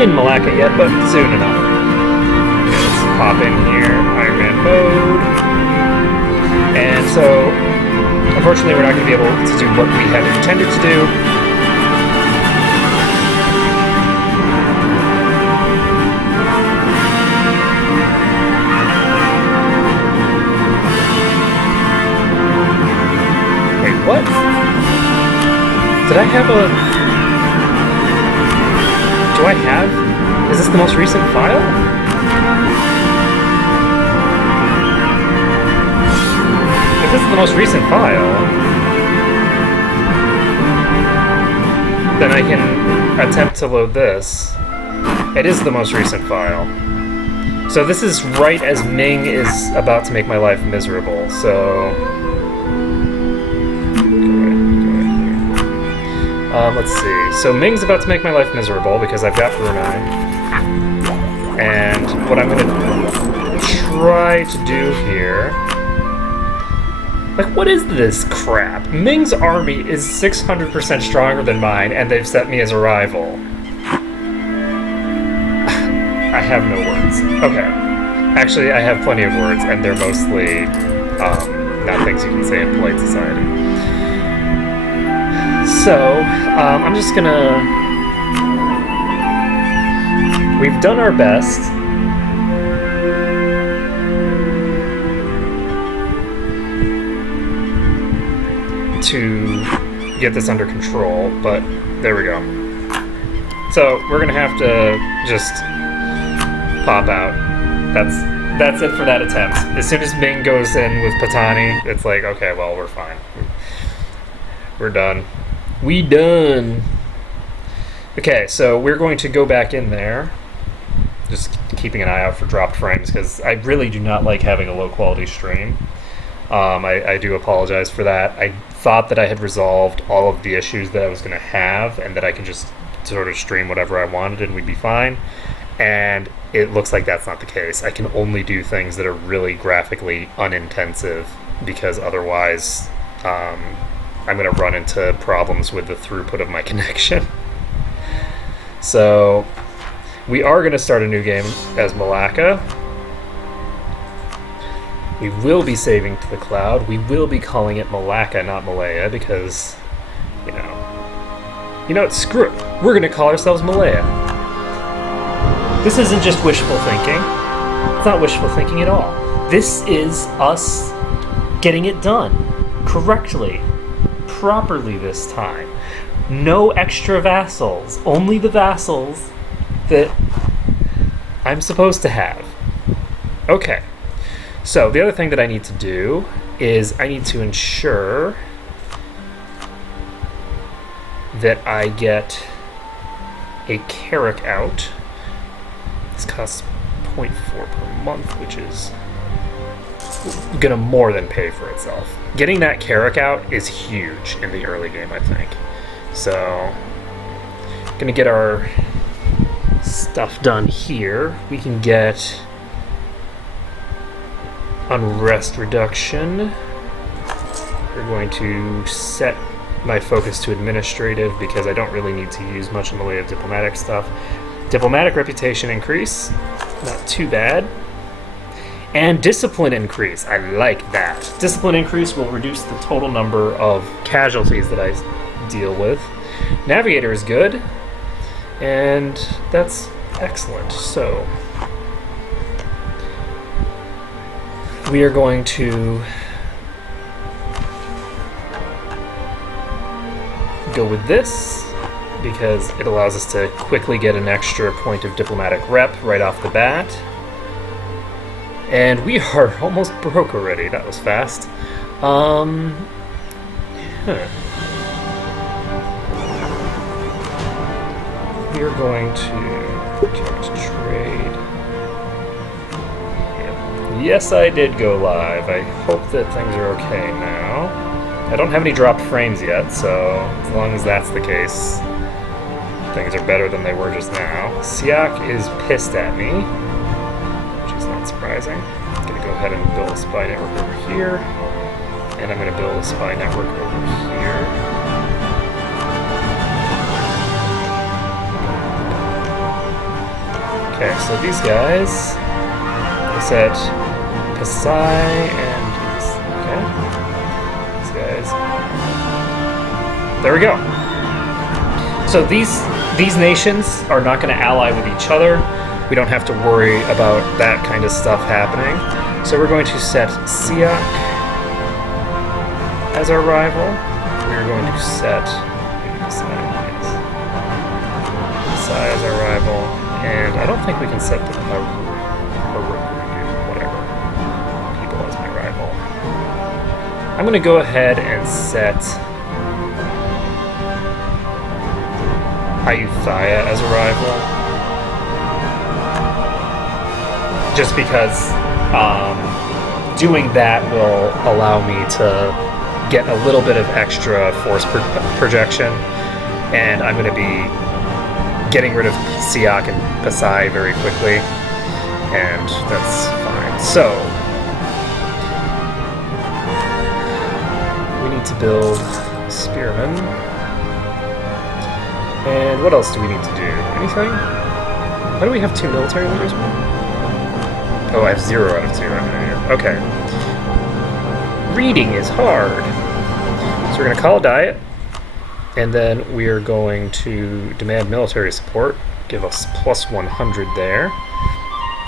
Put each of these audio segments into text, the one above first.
in Malacca yet, but soon enough. Okay, let's pop in here, Iron Man mode. And so, unfortunately, we're not going to be able to do what we had intended to do. Wait, what? Did I have a... Do I have... Is this the most recent file? If this is the most recent file, then I can attempt to load this. It is the most recent file. So this is right as Ming is about to make my life miserable, so... let's see. So Ming's about to make my life miserable because I've got Brunei. And what I'm going to try to do here... Like, what is this crap? Ming's army is 600% stronger than mine, and they've set me as a rival. I have no words. Okay. Actually, I have plenty of words, and they're mostly not things you can say in polite society. So, I'm just gonna... We've done our best. To get this under control, but there we go. So, we're gonna have to just pop out. That's it for that attempt. As soon as Ming goes in with Patani, it's like, okay, well, we're fine. We're done. We done. Okay, so we're going to go back in there. Just keeping an eye out for dropped frames, because I really do not like having a low quality stream. I do apologize for that. I thought that I had resolved all of the issues that I was going to have, and that I can just sort of stream whatever I wanted and we'd be fine. And it looks like that's not the case. I can only do things that are really graphically unintensive, because otherwise... I'm going to run into problems with the throughput of my connection. So, we are going to start a new game as Malacca. We will be saving to the cloud. We will be calling it Malacca, not Malaya, because, you know, screw it. We're going to call ourselves Malaya. This isn't just wishful thinking. It's not wishful thinking at all. This is us getting it done correctly. Properly this time. No extra vassals. Only the vassals that I'm supposed to have. Okay. So the other thing that I need to do is I need to ensure that I get a Carrack out. This costs 0.4 per month, which is gonna more than pay for itself. Getting that Carrack out is huge in the early game, I think. So, gonna get our stuff done here. We can get unrest reduction. We're going to set my focus to administrative because I don't really need to use much in the way of diplomatic stuff. Diplomatic reputation increase, not too bad. And discipline increase. I like that. Discipline increase will reduce the total number of casualties that I deal with. Navigator is good. And that's excellent. So, we are going to go with this because it allows us to quickly get an extra point of diplomatic rep right off the bat. And we are almost broke already. That was fast. We are going to trade. Yep. Yes, I did go live. I hope that things are okay now. I don't have any dropped frames yet, so as long as that's the case, things are better than they were just now. Siak is pissed at me. Not surprising. I'm going to go ahead and build a spy network over here, and I'm going to build a spy network over here. Okay, so these guys, I said Pasai and okay, these guys. There we go. So these nations are not going to ally with each other. We don't have to worry about that kind of stuff happening. So we're going to set Siak as our rival. We're going to set Pasai as our rival. And I don't think we can set the whatever people as my rival. I'm going to go ahead and set Ayutthaya as a rival. Just because doing that will allow me to get a little bit of extra force projection, and I'm going to be getting rid of Siak and Pasai very quickly, and that's fine. So we need to build Spearmen. And what else do we need to do? Anything? Why do we have 2 military leaders? Oh, I have 0 out of 2 right here. Okay. Reading is hard. So we're going to call a diet, and then we are going to demand military support. Give us plus 100 there.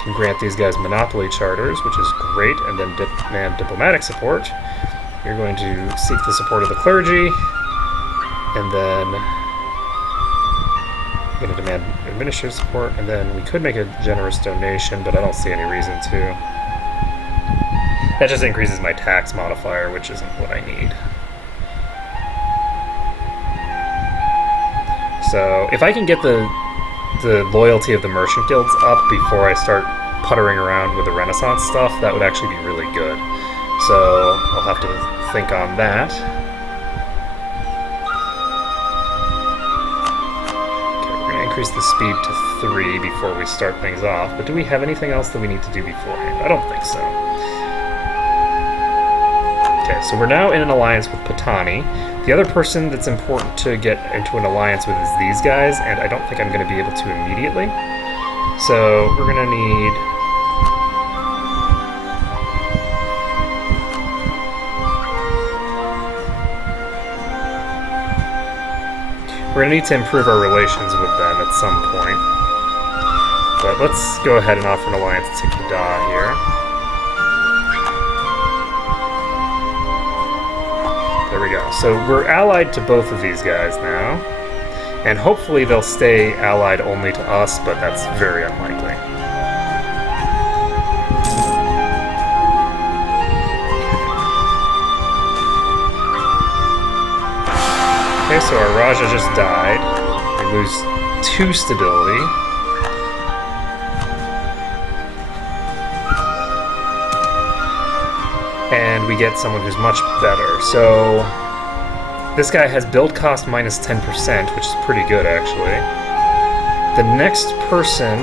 Can grant these guys monopoly charters, which is great, and then demand diplomatic support. You're going to seek the support of the clergy, and then going to demand administrative support, and then we could make a generous donation, but I don't see any reason to. That just increases my tax modifier, which isn't what I need. So if I can get the loyalty of the merchant guilds up before I start puttering around with the Renaissance stuff, that would actually be really good. So I'll have to think on that. Increase the speed to 3 before we start things off, but do we have anything else that we need to do beforehand? I don't think so. Okay, so we're now in an alliance with Patani. The other person that's important to get into an alliance with is these guys, and I don't think I'm going to be able to immediately. So we're going to need... We're going to need to improve our relations with them at some point. But let's go ahead and offer an alliance to Kedah here. There we go. So we're allied to both of these guys now. And hopefully they'll stay allied only to us, but that's very unlikely. Okay, so our Raja just died. We lose 2 stability. And we get someone who's much better. So this guy has build cost minus 10%, which is pretty good actually. The next person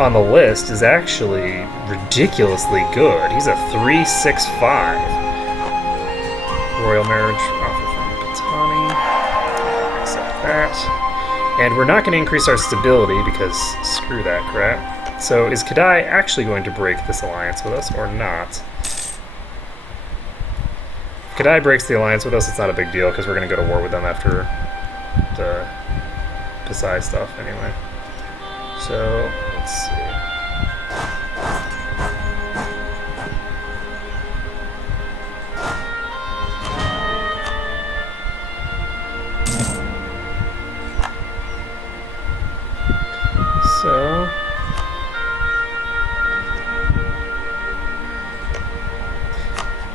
on the list is actually ridiculously good. He's a 365. Royal marriage offer from Patani. Accept that. And we're not going to increase our stability because screw that crap. So is Kadai actually going to break this alliance with us or not? If Kadai breaks the alliance with us, it's not a big deal because we're going to go to war with them after the Pasai stuff anyway. So let's see. So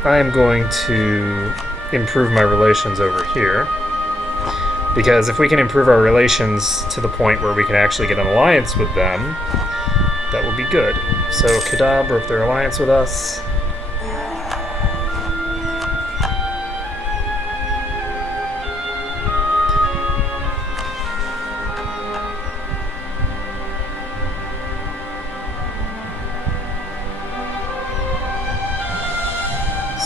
I am going to improve my relations over here, because if we can improve our relations to the point where we can actually get an alliance with them, that will be good. So Kedah broke their alliance with us.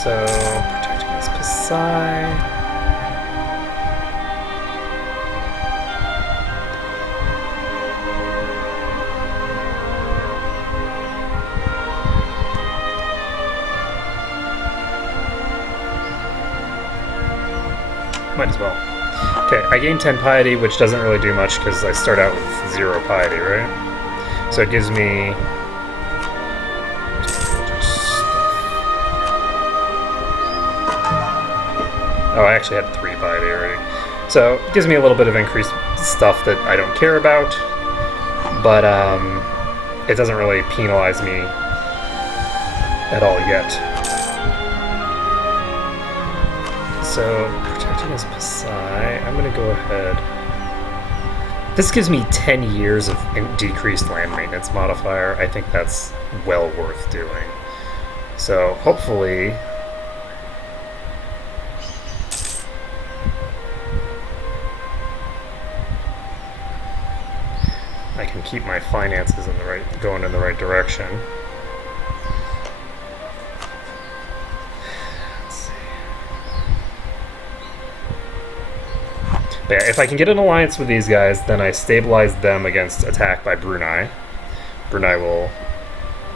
So, protect against Pasai. Might as well. Okay, I gain 10 piety, which doesn't really do much because I start out with 0 piety, right? So it gives me... Oh, I actually had 3 piety already. So it gives me a little bit of increased stuff that I don't care about, but it doesn't really penalize me at all yet. So, protecting his Pasai, I'm going to go ahead. This gives me 10 years of decreased land maintenance modifier. I think that's well worth doing. So, hopefully... I can keep my finances in going in the right direction. But yeah, if I can get an alliance with these guys, then I stabilize them against attack by Brunei. Brunei will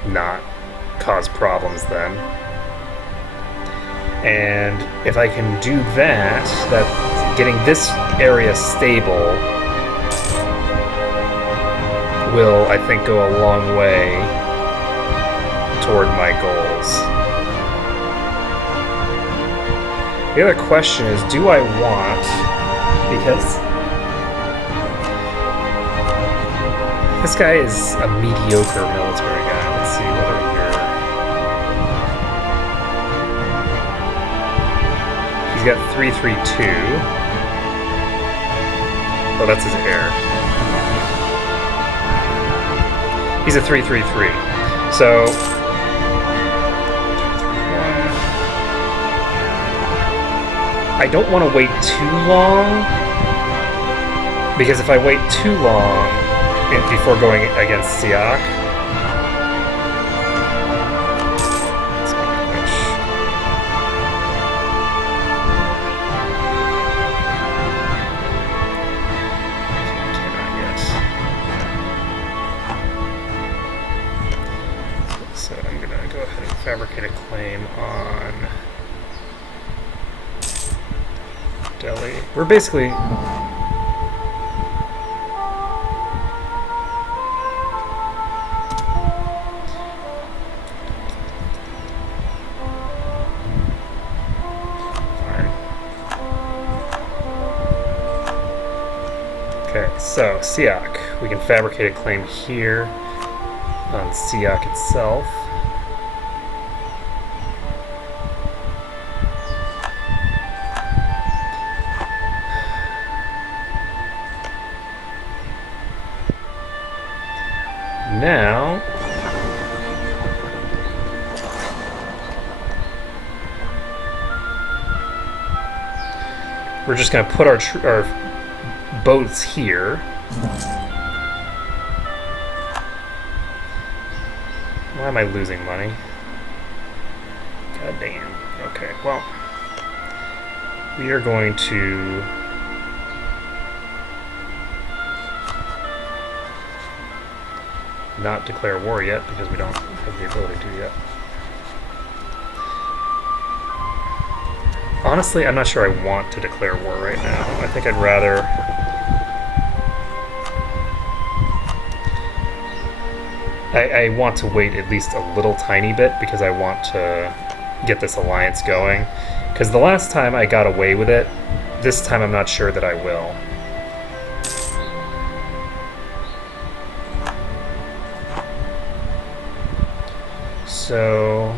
not cause problems then. And if I can do that, getting this area stable will, I think, go a long way toward my goals. The other question is, do I want... Because this guy is a mediocre military guy. Let's see what are here. He's got 332. Oh, that's his heir. He's a 333. So I don't want to wait too long, because if I wait too long before going against Siak, cannot yet. So I'm going to go ahead and fabricate a claim on Delhi. We're basically... Fine. Okay, so Siak. We can fabricate a claim here on Siak itself. Now, we're just going to put our boats here. Why am I losing money? God damn. Okay, well, we are going to... not declare war yet, because we don't have the ability to yet. Honestly, I'm not sure I want to declare war right now. I think I'd rather... I want to wait at least a little tiny bit, because I want to get this alliance going. Because the last time I got away with it, this time I'm not sure that I will. So...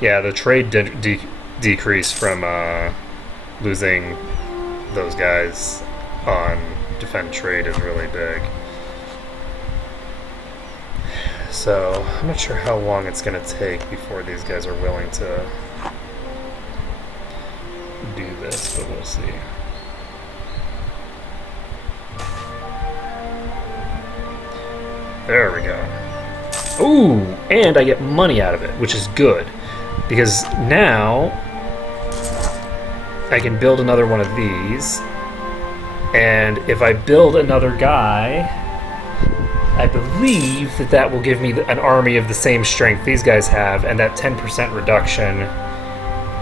yeah, the trade decrease from losing those guys on defend trade is really big. So, I'm not sure how long it's going to take before these guys are willing to do this, but we'll see. There we go. Ooh, and I get money out of it, which is good, because now I can build another one of these, and if I build another guy, I believe that that will give me an army of the same strength these guys have, and that 10% reduction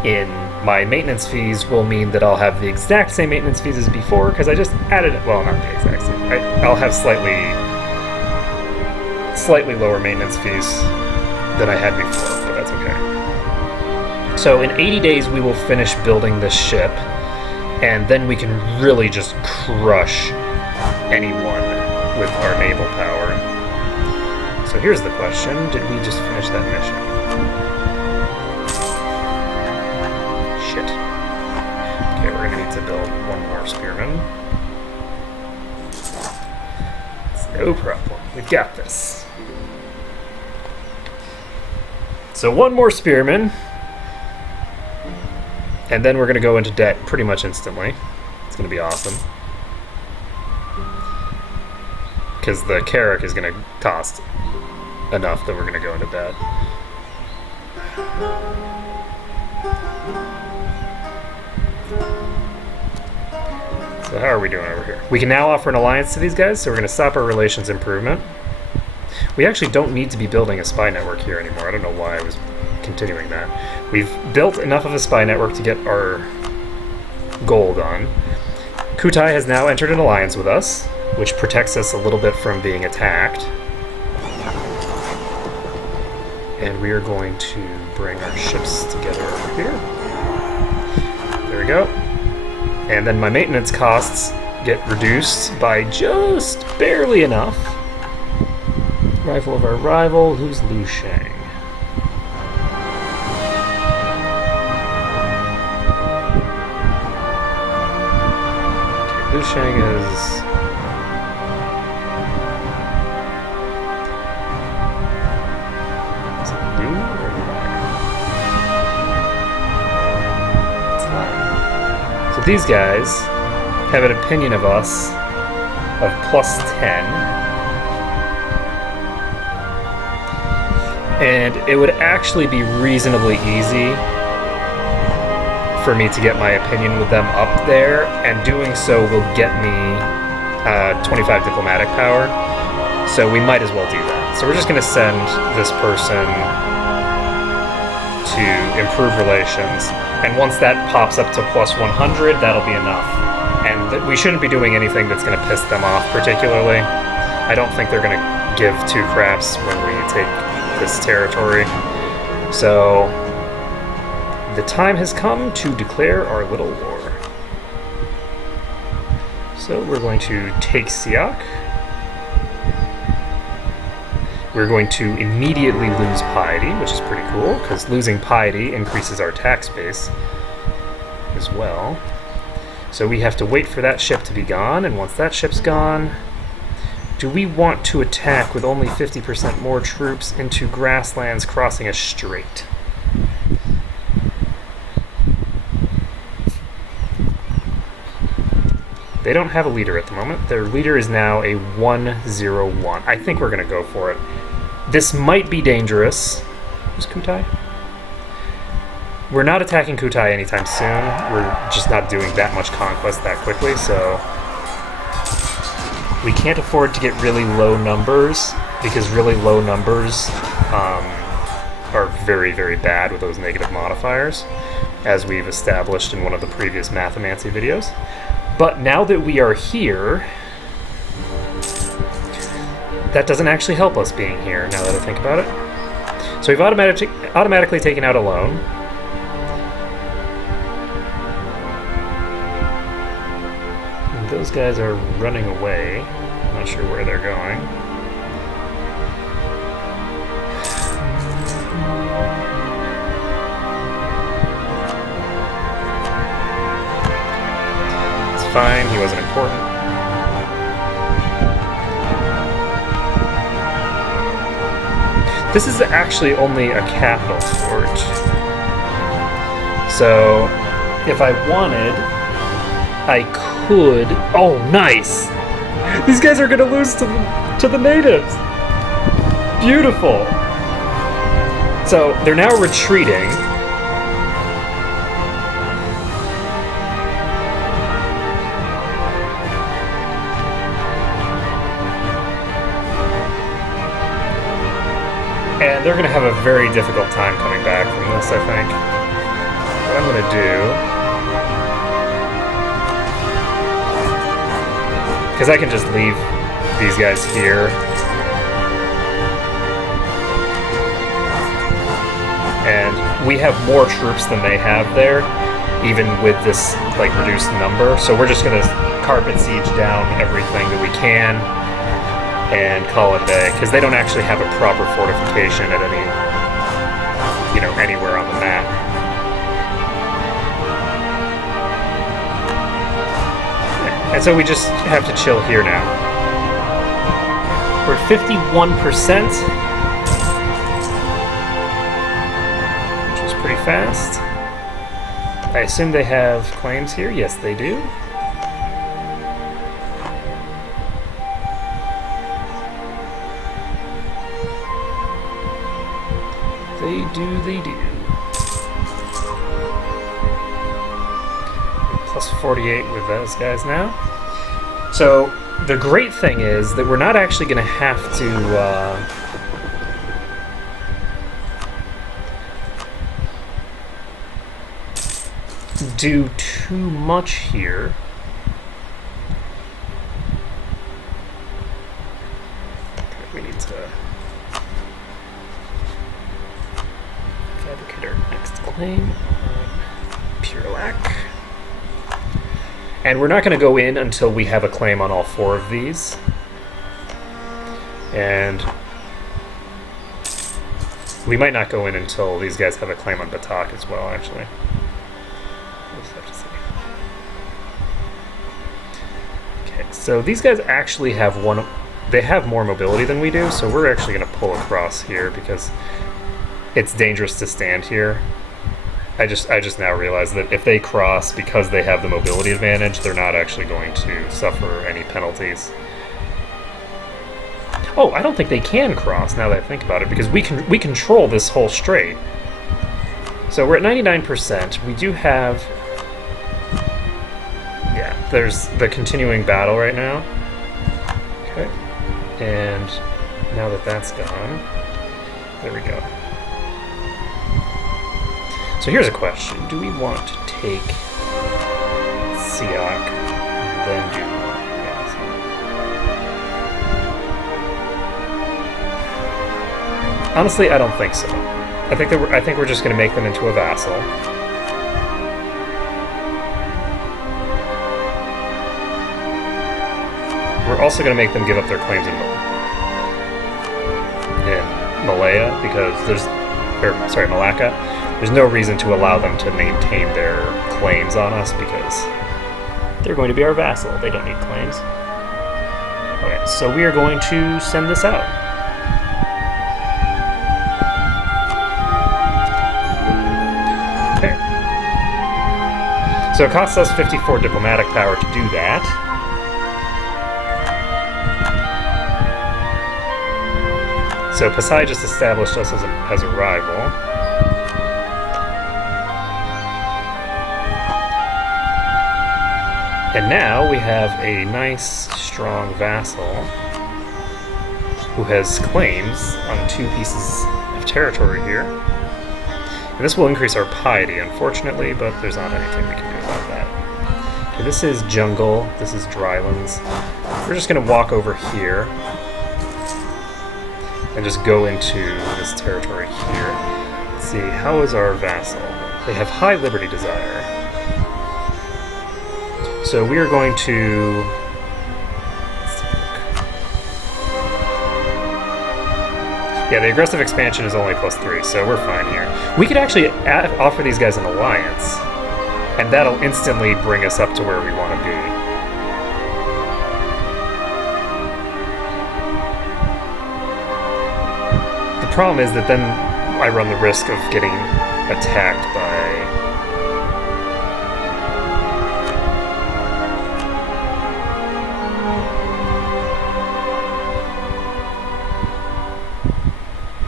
in my maintenance fees will mean that I'll have the exact same maintenance fees as before, because I just added, well, not the exact same. I'll have slightly lower maintenance fees than I had before, but that's okay. So in 80 days, we will finish building this ship, and then we can really just crush anyone with our naval power. So here's the question, did we just finish that mission? Shit. Okay, we're gonna need to build one more spearman. It's no problem, we've got this. So one more spearman, and then we're gonna go into debt pretty much instantly. It's gonna be awesome. Because the Carrack is going to cost enough that we're going to go into debt. So how are we doing over here? We can now offer an alliance to these guys, so we're going to stop our relations improvement. We actually don't need to be building a spy network here anymore. I don't know why I was continuing that. We've built enough of a spy network to get our goal done. Kutai has now entered an alliance with us, which protects us a little bit from being attacked. And we are going to bring our ships together over here. There we go. And then my maintenance costs get reduced by just barely enough. Rival of our rival, who's Lu Shang? Okay, Lu Shang is... These guys have an opinion of us of +10, and it would actually be reasonably easy for me to get my opinion with them up there, and doing so will get me 25 diplomatic power, so we might as well do that. So we're just going to send this person to improve relations. And once that pops up to +100, that'll be enough. And we shouldn't be doing anything that's going to piss them off particularly. I don't think they're going to give two craps when we take this territory. So the time has come to declare our little war. So we're going to take Siak. We're going to immediately lose piety, which is pretty cool, because losing piety increases our tax base as well. So we have to wait for that ship to be gone, and once that ship's gone, do we want to attack with only 50% more troops into grasslands crossing a strait? They don't have a leader at the moment. Their leader is now a 101. I think we're going to go for it. This might be dangerous. Who's Kutai? We're not attacking Kutai anytime soon. We're just not doing that much conquest that quickly, so we can't afford to get really low numbers, because really low numbers are very, very bad with those negative modifiers, as we've established in one of the previous Mathomancy videos. But now that we are here, that doesn't actually help us being here, now that I think about it. So we've automatically taken out a loan. And those guys are running away. I'm not sure where they're going. It's fine, he wasn't important. This is actually only a capital fort. So, if I wanted, I could... Oh, nice! These guys are gonna lose to the natives! Beautiful! So, they're now retreating. they're going to have a very difficult time coming back from this, I think. What I'm going to do... because I can just leave these guys here. And we have more troops than they have there, even with this like reduced number. So we're just going to carpet siege down everything that we can and call it a day, because they don't actually have a proper fortification at any, you know, anywhere on the map. And so we just have to chill here now. We're at 51%, which is pretty fast. I assume they have claims here. Yes, they do. They do. Plus 48 with those guys now. So the great thing is that we're not actually going to have to do too much here. Okay, we need to fabricate our next claim on Purelac. And we're not going to go in until we have a claim on all 4 of these. And we might not go in until these guys have a claim on Batak as well, actually. We'll just have to see. Okay, so these guys actually have they have more mobility than we do, so we're actually going to pull across here because it's dangerous to stand here. I just now realized that if they cross because they have the mobility advantage, they're not actually going to suffer any penalties. Oh, I don't think they can cross now that I think about it, because we control this whole strait. So we're at 99%. We do have... yeah, there's the continuing battle right now. Okay. And now that that's gone, there we go. So here's a question. Do we want to take Siak and then do... yeah, honestly, I don't think so. I think we're just going to make them into a vassal. We're also going to make them give up their claims in Malaya, because Malacca. There's no reason to allow them to maintain their claims on us, because they're going to be our vassal. They don't need claims. Okay, so we are going to send this out. Okay. So it costs us 54 diplomatic power to do that. So Pasai just established us as a rival. And now we have a nice, strong vassal who has claims on 2 pieces of territory here. And this will increase our piety, unfortunately, but there's not anything we can do about that. Okay, this is jungle, this is drylands. We're just going to walk over here and just go into this territory here. Let's see, how is our vassal? They have high liberty desire. So we are going to... let's take a look. Yeah, the aggressive expansion is only +3, so we're fine here. We could actually offer these guys an alliance, and that'll instantly bring us up to where we want to be. The problem is that then I run the risk of getting attacked by...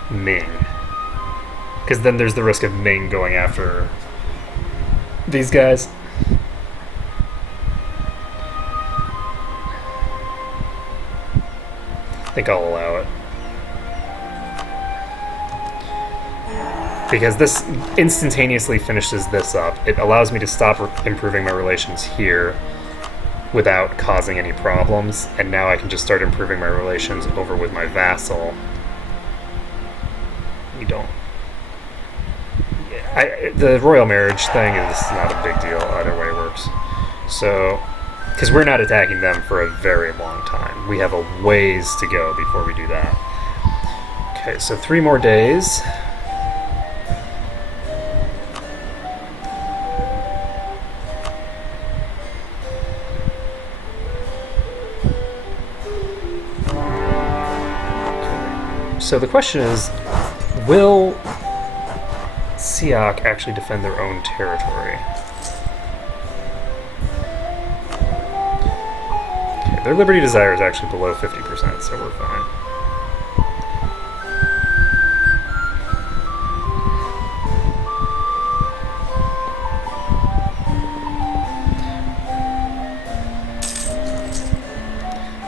Ming. Because then there's the risk of Ming going after these guys. I think I'll allow it. because this instantaneously finishes this up. It allows me to stop improving my relations here without causing any problems, and now I can just start improving my relations over with my vassal. You don't... the royal marriage thing is not a big deal, either way it works. So, because we're not attacking them for a very long time. We have a ways to go before we do that. Okay, so 3 more days. So the question is, will Siak actually defend their own territory? Okay, their liberty desire is actually below 50%, so we're fine.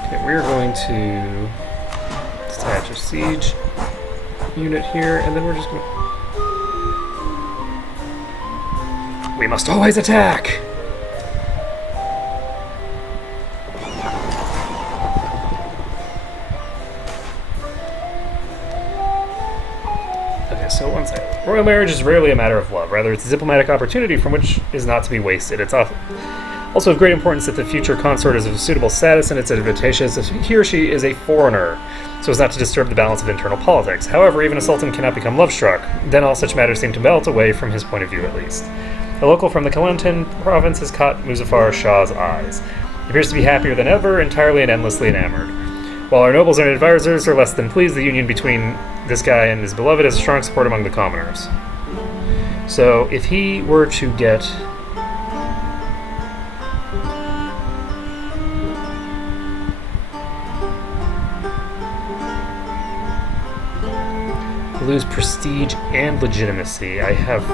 Okay, we're going to detach a siege unit here, and then we're just going to... We must always attack! Okay, so one second. Royal marriage is rarely a matter of love. Rather, it's a diplomatic opportunity from which is not to be wasted. It's also of great importance that the future consort is of a suitable status, and it's advantageous if he or she is a foreigner, so as not to disturb the balance of internal politics. However, even a sultan cannot become love-struck. Then all such matters seem to melt away from his point of view, at least. A local from the Kelantan province has caught Muzaffar Shah's eyes. He appears to be happier than ever, entirely and endlessly enamored. While our nobles and advisors are less than pleased, the union between this guy and his beloved has strong support among the commoners. So, if he were to get... lose prestige and legitimacy, I have...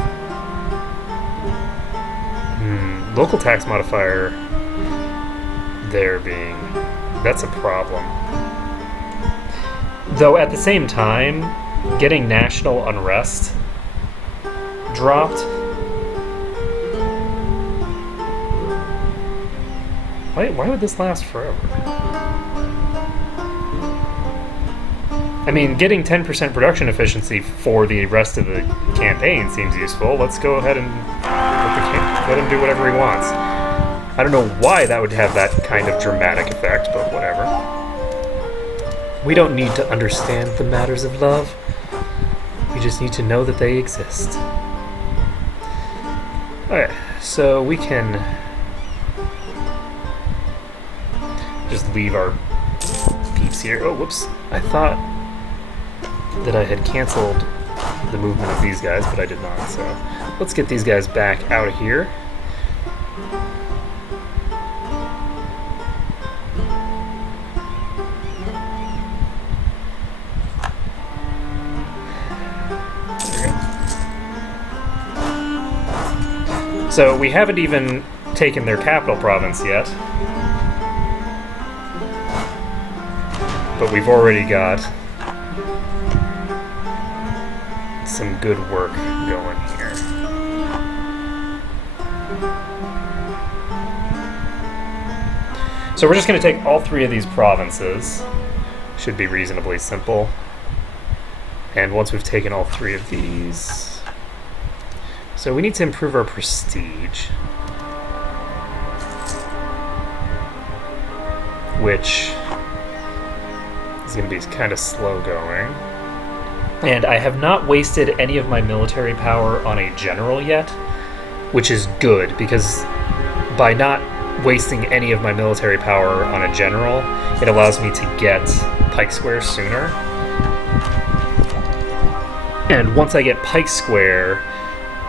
local tax modifier there being... that's a problem. Though at the same time, getting national unrest dropped... Why would this last forever? I mean, getting 10% production efficiency for the rest of the campaign seems useful. Let's go ahead and let him do whatever he wants. I don't know why that would have that kind of dramatic effect, but whatever. We don't need to understand the matters of love. We just need to know that they exist. Alright, so we can just leave our peeps here. Oh, whoops. I thought that I had canceled the movement of these guys, but I did not, so let's get these guys back out of here. So we haven't even taken their capital province yet, but we've already got some good work going here. So we're just going to take all 3 of these provinces. Should be reasonably simple. And once we've taken all 3 of these... So we need to improve our prestige. Which is going to be kind of slow going. And I have not wasted any of my military power on a general yet, which is good, because by not wasting any of my military power on a general, it allows me to get Pike Square sooner. And once I get Pike Square,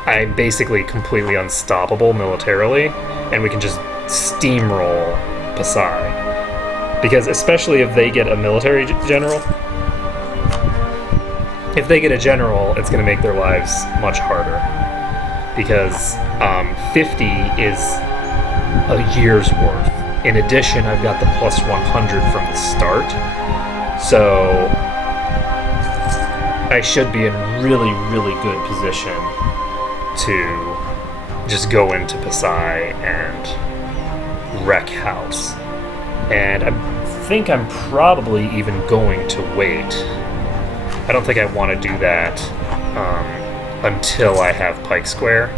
I'm basically completely unstoppable militarily, and we can just steamroll Pasai. Because especially if they get a military general, if they get a general, it's going to make their lives much harder. Because 50 is a year's worth. In addition, I've got the plus 100 from the start. So I should be in really, really good position to just go into Pasai and wreck house. And I think I'm probably even going to wait. I don't think I want to do that until I have Pike Square.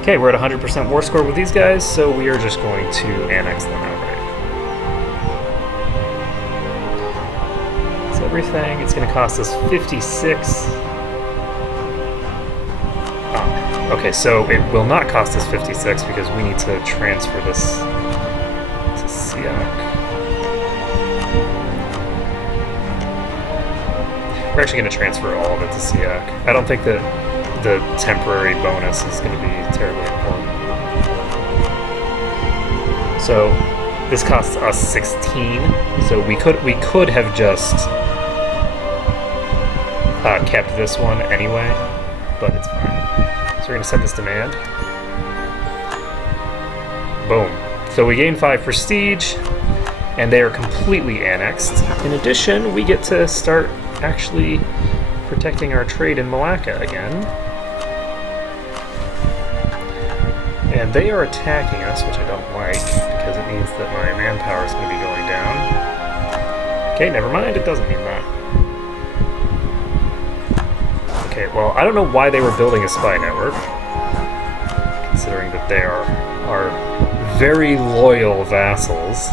Okay, we're at 100% war score with these guys, so we are just going to annex them outright. That's everything. It's going to cost us 56. Okay, so it will not cost us 56 because we need to transfer this to Siak. We're actually going to transfer all of it to Siak. I don't think that the temporary bonus is going to be terribly important. So this costs us 16. So we could have just kept this one anyway, but it's fine. So we're going to set this demand. Boom. So we gain 5 prestige, and they are completely annexed. In addition, we get to start actually protecting our trade in Malacca again. And they are attacking us, which I don't like, because it means that my manpower is going to be going down. Okay, never mind, it doesn't mean that. Okay, well, I don't know why they were building a spy network, considering that they are our very loyal vassals.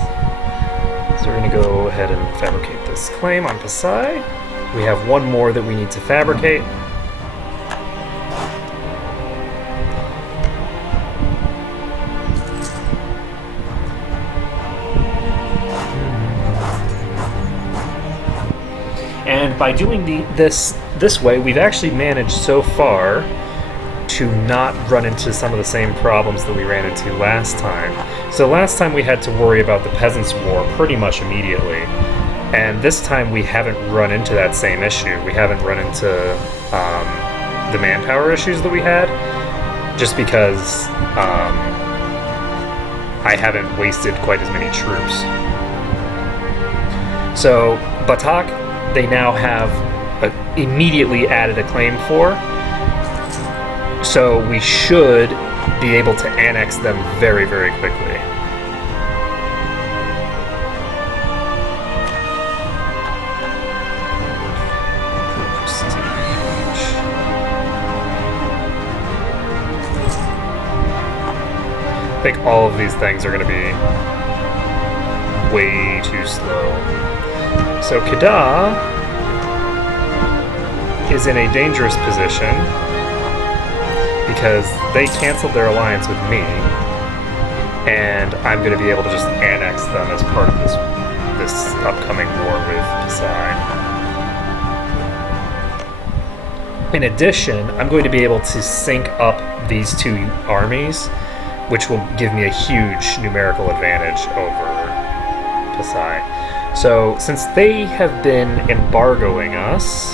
So we're going to go ahead and fabricate this claim on Pasai. We have one more that we need to fabricate. And by doing this way, we've actually managed so far to not run into some of the same problems that we ran into last time. So last time we had to worry about the Peasants' War pretty much immediately. And this time we haven't run into that same issue. We haven't run into the manpower issues that we had, just because I haven't wasted quite as many troops. So Batak, they now have immediately added a claim for, so we should be able to annex them very, very quickly. I think all of these things are going to be way too slow. So Kedah is in a dangerous position because they canceled their alliance with me, and I'm going to be able to just annex them as part of this upcoming war with Pasai. In addition, I'm going to be able to sync up these two armies, which will give me a huge numerical advantage over Pasai. So, since they have been embargoing us,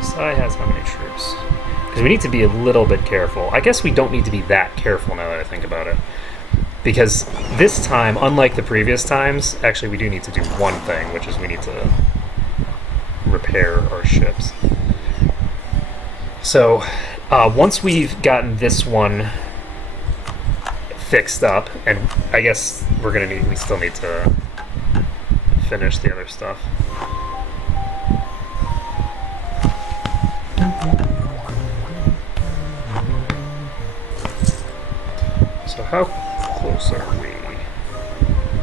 Pasai has how many troops? Because we need to be a little bit careful. I guess we don't need to be that careful now that I think about it. Because this time, unlike the previous times, actually we do need to do one thing, which is we need to repair our ships. So, once we've gotten this one fixed up, and I guess we still need to finish the other stuff. So how close are we?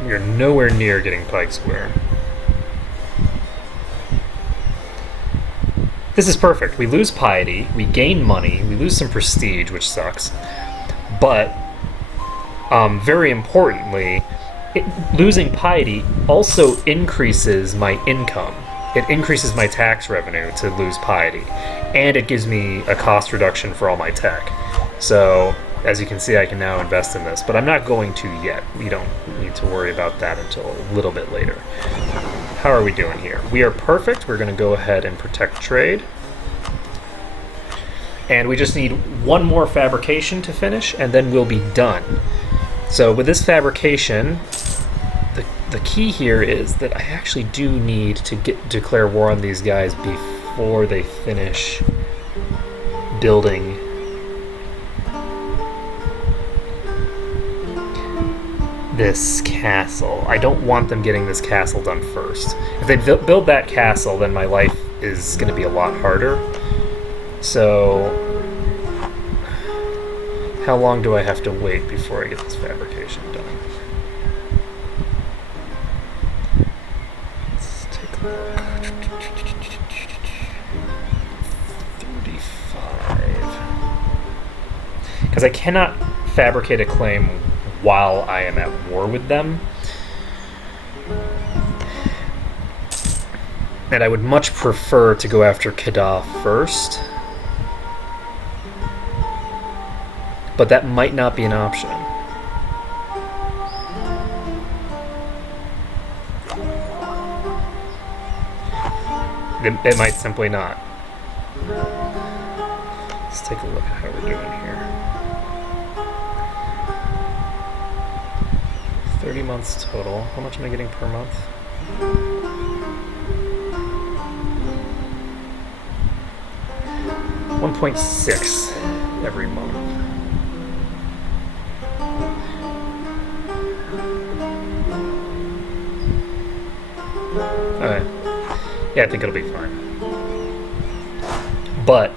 We are nowhere near getting Pike Square. This is perfect. We lose piety, we gain money, we lose some prestige, which sucks, but very importantly, losing piety also increases my income. It increases my tax revenue to lose piety, and it gives me a cost reduction for all my tech. So, as you can see, I can now invest in this, but I'm not going to yet. We don't need to worry about that until a little bit later. How are we doing here? We are perfect. We're going to go ahead and protect trade. And we just need one more fabrication to finish, and then we'll be done. So with this fabrication, the key here is that I actually do need to declare war on these guys before they finish building this castle. I don't want them getting this castle done first. If they build that castle, then my life is going to be a lot harder. So, how long do I have to wait before I get this fabrication done? Let's take a look. 35. Because I cannot fabricate a claim while I am at war with them. And I would much prefer to go after Kedah first. But that might not be an option. It might simply not. Let's take a look at how we're doing here. 30 months total. How much am I getting per month? $1.6 every month. Alright. Yeah, I think it'll be fine. But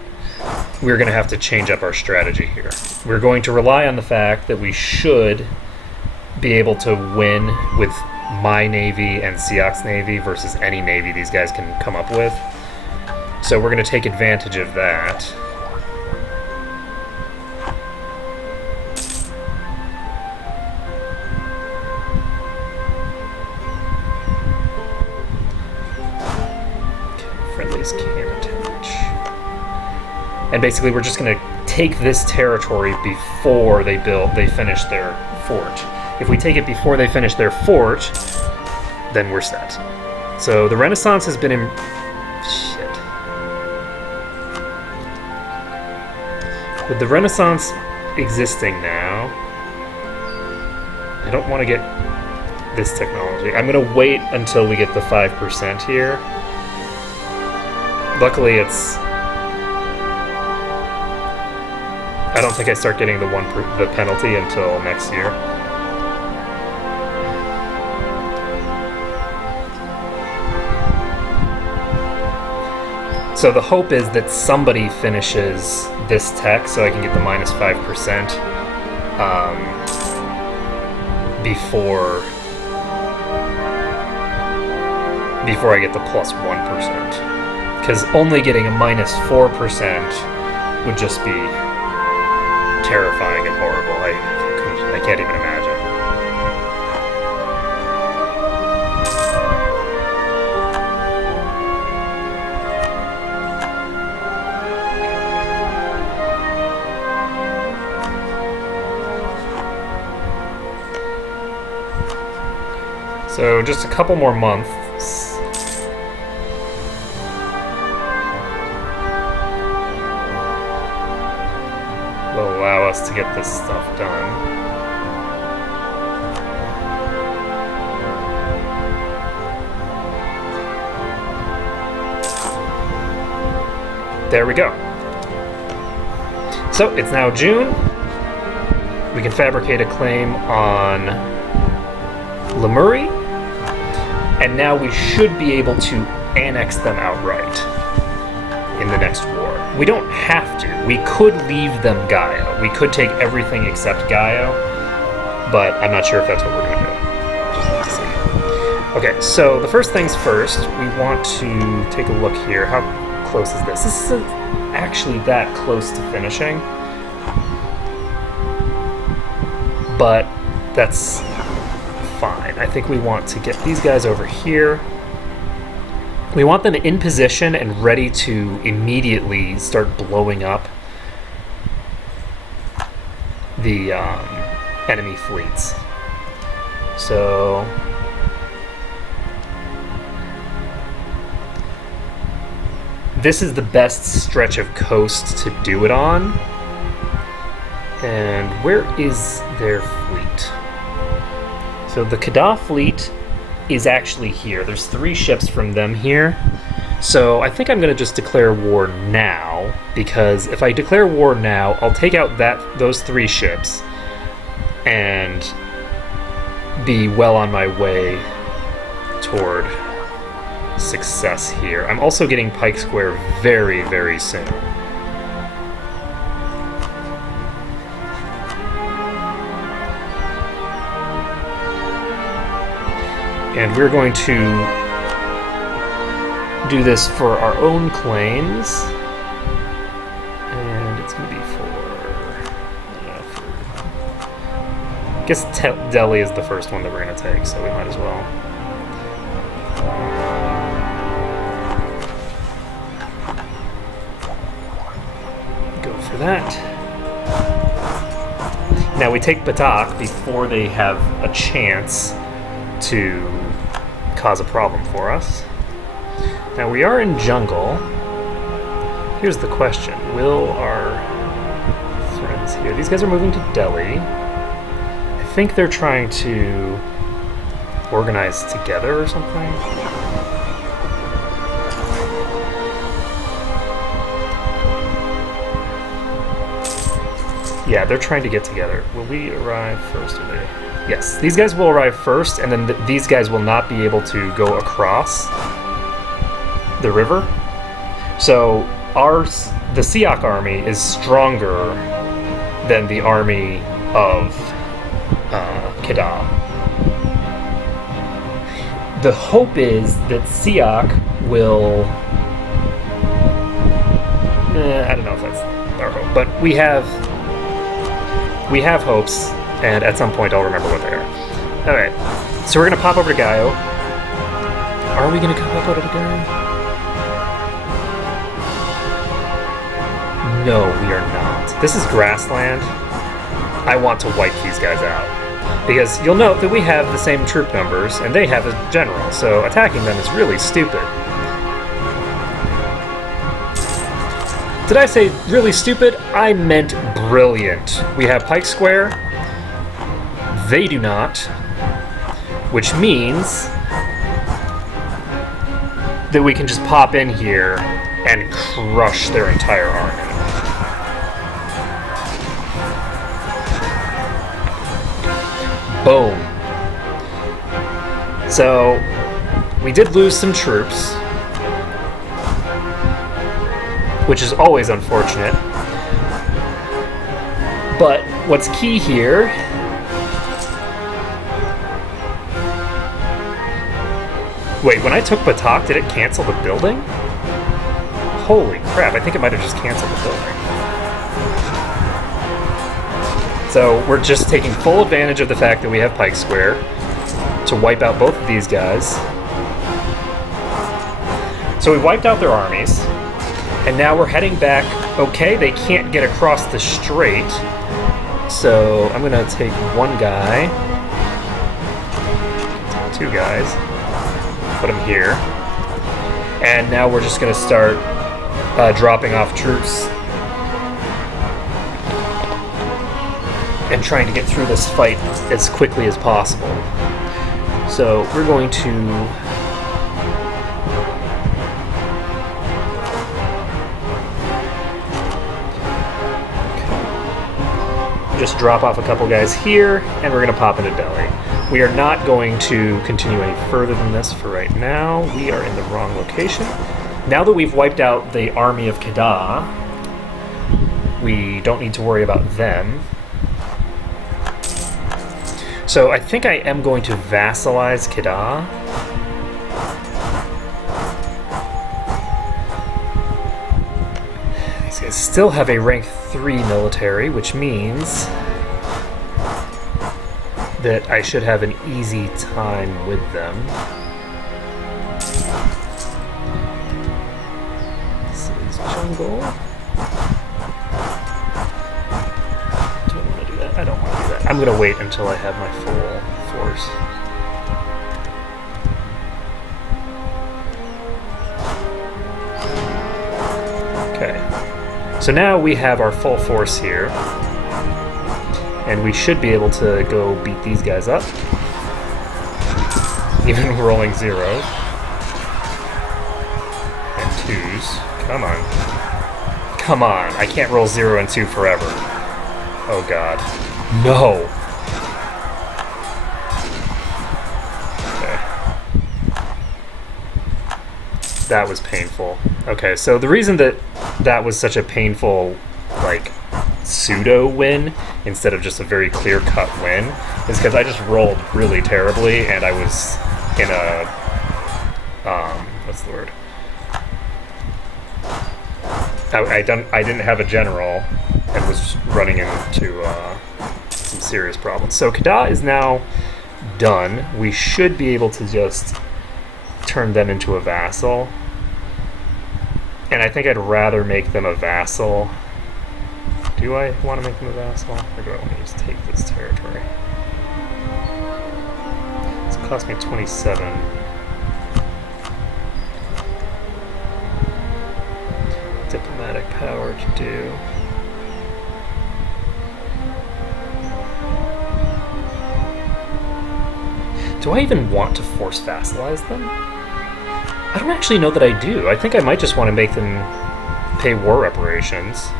we're going to have to change up our strategy here. We're going to rely on the fact that we should be able to win with my navy and Siak's navy versus any navy these guys can come up with. So we're going to take advantage of that. Okay, friendlies can't attach. And basically we're just going to take this territory before they finish their fort. If we take it before they finish their fort, then we're set. So the Renaissance has been in... Shit. With the Renaissance existing now, I don't want to get this technology. I'm going to wait until we get the 5% here. Luckily, it's... I don't think I start getting the penalty until next year. So the hope is that somebody finishes this tech so I can get the minus 5% before I get the plus 1%. Because only getting a minus 4% would just be terrifying and horrible. I can't even imagine. So just a couple more months. Will allow us to get this stuff done. There we go. So it's now June. We can fabricate a claim on Lemuria. And now we should be able to annex them outright in the next war. We don't have to. We could leave them Gaio. We could take everything except Gaio, but I'm not sure if that's what we're going to do. Just need to see. Okay, so the first things first, we want to take a look here. How close is this? This isn't actually that close to finishing, but that's fine. I think we want to get these guys over here. We want them in position and ready to immediately start blowing up the enemy fleets. So this is the best stretch of coast to do it on. And where is their fleet? So the Kedah fleet is actually here. There's 3 ships from them here. So I think I'm going to just declare war now, because if I declare war now, I'll take out those 3 ships and be well on my way toward success here. I'm also getting Pike Square very, very soon. And we're going to do this for our own claims. And it's going to be I guess Delhi is the first one that we're going to take, so we might as well. Go for that. Now we take Batak before they have a chance to cause a problem for us. Now we are in jungle. Here's the question. Will our friends here... These guys are moving to Delhi. I think they're trying to organize together or something. Yeah, they're trying to get together. Will we arrive first or they... Yes, these guys will arrive first, and then these guys will not be able to go across the river. So the Siak army is stronger than the army of Kedah. The hope is that Siak will... I don't know if that's our hope, but we have hopes, and at some point I'll remember what they are. Alright, so we're going to pop over to Gaio. Are we going to pop over to Gaio? No, we are not. This is grassland. I want to wipe these guys out. Because you'll note that we have the same troop numbers, and they have a general, so attacking them is really stupid. Did I say really stupid? I meant brilliant. We have Pike Square. They do not. Which means that we can just pop in here and crush their entire army. Boom. So, we did lose some troops, which is always unfortunate. But what's key here Wait, when I took Batak, did it cancel the building? Holy crap, I think it might have just canceled the building. So we're just taking full advantage of the fact that we have Pike Square to wipe out both of these guys. So we wiped out their armies, and now we're heading back. Okay, they can't get across the strait, so I'm gonna take one guy, two guys, put them here, and now we're just gonna start dropping off troops and trying to get through this fight as quickly as possible. So we're going to just drop off a couple guys here, and we're going to pop into Delhi. We are not going to continue any further than this for right now. We are in the wrong location. Now that we've wiped out the army of Kedah, we don't need to worry about them. So I think I am going to vassalize Kedah. These guys still have a rank 3 military, which means that I should have an easy time with them. This is jungle. Do I want to do that? I don't want to do that. I'm going to wait until I have my full force. Okay. So now we have our full force here, and we should be able to go beat these guys up. even rolling zeros. And 2s. Come on. Come on. I can't roll 0 and 2 forever. Oh god. No! That was painful. Okay, so the reason that was such a painful, like, pseudo-win instead of just a very clear-cut win is because I just rolled really terribly and I was in a... what's the word? I didn't have a general and was running into some serious problems. So Kada is now done. We should be able to just turn them into a vassal. And I think I'd rather make them a vassal. Do I want to make them a vassal? Or do I want to just take this territory? It's cost me 27. Diplomatic power to do. Do I even want to force vassalize them? I don't actually know that I do. I think I might just want to make them pay war reparations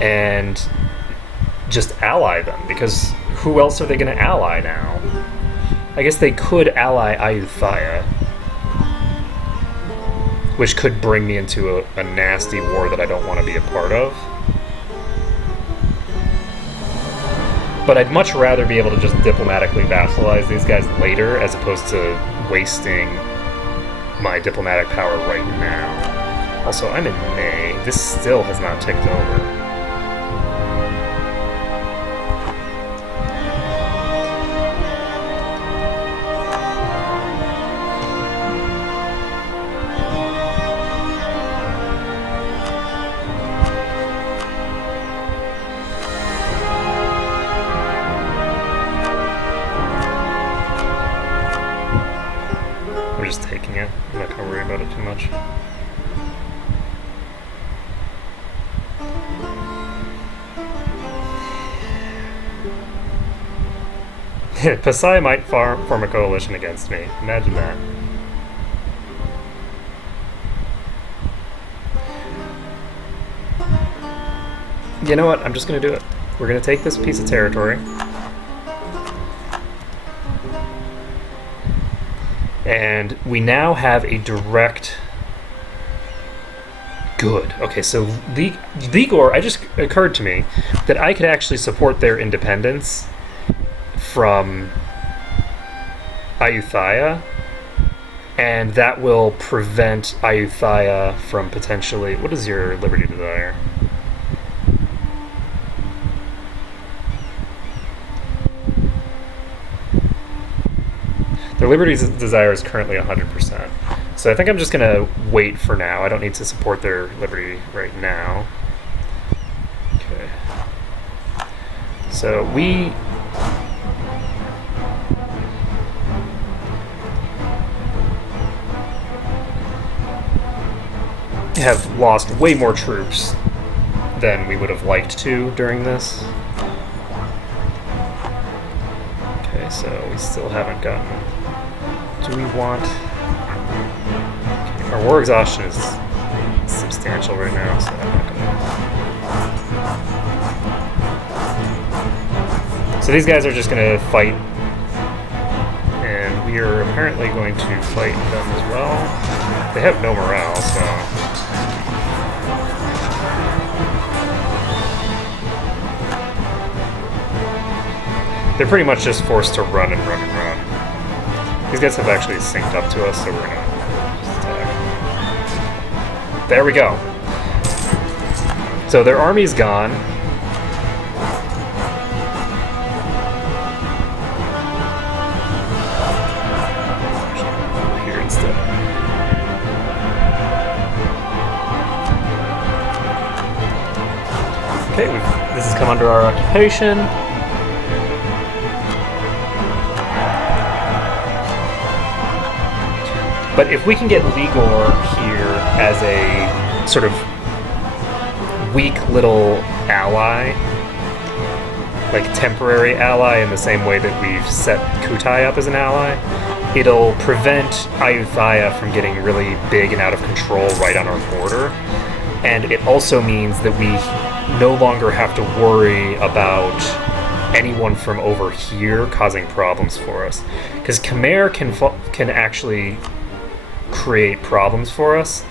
and just ally them, because who else are they going to ally now? I guess they could ally Ayutthaya, which could bring me into a nasty war that I don't want to be a part of. But I'd much rather be able to just diplomatically vassalize these guys later as opposed to wasting my diplomatic power right now. Also, I'm in May. This still has not ticked over. Just taking it. I'm not going to worry about it too much. Pasai might form a coalition against me. Imagine that. You know what? I'm just going to do it. We're going to take this piece of territory. And we now have a direct... Good. Okay, so Ligor, it just occurred to me that I could actually support their independence from Ayutthaya, and that will prevent Ayutthaya from potentially... What is your liberty desire? Their liberty desire is currently 100%. So I think I'm just going to wait for now. I don't need to support their liberty right now. Okay. So we... have lost way more troops than we would have liked to during this. Okay, so we still haven't gotten... Do we want... Okay, our war exhaustion is substantial right now, so I'm not gonna... So these guys are just gonna fight, and we are apparently going to fight them as well. They have no morale, so... They're pretty much just forced to run and run and run. These guys have actually synced up to us, so we're gonna just attack. There we go. So their army's gone. Here instead. Okay, this has come under our occupation. But if we can get Ligor here as a sort of weak little ally, like temporary ally in the same way that we've set Kutai up as an ally. It'll prevent Ayutthaya from getting really big and out of control right on our border. And it also means that we no longer have to worry about anyone from over here causing problems for us. Because Khmer can actually create problems for us.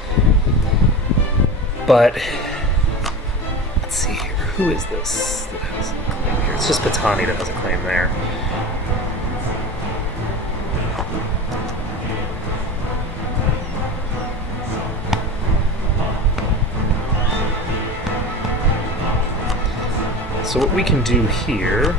But let's see here. Who is this that has a claim here? It's just Patani that has a claim there. So what we can do here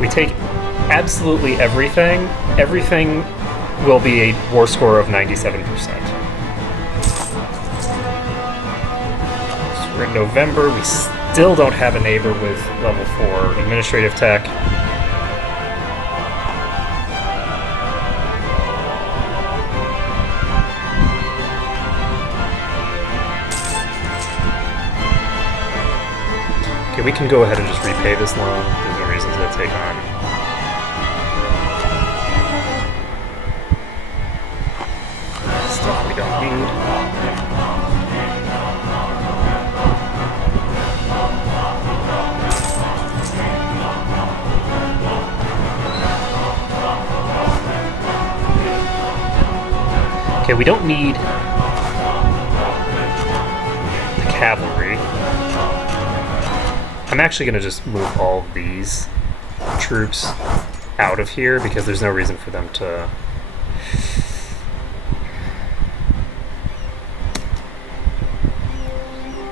we take absolutely everything. Everything will be a war score of 97%. So we're in November. We still don't have a neighbor with level 4 administrative tech. Okay, we can go ahead and just repay this loan. There's no reason to take on. Stuff we don't need. Okay, we don't need the cavalry. I'm actually going to just move all of these troops out of here because there's no reason for them to...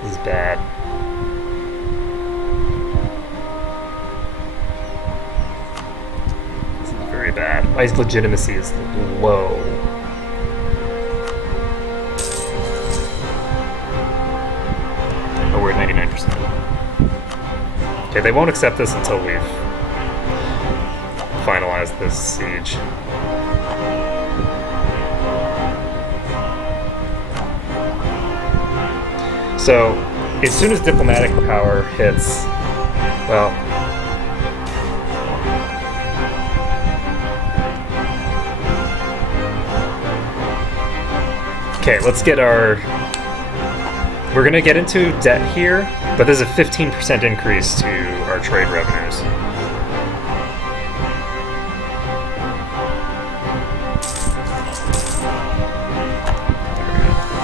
This is bad. This is very bad. My legitimacy is low. Oh, we're at 99%. Okay, they won't accept this until we've finalized this siege. So, as soon as diplomatic power hits, well... Okay, let's get our... We're going to get into debt here, but there's a 15% increase to our trade revenues.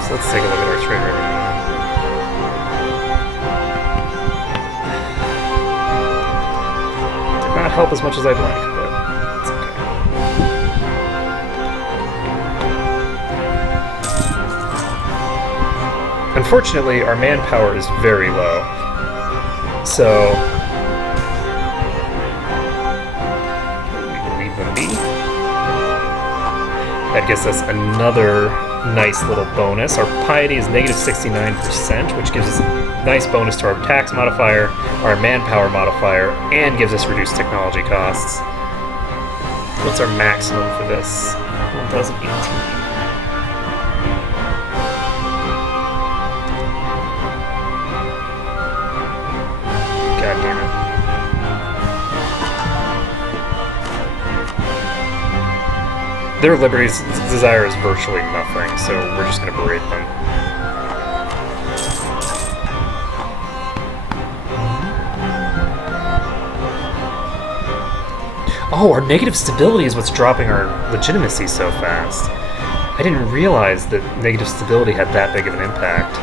So let's take a look at our trade revenue. Did not help as much as I'd like, but it's okay. Unfortunately, our manpower is very low. So we leave them be. That gives us another nice little bonus. Our piety is negative 69%, which gives us a nice bonus to our tax modifier, our manpower modifier, and gives us reduced technology costs. What's our maximum for this? 1018. God damn it. Their liberty's desire is virtually nothing, so we're just going to berate them. Oh, our negative stability is what's dropping our legitimacy so fast. I didn't realize that negative stability had that big of an impact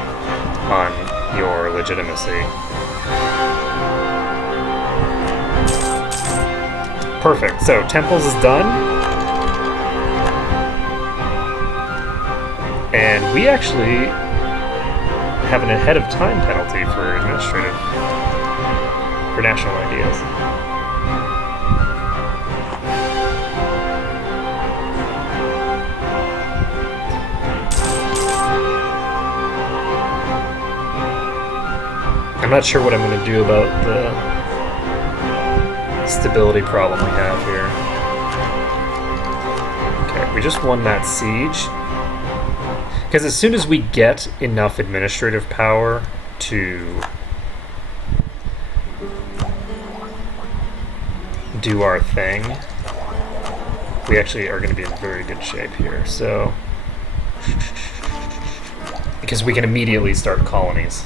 on your legitimacy. Perfect. So, Temples is done. And we actually have an ahead of time penalty for administrative, for national ideas. I'm not sure what I'm going to do about stability problem we have here. Okay, we just won that siege. Because as soon as we get enough administrative power to do our thing, we actually are going to be in very good shape here. So, because we can immediately start colonies.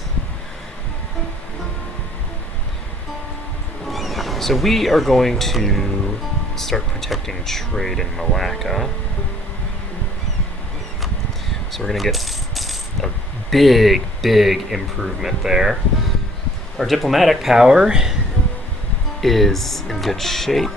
So we are going to start protecting trade in Malacca. So we're going to get a big, big improvement there. Our diplomatic power is in good shape.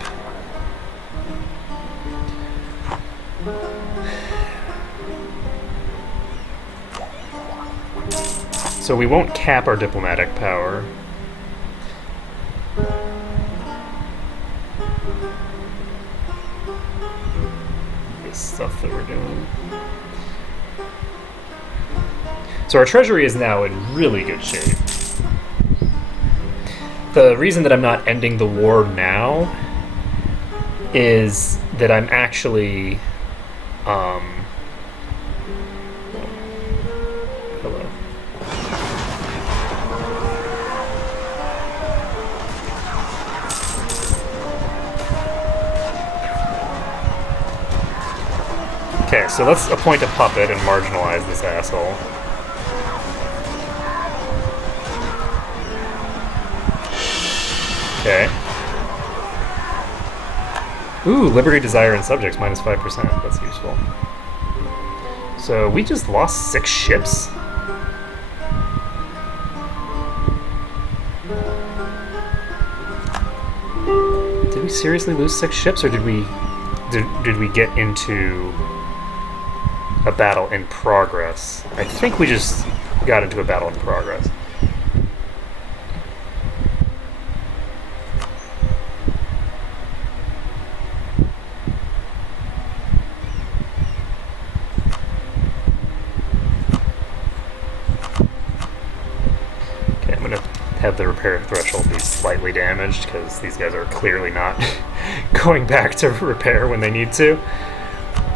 So we won't cap our diplomatic power. This stuff that we're doing. So our treasury is now in really good shape. The reason that I'm not ending the war now is that I'm actually hello. Okay, so let's appoint a puppet and marginalize this asshole. Okay. Ooh, Liberty, Desire, and Subjects, minus 5%. That's useful. So we just lost 6 ships? Did we seriously lose 6 ships, or did we get into a battle in progress? I think we just got into a battle in progress. Have the repair threshold be slightly damaged, because these guys are clearly not going back to repair when they need to.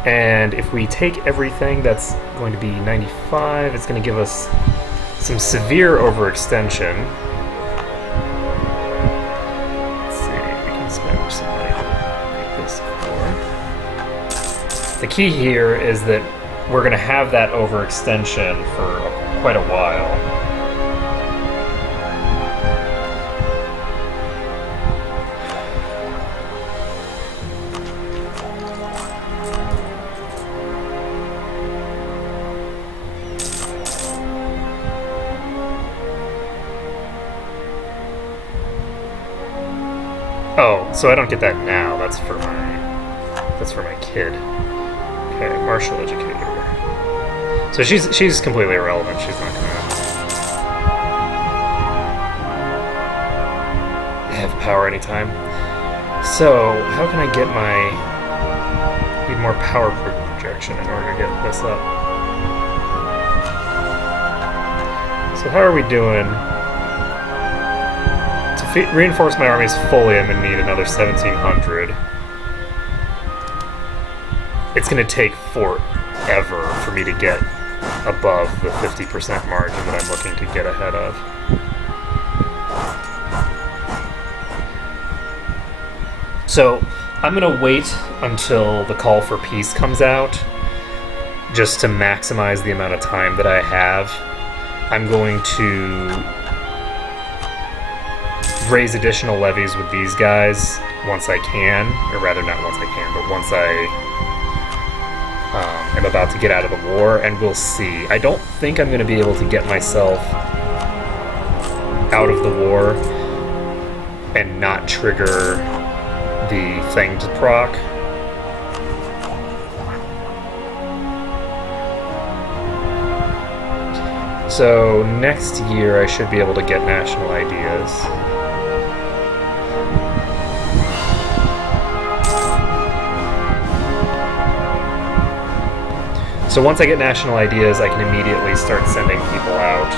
And if we take everything, that's going to be 95. It's going to give us some severe overextension. Let's see, we can spend some money to make this for. The key here is that we're going to have that overextension for quite a while. Oh, so I don't get that now. That's for my kid. Okay, martial educator. So she's completely irrelevant. She's not gonna have power anytime. So how can I get need more power projection in order to get this up? So how are we doing? Reinforce my armies fully, I'm going to need another 1,700. It's going to take forever for me to get above the 50% margin that I'm looking to get ahead of. So I'm going to wait until the call for peace comes out, just to maximize the amount of time that I have. I'm going to raise additional levies with these guys once I can, or rather not once I can, but once I am about to get out of the war, and we'll see. I don't think I'm going to be able to get myself out of the war and not trigger the thing to proc. So next year I should be able to get national ideas. So once I get national ideas, I can immediately start sending people out.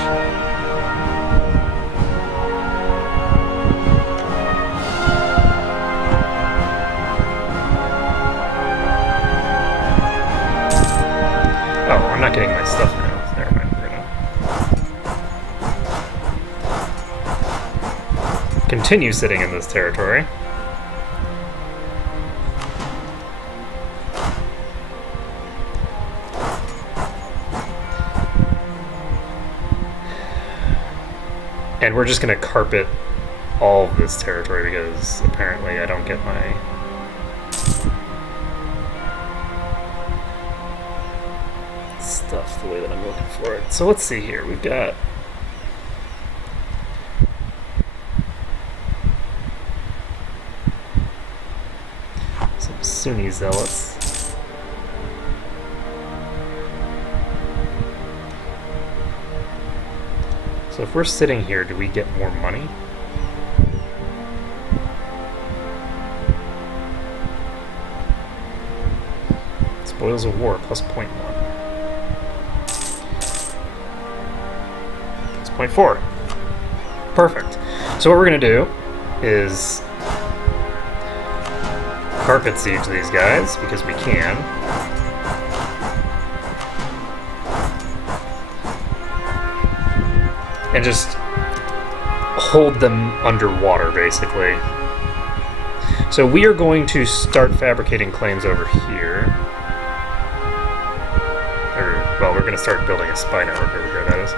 continue sitting in this territory. And we're just going to carpet all of this territory because apparently I don't get my... stuff the way that I'm looking for it. So let's see here. We've got... some Sunni zealots. So if we're sitting here, do we get more money? Spoils of war, plus 0.1. Plus 0.4. Perfect. So what we're going to do is carpet siege these guys, because we can. And just hold them underwater, basically. So we are going to start fabricating claims over here. Or, well, we're going to start building a spy network over here, that is.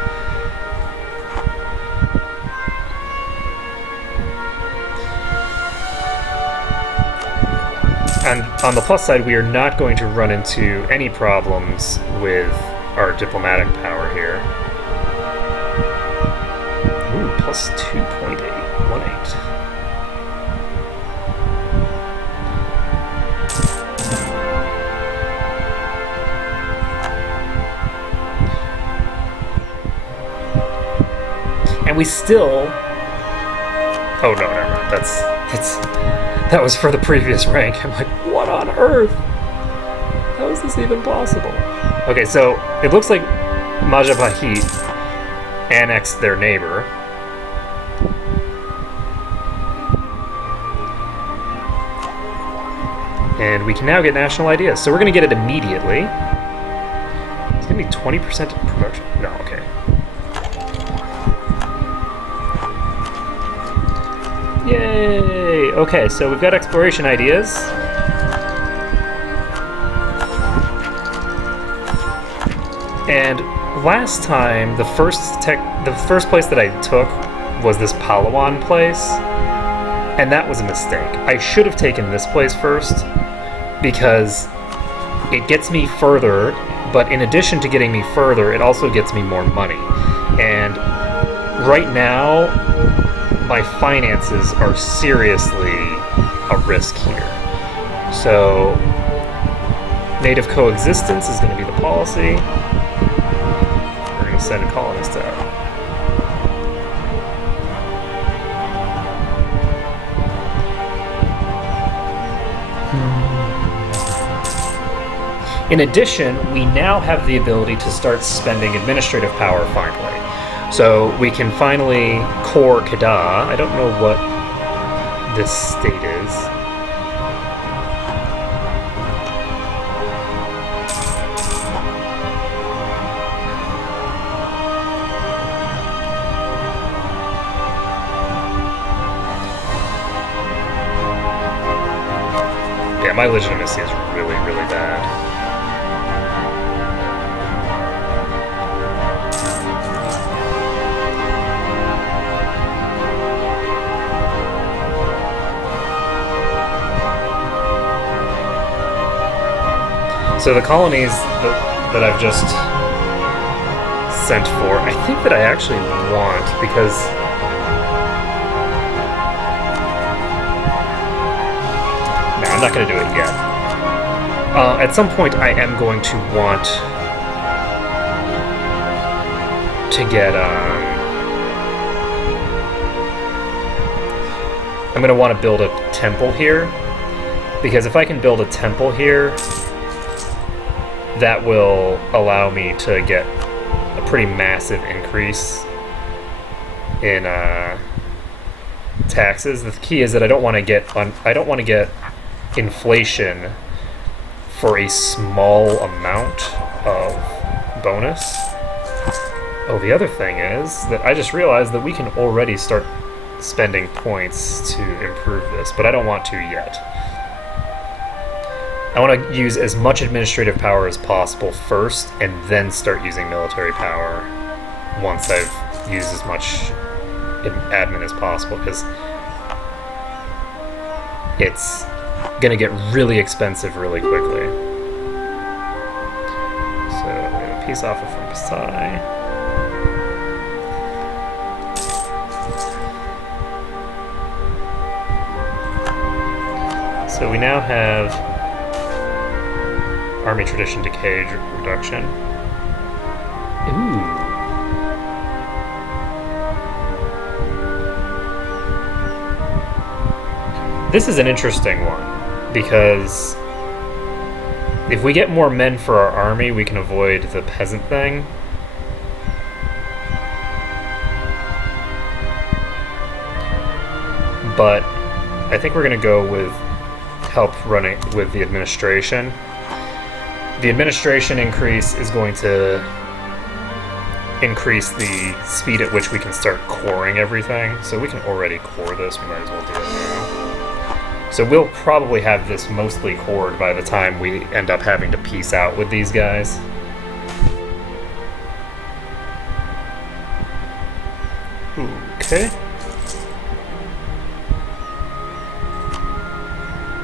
And on the plus side, we are not going to run into any problems with our diplomatic power here. Ooh, plus 2.818. And we still... oh no, never mind. That was for the previous rank. I'm like, what on earth? How is this even possible? Okay, so it looks like Majapahit annexed their neighbor. And we can now get national ideas. So we're going to get it immediately. It's going to be 20% production. No, okay. Yay! Okay, so we've got exploration ideas. And last time, the first place that I took was this Palawan place, and that was a mistake. I should have taken this place first, because it gets me further, but in addition to getting me further, it also gets me more money. And right now, my finances are seriously a risk here. So, native coexistence is going to be the policy. We're going to send colonists out. In addition, we now have the ability to start spending administrative power finally. So we can finally core Kedah. I don't know what this state is. Yeah, my legitimacy is really, really bad. So the colonies that I've just sent for, I think that I actually want, because no, I'm not going to do it yet. At some point, I am going to want to get. I'm going to want to build a temple here, because if I can build a temple here, that will allow me to get a pretty massive increase in taxes. The key is that I don't want to get inflation for a small amount of bonus. Oh, the other thing is that I just realized that we can already start spending points to improve this, but I don't want to yet. I want to use as much administrative power as possible first, and then start using military power once I've used as much admin as possible, because it's going to get really expensive really quickly. So we have a peace offer from Pasai. So we now have Army Tradition Decay reduction. Ooh. This is an interesting one, because if we get more men for our army, we can avoid the peasant thing. But I think we're going to go with help running with the administration. The administration increase is going to increase the speed at which we can start coring everything. So we can already core this, we might as well do it now. So we'll probably have this mostly cored by the time we end up having to peace out with these guys. Okay.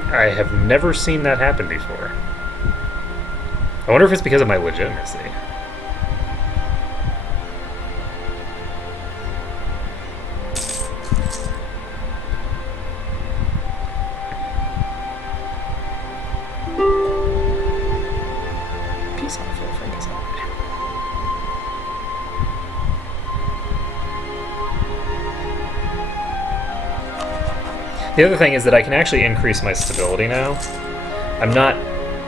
I have never seen that happen before. I wonder if it's because of my legitimacy. Peace offer from Pasai. The other thing is that I can actually increase my stability now. I'm not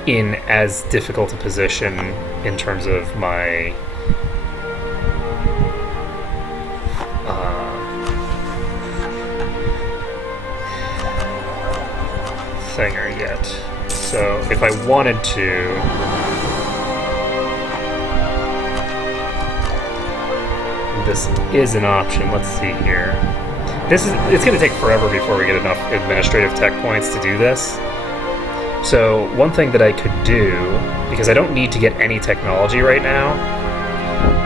in as difficult a position in terms of my thinger yet. So if I wanted to, this is an option. Let's see here. It's going to take forever before we get enough administrative tech points to do this. So one thing that I could do, because I don't need to get any technology right now,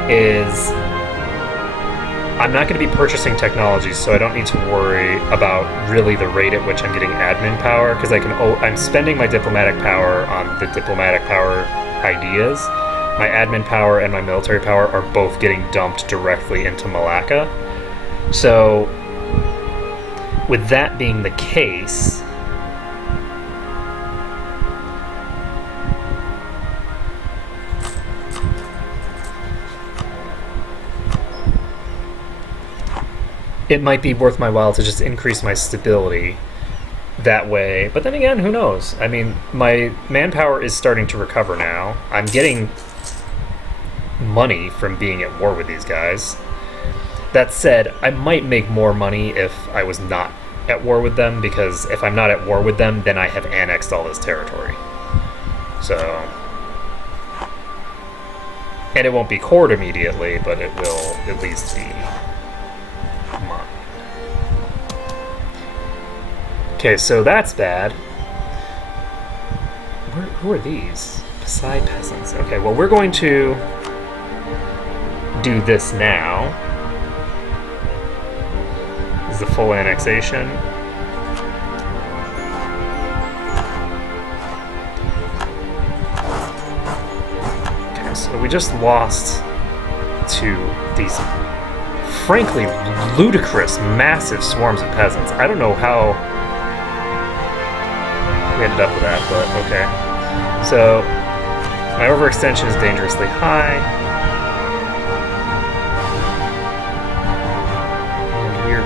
is I'm not going to be purchasing technologies, so I don't need to worry about really the rate at which I'm getting admin power, because I'm spending my diplomatic power on the diplomatic power ideas. My admin power and my military power are both getting dumped directly into Malacca. So with that being the case, it might be worth my while to just increase my stability that way. But then again, who knows? I mean, my manpower is starting to recover now. I'm getting money from being at war with these guys. That said, I might make more money if I was not at war with them, because if I'm not at war with them, then I have annexed all this territory. So, and it won't be cored immediately, but it will at least be mine. Okay, so that's bad. Who are these? Pasai peasants. Okay, well, we're going to do this now. This is the full annexation. Okay, so we just lost to these frankly ludicrous, massive swarms of peasants. I don't know how we ended up with that, but okay. So my overextension is dangerously high.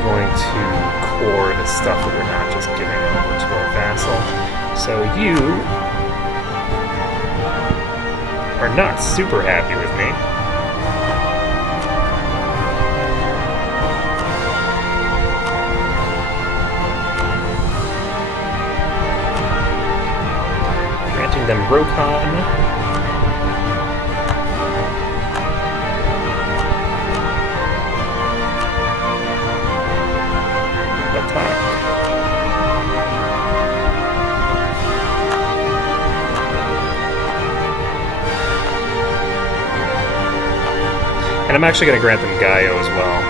Going to core the stuff that we're not just giving over to our vassal. So you are not super happy with me. Granting them Rokon. And I'm actually going to grant them Gaio as well.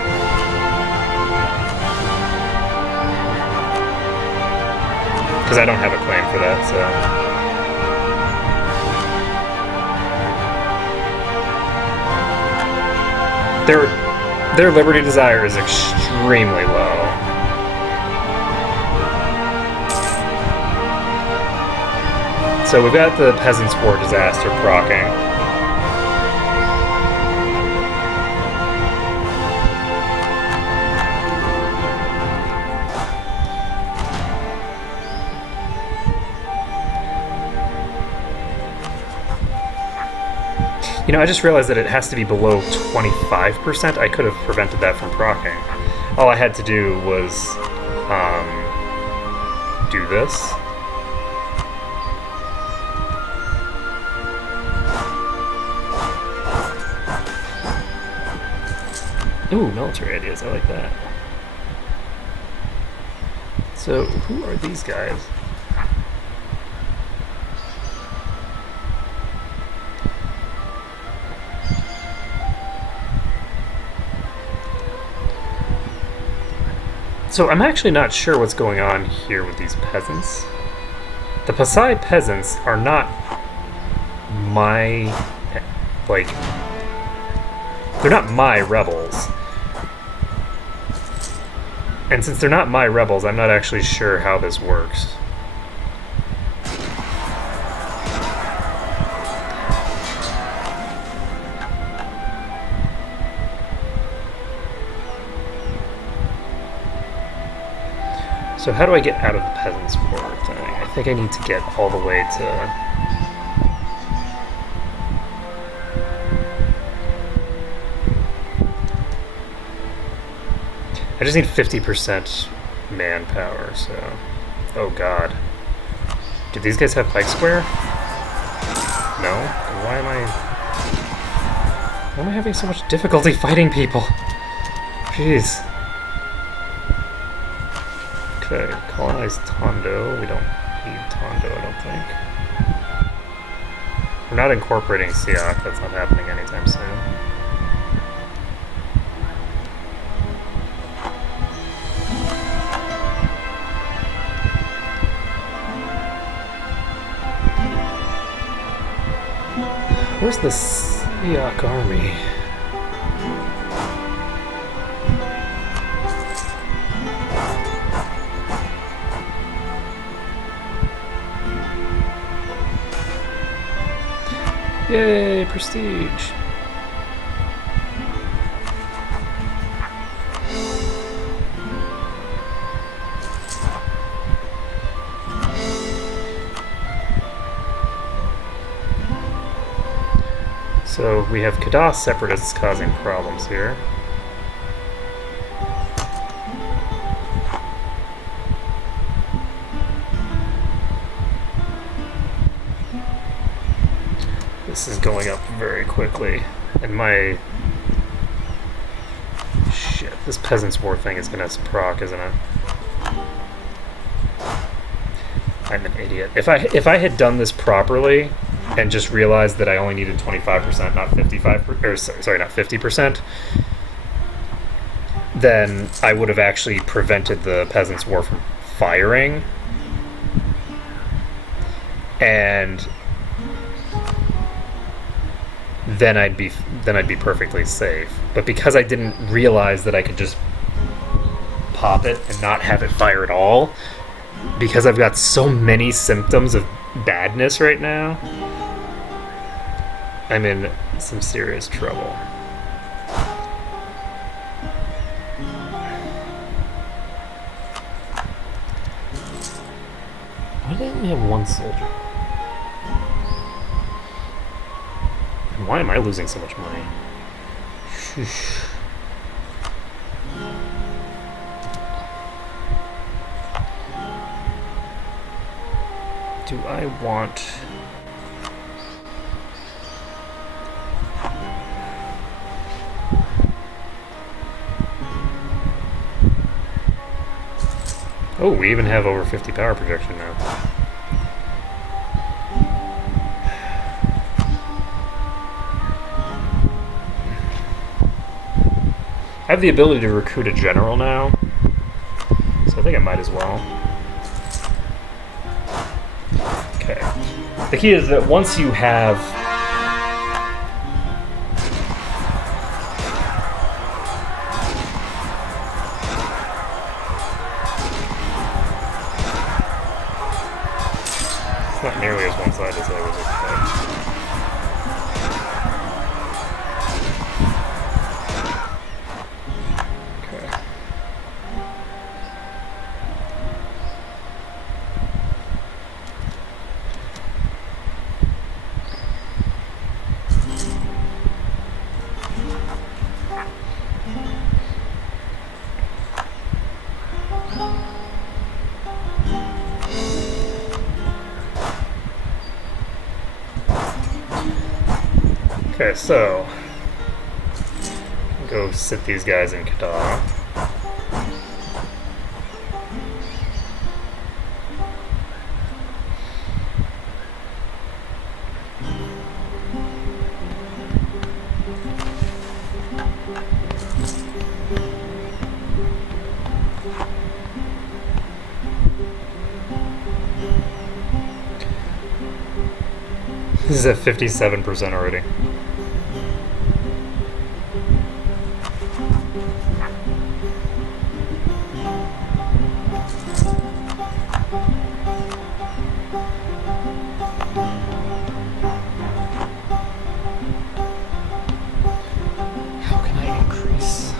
Because I don't have a claim for that, so... Their Liberty Desire is extremely low. So we've got the Peasants' War Disaster proccing. You know, I just realized that it has to be below 25%. I could have prevented that from proccing. All I had to do was do this. Ooh, military ideas. I like that. So, who are these guys? So I'm actually not sure what's going on here with these peasants. The Pasai peasants are not my, like, they're not my rebels. And since they're not my rebels, I'm not actually sure how this works. So how do I get out of the Peasants' War thing? I think I need to get all the way to... I just need 50% manpower, so... Oh god. Do these guys have Pike Square? No? Then why am I having so much difficulty fighting people? Jeez. Okay, colonize Tondo. We don't need Tondo, I don't think. We're not incorporating Siak. That's not happening anytime soon. Where's the Siak army? Yay, prestige! So we have Kadas separatists causing problems here. This is going up very quickly, and my... Shit, this Peasants' War thing is gonna proc, isn't it? I'm an idiot. If I had done this properly, and just realized that I only needed 25%, not 55%, or sorry, not 50%, then I would have actually prevented the Peasants' War from firing. And then I'd be perfectly safe. But because I didn't realize that I could just pop it and not have it fire at all, because I've got so many symptoms of badness right now, I'm in some serious trouble. Why do they only have one soldier? And why am I losing so much money? Sheesh. Do I want... Oh, we even have over 50 power projection now. I have the ability to recruit a general now, so I think I might as well. Okay. The key is that once you have it's not nearly as one-sided as I was expecting. Okay, so go sit these guys in Kadar. This is at 57% already. How can I increase?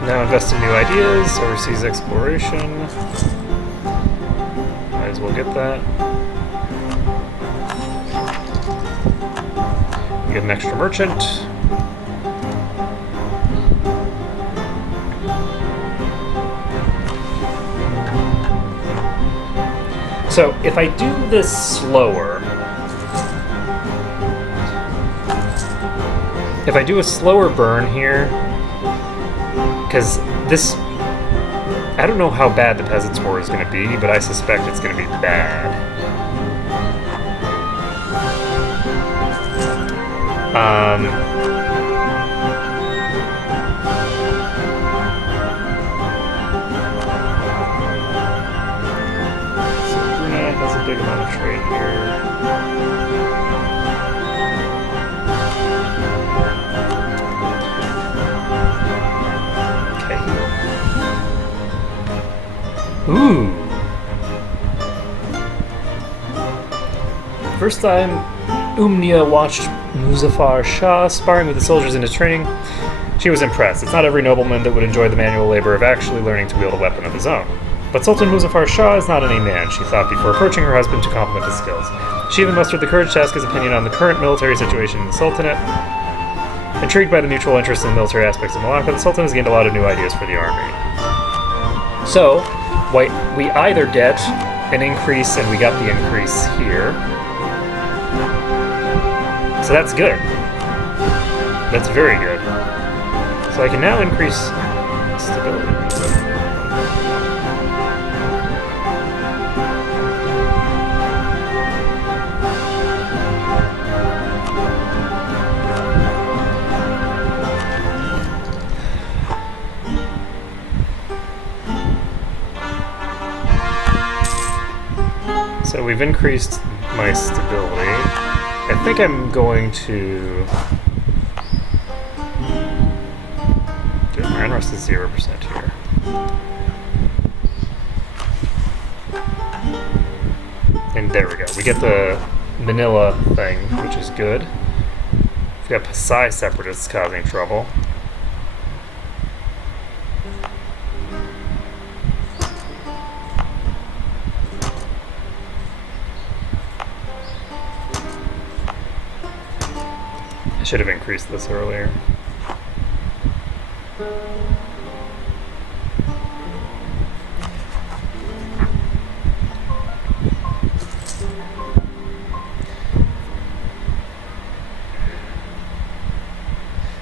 Now invest in new ideas, overseas exploration. Might as well get that. Get an extra merchant. So if I do this slower, if I do a slower burn here, because this, I don't know how bad the Peasants' War is going to be, but I suspect it's going to be bad. So Brunei has a big amount of trade here. Ooh. First time Umnia watched Muzaffar Shah sparring with the soldiers in his training, she was impressed. It's not every nobleman that would enjoy the manual labor of actually learning to wield a weapon of his own. But Sultan Muzaffar Shah is not any man, she thought before approaching her husband to compliment his skills. She even mustered the courage to ask his opinion on the current military situation in the Sultanate. Intrigued by the mutual interest in the military aspects of Malacca, the Sultan has gained a lot of new ideas for the army. So, we either get an increase, and we got the increase here. So that's good. That's very good. So I can now increase stability. So we've increased my stability. I think I'm going to... My unrest is 0% here. And there we go. We get the Manila thing, which is good. We've got Pasai separatists causing trouble. I should have increased this earlier.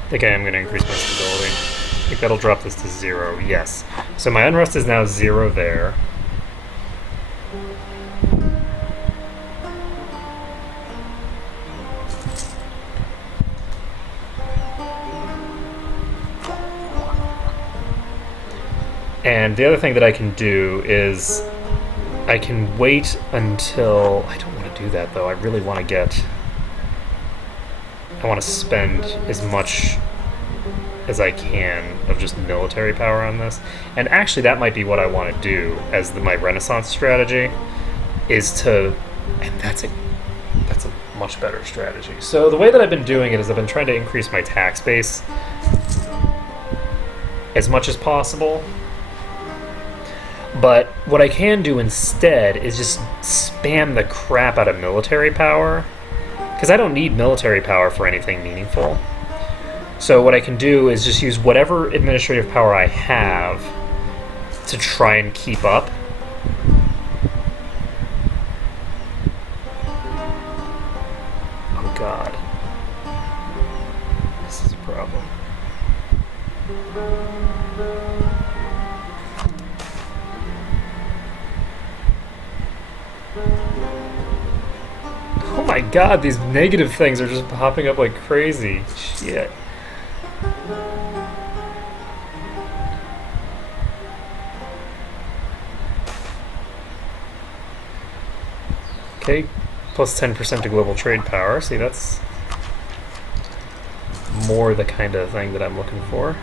I think I am going to increase my stability. I think that'll drop this to 0. Yes. So my unrest is now 0 there. And the other thing that I can do is I can wait until... I don't want to do that, though. I really want to get... I want to spend as much as I can of just military power on this. And actually, that might be what I want to do as my Renaissance strategy, is to... And that's a much better strategy. So the way that I've been doing it is I've been trying to increase my tax base as much as possible. But what I can do instead is just spam the crap out of military power, because I don't need military power for anything meaningful. So what I can do is just use whatever administrative power I have to try and keep up. Oh God. This is a problem. Oh my God, these negative things are just popping up like crazy. Shit. Okay, plus 10% to global trade power. See, that's more the kind of thing that I'm looking for.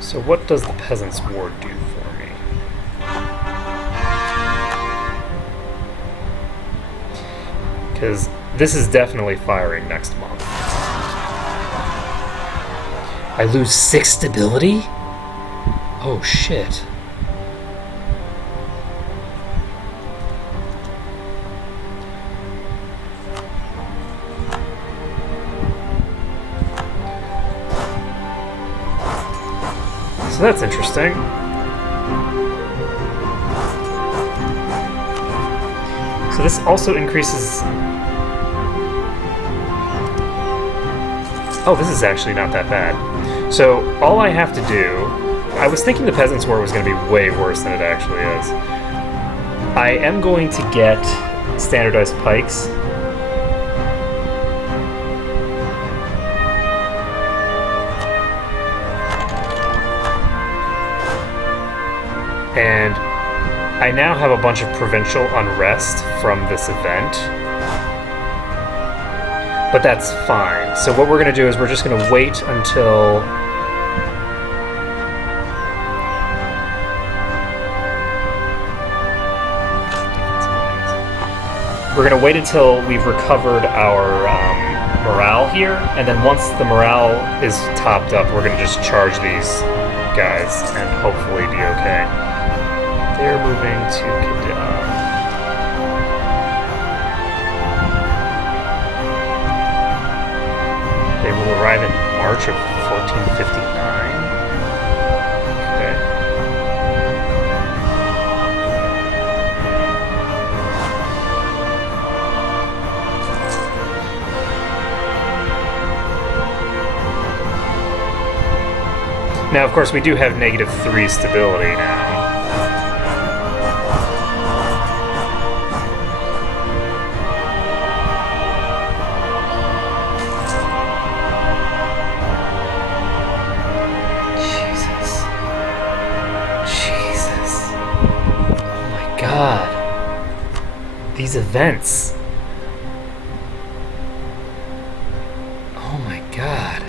So what does the Peasants' War do for me? Because this is definitely firing next month. I lose 6 stability? Oh shit. So that's interesting. So this also increases... Oh, this is actually not that bad. So all I have to do... I was thinking the Peasants' War was going to be way worse than it actually is. I am going to get standardized pikes. And I now have a bunch of provincial unrest from this event. But that's fine. So what we're going to do is we're just going to wait until... We're going to wait until we've recovered our morale here, and then once the morale is topped up, we're going to just charge these guys and hopefully be okay. They're moving to Kadam. They will arrive in March of 1459. Okay. Now, of course, we do have -3 stability now. Jesus. Oh my God. These events. Oh my God.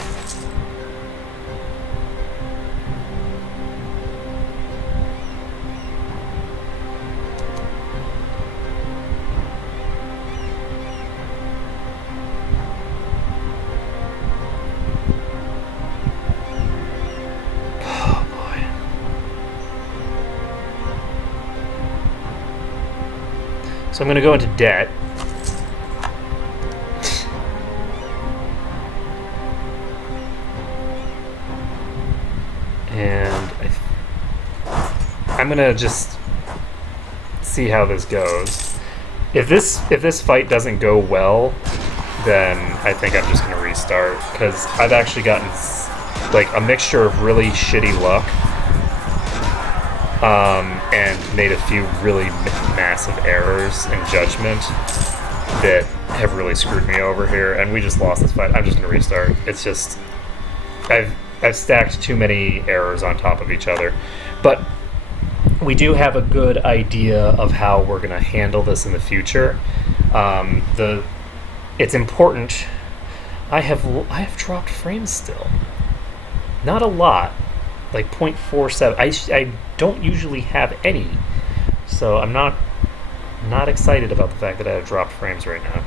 So I'm going to go into debt. And I'm going to just see how this goes. If this fight doesn't go well, then I think I'm just gonna restart, because I've actually gotten like a mixture of really shitty luck and made a few really massive errors in judgment that have really screwed me over here, and we just lost this fight. I'm just gonna restart. It's just I've stacked too many errors on top of each other, but we do have a good idea of how we're gonna handle this in the future. It's important. I have dropped frames still. Not a lot, like 0.47. I don't usually have any, so I'm not excited about the fact that I have dropped frames right now.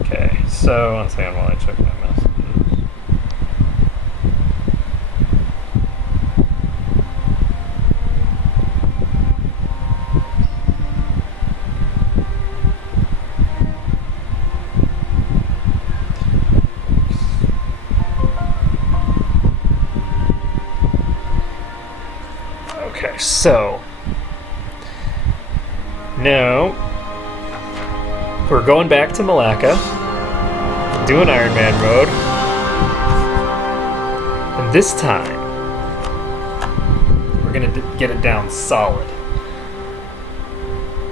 Okay, so one second while I check my messages. Okay, so now we're going back to Malacca, doing Iron Man mode, and this time we're gonna get it down solid.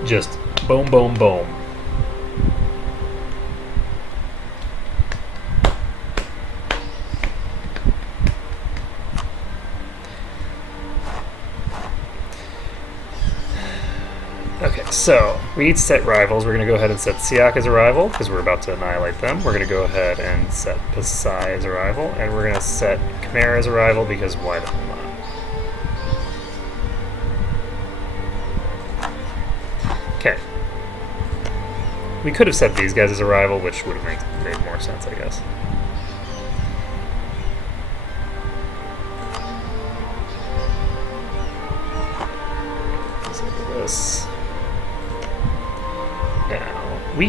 Just boom, boom, boom. Okay, so we need to set rivals. We're going to go ahead and set Siak as a rival, because we're about to annihilate them. We're going to go ahead and set Pasai as a rival, and we're going to set Khmer as a rival, because why the hell not? Okay. We could have set these guys as a rival, which would have made more sense, I guess. Let's look at this. Now, we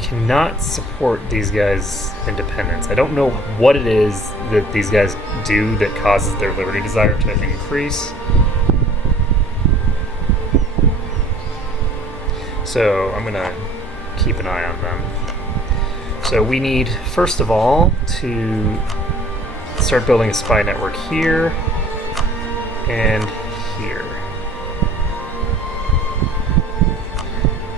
cannot support these guys' independence. I don't know what it is that these guys do that causes their liberty desire to increase. So I'm gonna keep an eye on them. So we need, first of all, to start building a spy network here and here.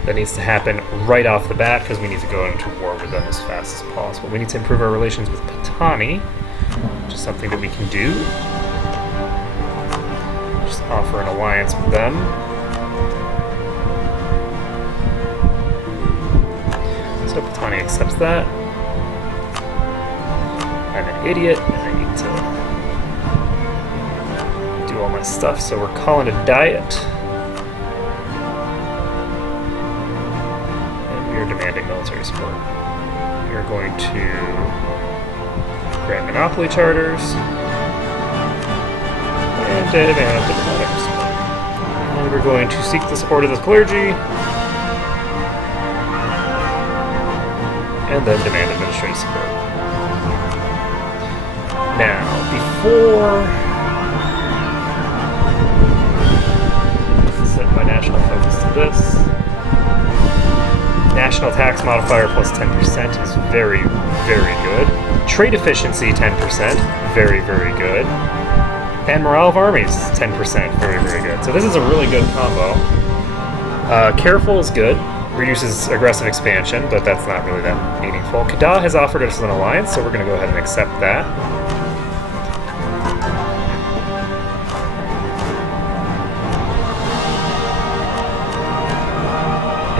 That needs to happen right off the bat, because we need to go into war with them as fast as possible. We need to improve our relations with Patani, which is something that we can do. Just offer an alliance with them. So Patani accepts that. I'm an idiot, and I need to do all my stuff, so we're calling a diet. And we are demanding military support. We are going to grant monopoly charters and demand diplomatic support. And we're going to seek the support of the clergy and then demand administrative support. Now, before set my national focus to this, national tax modifier plus 10% is very, very good. Trade efficiency 10%, very, very good. And morale of armies 10%, very, very good. So this is a really good combo. Careful is good. Reduces aggressive expansion, but that's not really that meaningful. Kedah has offered us an alliance, so we're going to go ahead and accept that.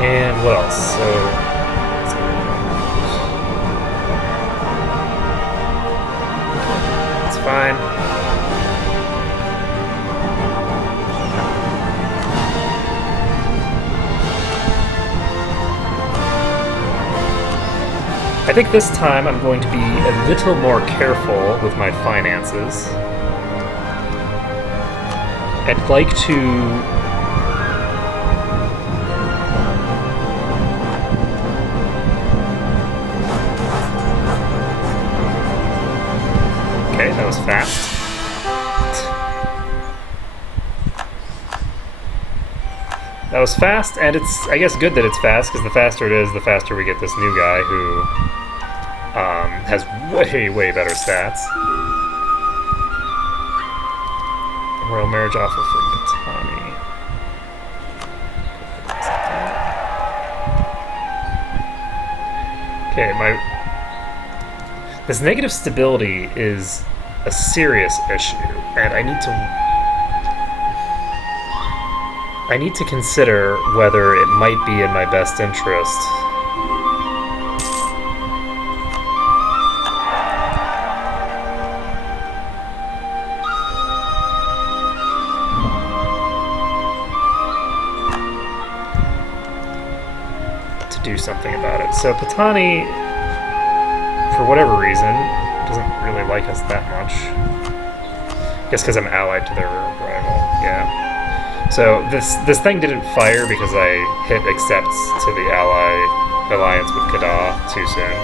And what else? So it's fine. I think this time I'm going to be a little more careful with my finances. I'd like to okay, that was fast. That was fast, and it's, I guess, good that it's fast, because the faster it is, the faster we get this new guy who has way, way better stats. Royal marriage offer for Batani. Okay, this negative stability is a serious issue, and I need to consider whether it might be in my best interest to do something about it. So Patani, for whatever reason, doesn't really like us that much. I guess because I'm allied to their rival, yeah. So this thing didn't fire because I hit accept to the alliance with Kada too soon.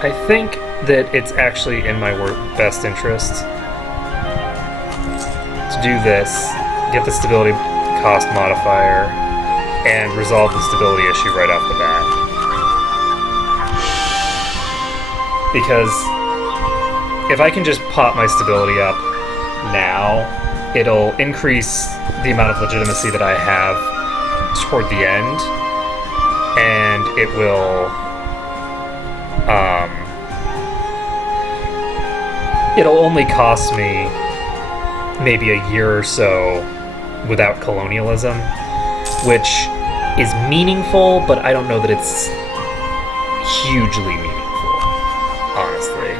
I think that it's actually in my best interest to do this, get the stability cost modifier, and resolve the stability issue right off the bat. Because if I can just pop my stability up now, it'll increase the amount of legitimacy that I have toward the end, and it will it'll only cost me maybe a year or so without colonialism, which is meaningful, but I don't know that it's hugely meaningful, honestly.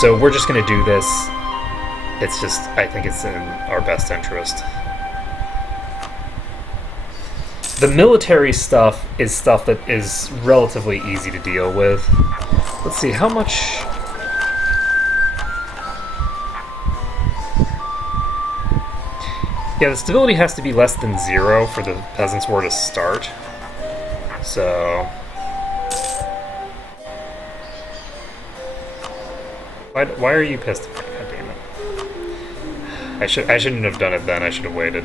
So we're just going to do this. It's just, I think it's in our best interest. The military stuff is stuff that is relatively easy to deal with. Let's see, how much... Yeah, the stability has to be less than 0 for the Peasants' War to start. So... Why are you pissed at me? God damn it. I shouldn't have done it then, I should have waited.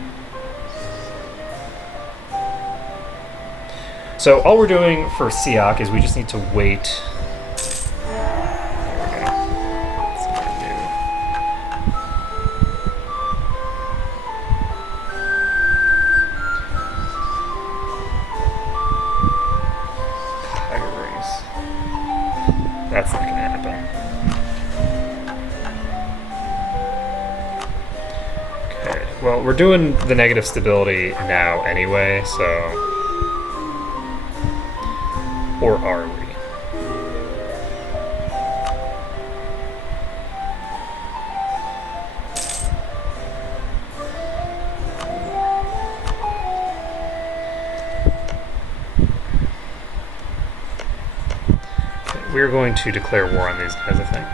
So all we're doing for Siak is we just need to wait. That's not gonna happen. Okay, well, we're doing the negative stability now anyway, so... Or are we? We're going to declare war on these guys, I think.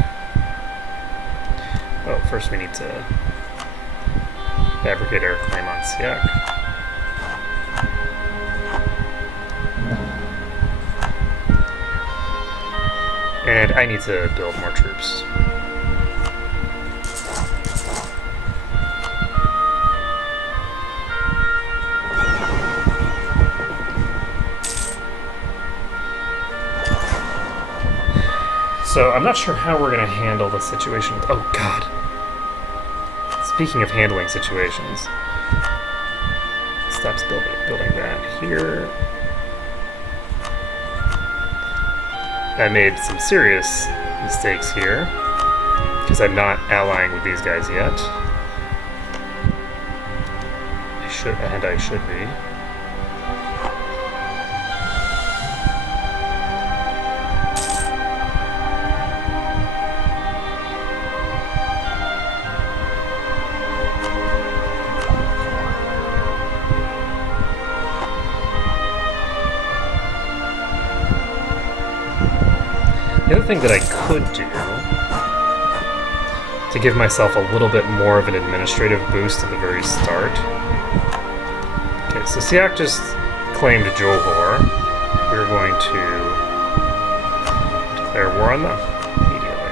Oh, first we need to fabricate our claim on Siak. And I need to build more troops. So I'm not sure how we're going to handle the situation. Oh, God. Speaking of handling situations. Stops building that here. I made some serious mistakes here, because I'm not allying with these guys yet. I should be. The other thing that I could do to give myself a little bit more of an administrative boost at the very start. Okay, so Siak just claimed Johor. We're going to declare war on them immediately.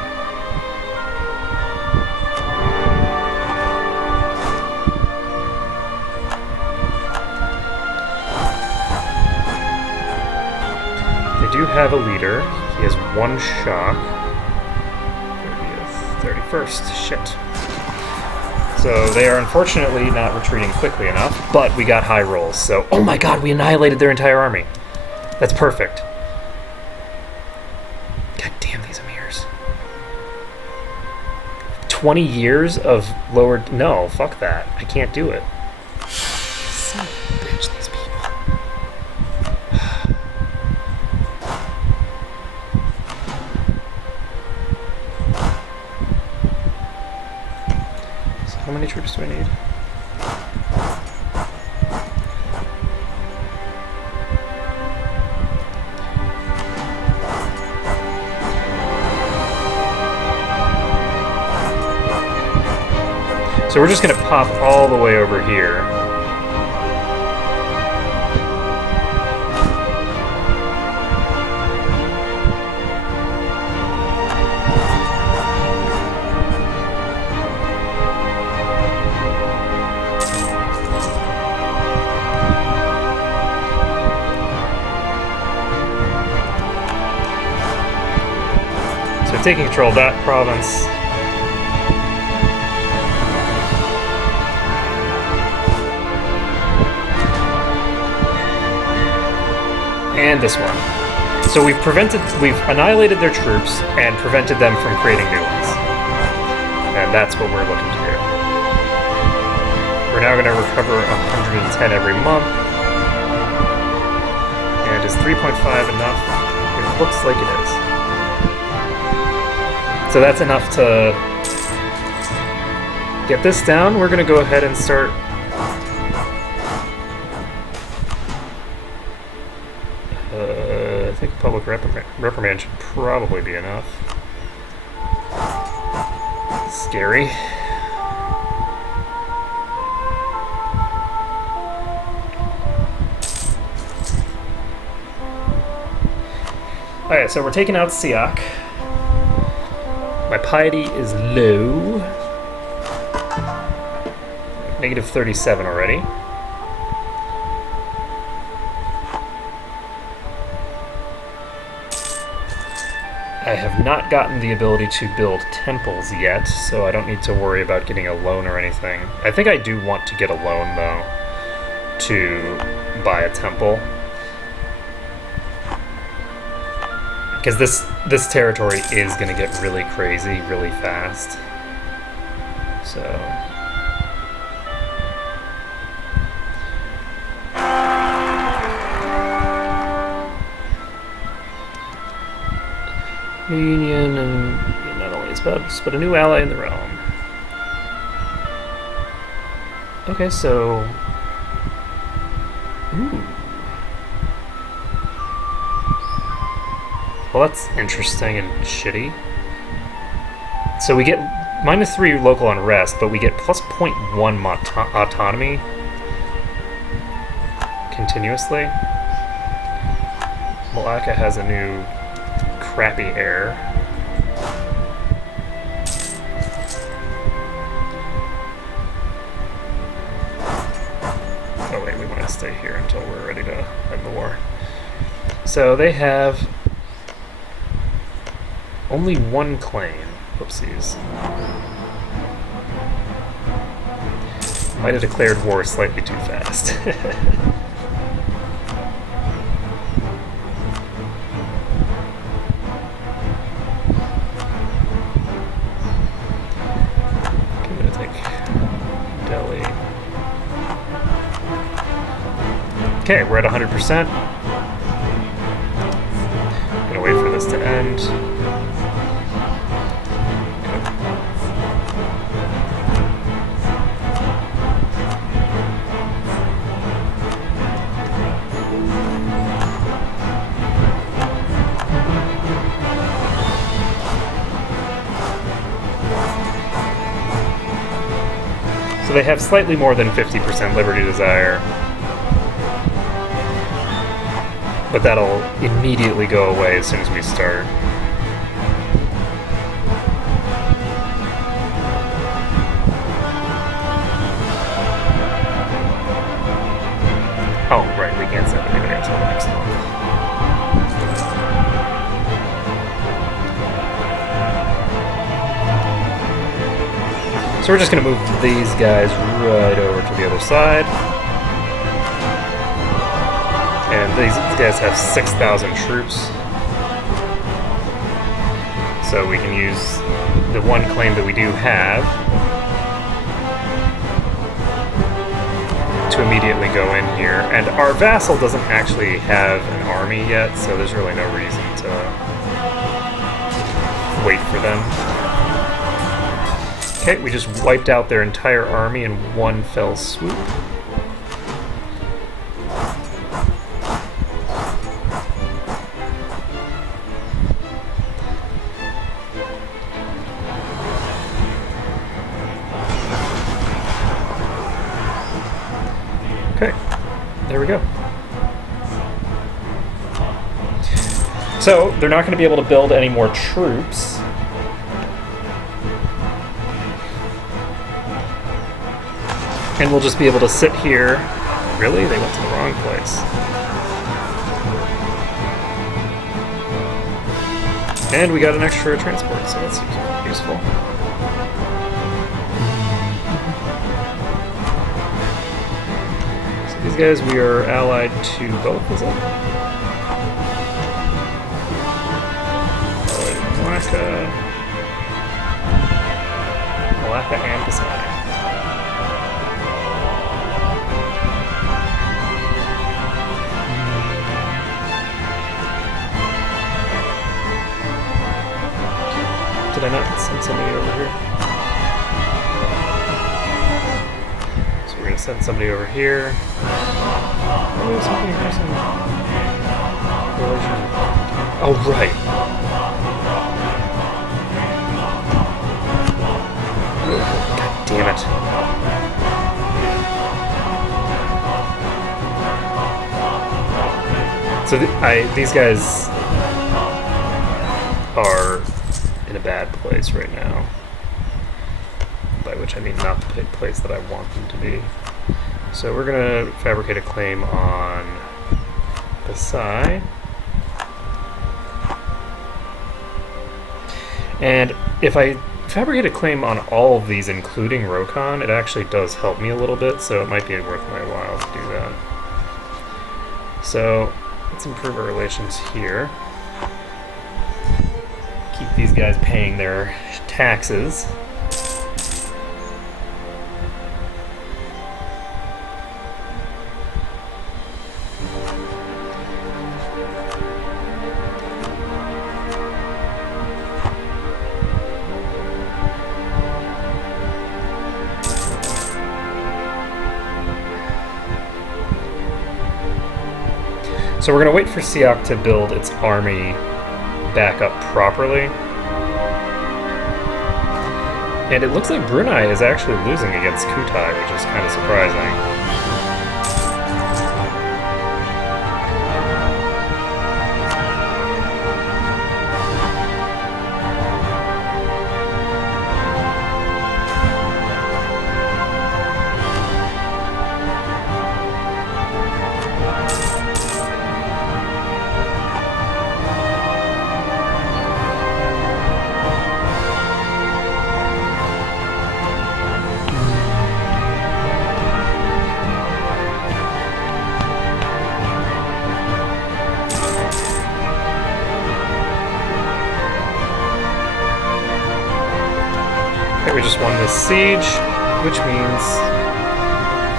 They do have a leader. He has one shock. 30th, 31st. Shit. So they are unfortunately not retreating quickly enough, but we got high rolls. So, oh my god, we annihilated their entire army. That's perfect. God damn these emirs. 20 years of lowered... No, fuck that. I can't do it. Son of a bitch, these people. So how many troops do I need? So we're just going to pop all the way over here. So taking control of that province. And this one. So we've annihilated their troops and prevented them from creating new ones. And that's what we're looking to do. We're now going to recover 110 every month. And is 3.5 enough? It looks like it is. So that's enough to get this down. We're going to go ahead and start... I think public reprimand should probably be enough. Scary. Alright, so we're taking out Siak. My piety is low. Negative 37 already. I have not gotten the ability to build temples yet, so I don't need to worry about getting a loan or anything. I think I do want to get a loan, though, to buy a temple. Because this territory is going to get really crazy really fast. So... Union, and not only its spouse, but a new ally in the realm. Okay, so... Ooh. Well, that's interesting and shitty. So we get -3 local unrest, but we get plus 0.1 autonomy continuously. Malacca has a new crappy heir. Oh wait, we want to stay here until we're ready to end the war. So they have only one claim. Whoopsies. Might have declared war slightly too fast. I'm gonna take Delhi. Okay, we're at 100%. Gonna wait for this to end. So they have slightly more than 50% Liberty Desire. But that'll immediately go away as soon as we start. Oh, right, we can't send anybody until the next month. So we're just going to move these guys right over to the other side. And these guys have 6,000 troops. So we can use the one claim that we do have to immediately go in here. And our vassal doesn't actually have an army yet, so there's really no reason to wait for them. Okay, we just wiped out their entire army in one fell swoop. Okay, there we go. So, they're not going to be able to build any more troops. And we'll just be able to sit here. Really? They went to the wrong place. And we got an extra transport, so that seems useful. So these guys, we are allied to both, is it? Malacca and Biscay. Did I not send somebody over here? So we're going to send somebody over here. Oh, somebody has some relations. Oh, right. God damn it. So these guys are in a bad place right now, by which I mean not the place that I want them to be. So we're going to fabricate a claim on Versailles. And if I fabricate a claim on all of these, including Rokon, it actually does help me a little bit, so it might be worth my while to do that. So let's improve our relations here. Keep these guys paying their taxes. So we're going to wait for Siak to build its army back up properly. And it looks like Brunei is actually losing against Kutai, which is kind of surprising. We just won this siege, which means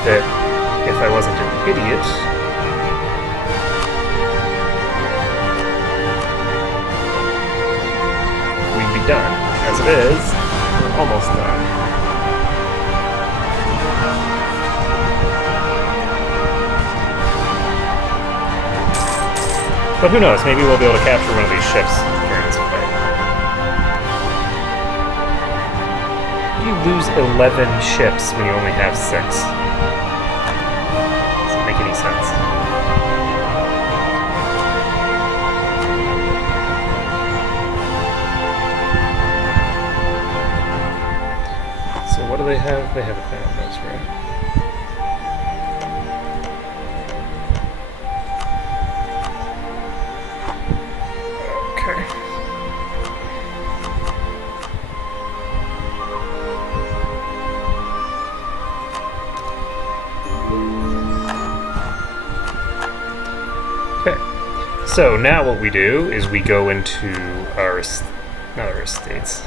that if I wasn't an idiot, we'd be done. As it is, we're almost done. But who knows, maybe we'll be able to capture one of these ships during this fight. do you lose 11 ships when you only have 6? Doesn't make any sense. So what do they have? They have a thing on this, right? So now what we do is we go into not our estates,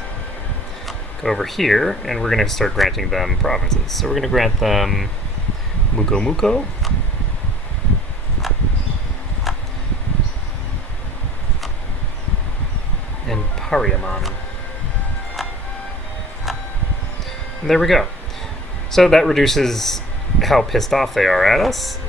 go over here, and we're going to start granting them provinces. So we're going to grant them Muko Muko, and Pariaman. And there we go. So that reduces how pissed off they are at us.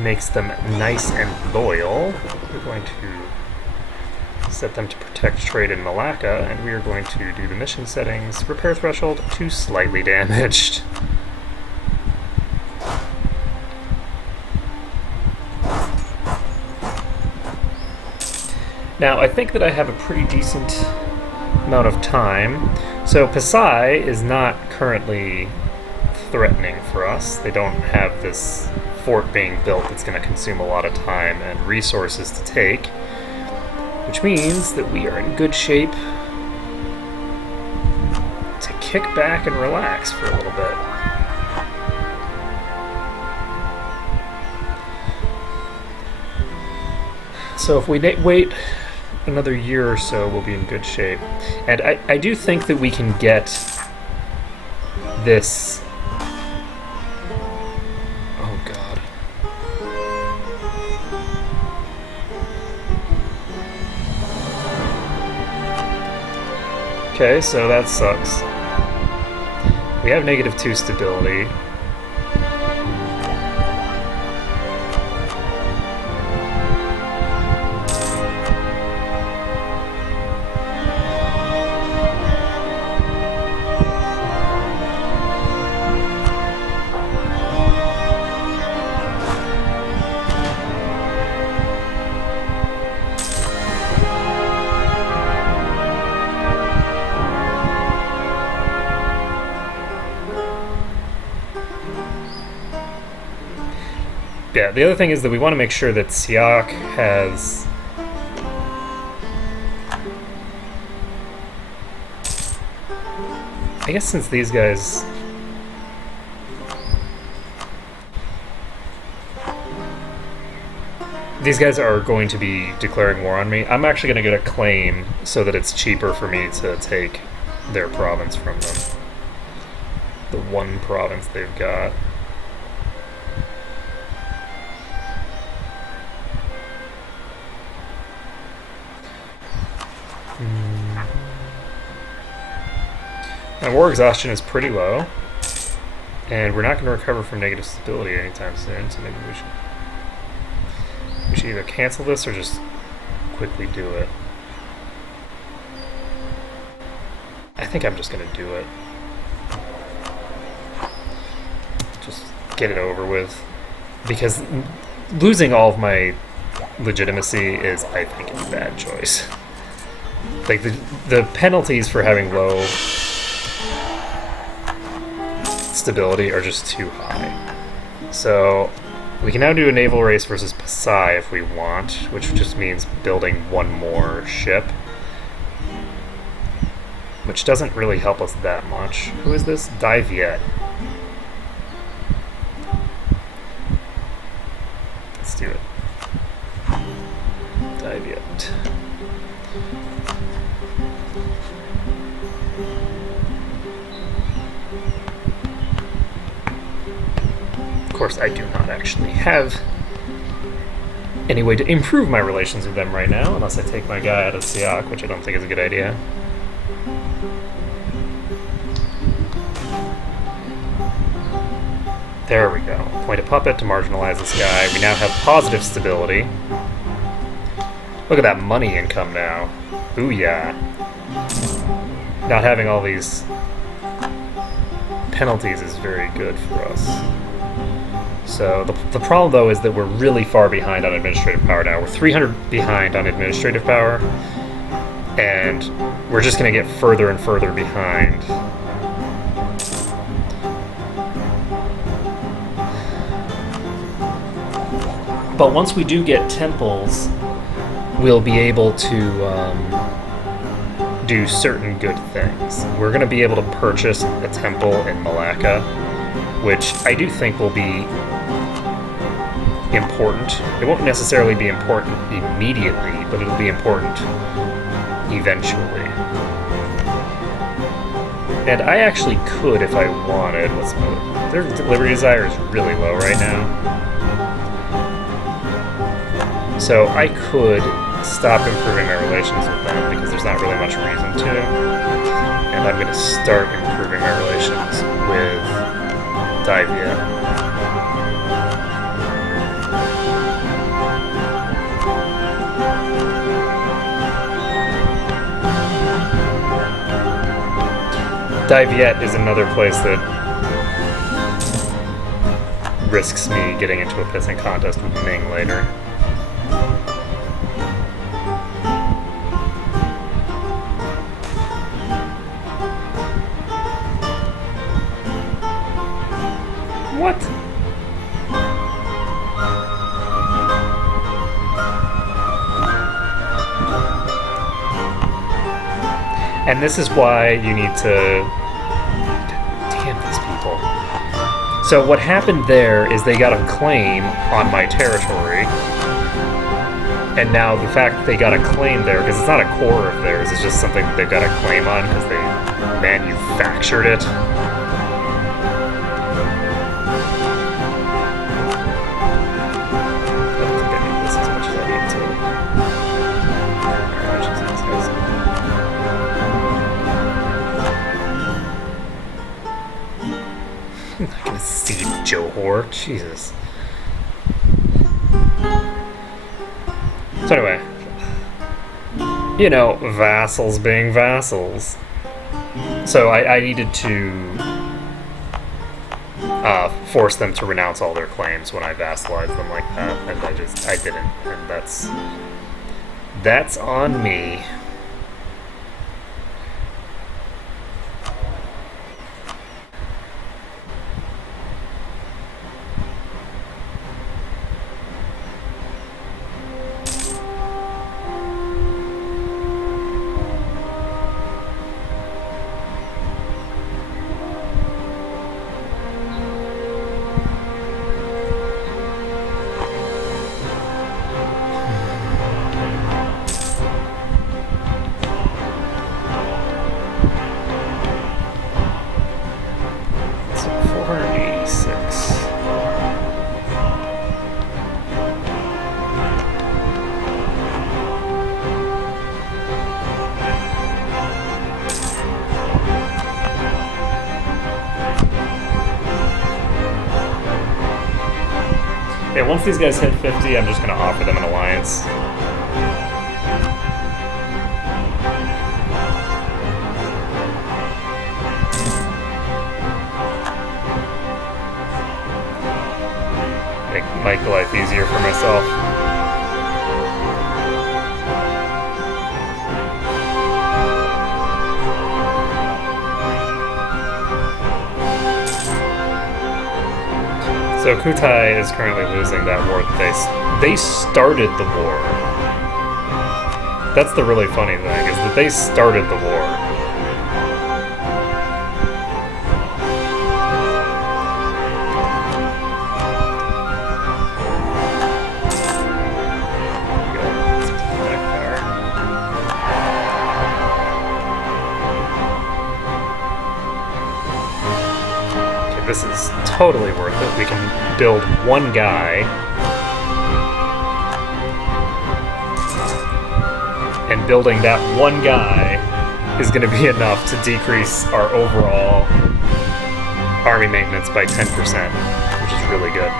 Makes them nice and loyal. We're going to set them to protect trade in Malacca, and we are going to do the mission settings. Repair threshold to slightly damaged. Now, I think that I have a pretty decent amount of time. So Pasai is not currently threatening for us. They don't have this fort being built that's going to consume a lot of time and resources to take, which means that we are in good shape to kick back and relax for a little bit. So if we wait another year or so, we'll be in good shape. And I do think that we can get this. Oh god. Okay, so that sucks. We have -2 stability. Yeah, the other thing is that we want to make sure that Siak has... I guess since these guys... These guys are going to be declaring war on me. I'm actually going to get a claim so that it's cheaper for me to take their province from them. The one province they've got. And war exhaustion is pretty low, and we're not going to recover from negative stability anytime soon, so maybe we should either cancel this or just quickly do it. I think I'm just going to do it. Just get it over with, because losing all of my legitimacy is, I think, a bad choice. Like, the penalties for having low stability are just too high. So we can now do a naval race versus Pasai if we want, which just means building one more ship, which doesn't really help us that much. Who is this? Diviet. Let's do it. Diviet. Of course, I do not actually have any way to improve my relations with them right now, unless I take my guy out of Siak, which I don't think is a good idea. There we go. Point a puppet to marginalize this guy. We now have positive stability. Look at that money income now. Booyah. Not having all these penalties is very good for us. So the problem, though, is that we're really far behind on administrative power now. We're 300 behind on administrative power, and we're just going to get further and further behind. But once we do get temples, we'll be able to do certain good things. We're going to be able to purchase a temple in Malacca, which I do think will be important. It won't necessarily be important immediately, but it'll be important eventually. And I actually could, if I wanted. Their Liberty Desire is really low right now. So I could stop improving my relations with them because there's not really much reason to. And I'm going to start improving my relations with Divia. Diviet is another place that risks me getting into a pissing contest with Ming later. What? And this is why you need to... Damn these people. So what happened there is they got a claim on my territory. And now the fact that they got a claim there, because it's not a core of theirs, it's just something that they've got a claim on because they manufactured it. I'm not gonna see Johor. Jesus. So anyway, you know, vassals being vassals. So I needed to force them to renounce all their claims when I vassalized them like that, and I didn't, and that's on me. Yeah, once these guys hit 50, I'm just going to offer them an alliance. Make life easier for myself. So Kutai is currently losing that war. They started the war. That's the really funny thing, is that they started the war. This is totally worth it. We can build one guy and building that one guy is going to be enough to decrease our overall army maintenance by 10%, which is really good.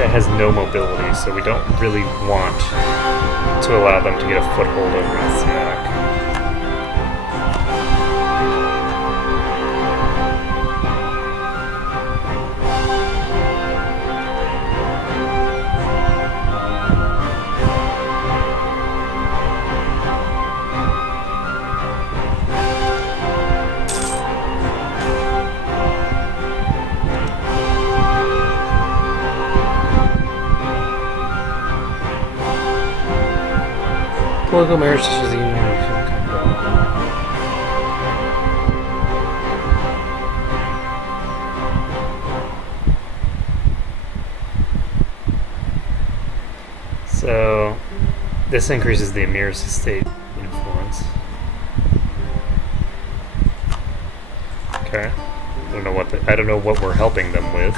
guy has no mobility, so we don't really want to allow them to get a foothold over this yak. Political marriage such as the union so this increases the emir's estate influence. Okay. I don't know what we're helping them with.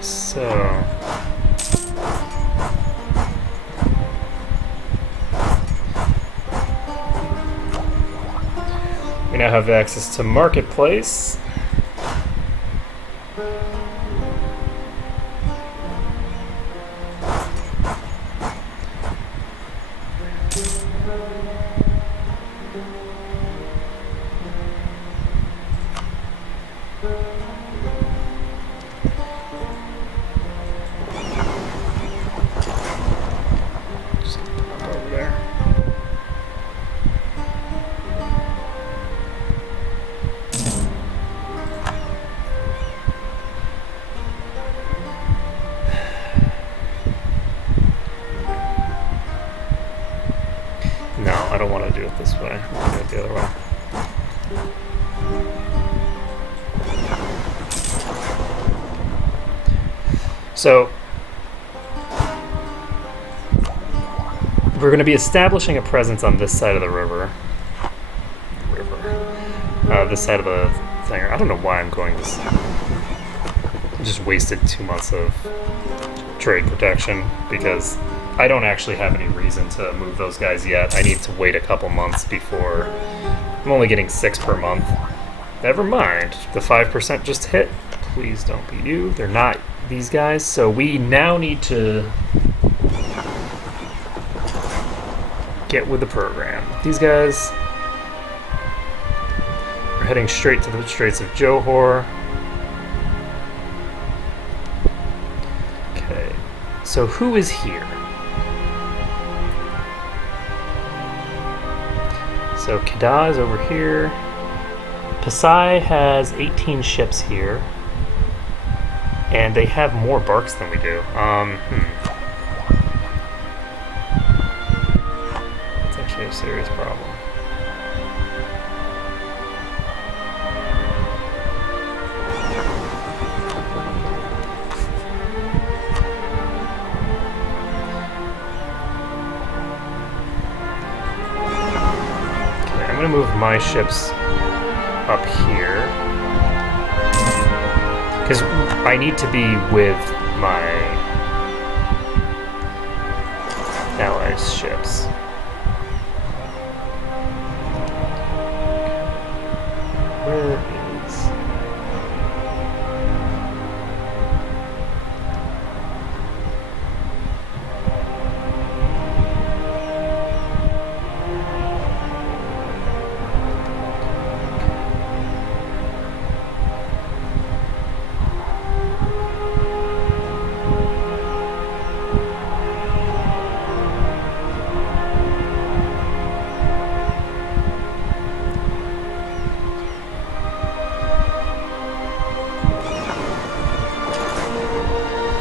So we now have access to marketplace. No, I don't want to do it this way. I want to do it the other way. So, we're going to be establishing a presence on this side of the river. This side of the thing. I don't know why I'm going this. I just wasted 2 months of trade protection because I don't actually have any reason to move those guys yet. I need to wait a couple months before. I'm only getting 6 per month. Never mind. The 5% just hit. Please don't be you. They're not these guys. So we now need to get with the program. These guys are heading straight to the Straits of Johor. Okay. So who is here? So Kedah is over here. Pasai has 18 ships here. And they have more barks than we do. It's actually a serious problem. I'm going to move my ships up here because I need to be with my allies' ships. Where is...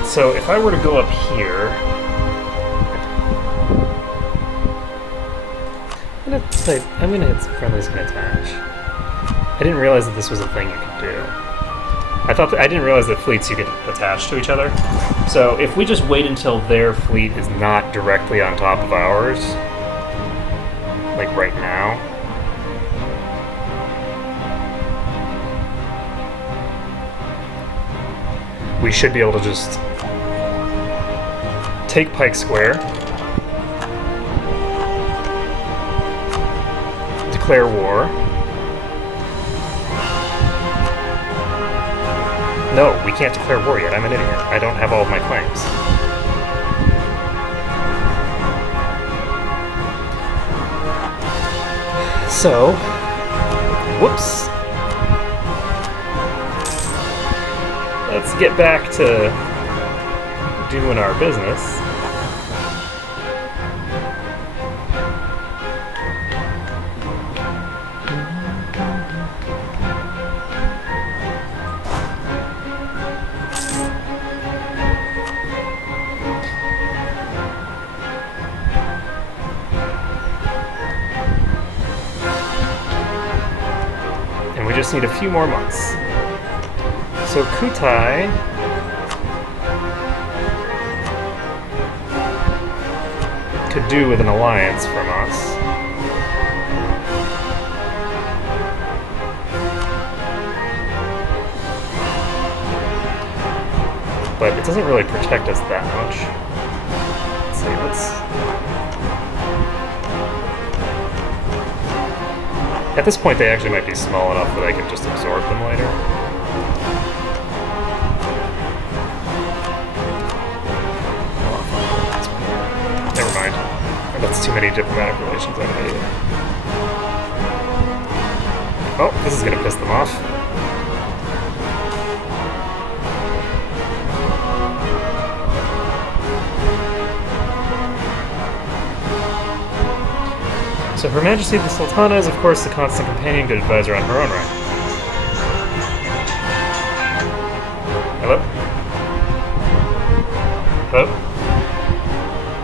So if I were to go up here, I'm gonna hit some friendlies can attach. I didn't realize that this was a thing you could do. I didn't realize that fleets you could attach to each other. So if we just wait until their fleet is not directly on top of ours, like right now. We should be able to just take Pike Square, declare war. No, we can't declare war yet. I'm an idiot. I don't have all of my claims. So, whoops. Let's get back to doing our business. And we just need a few more months. So Kutai could do with an alliance from us. But it doesn't really protect us that much. Let's see, At this point, they actually might be small enough that I can just absorb them later. Never mind. That's too many diplomatic relations I made. Oh, this is gonna piss them off. So Her Majesty the Sultana is of course the constant companion, good advisor on her own right. Hello? Hello?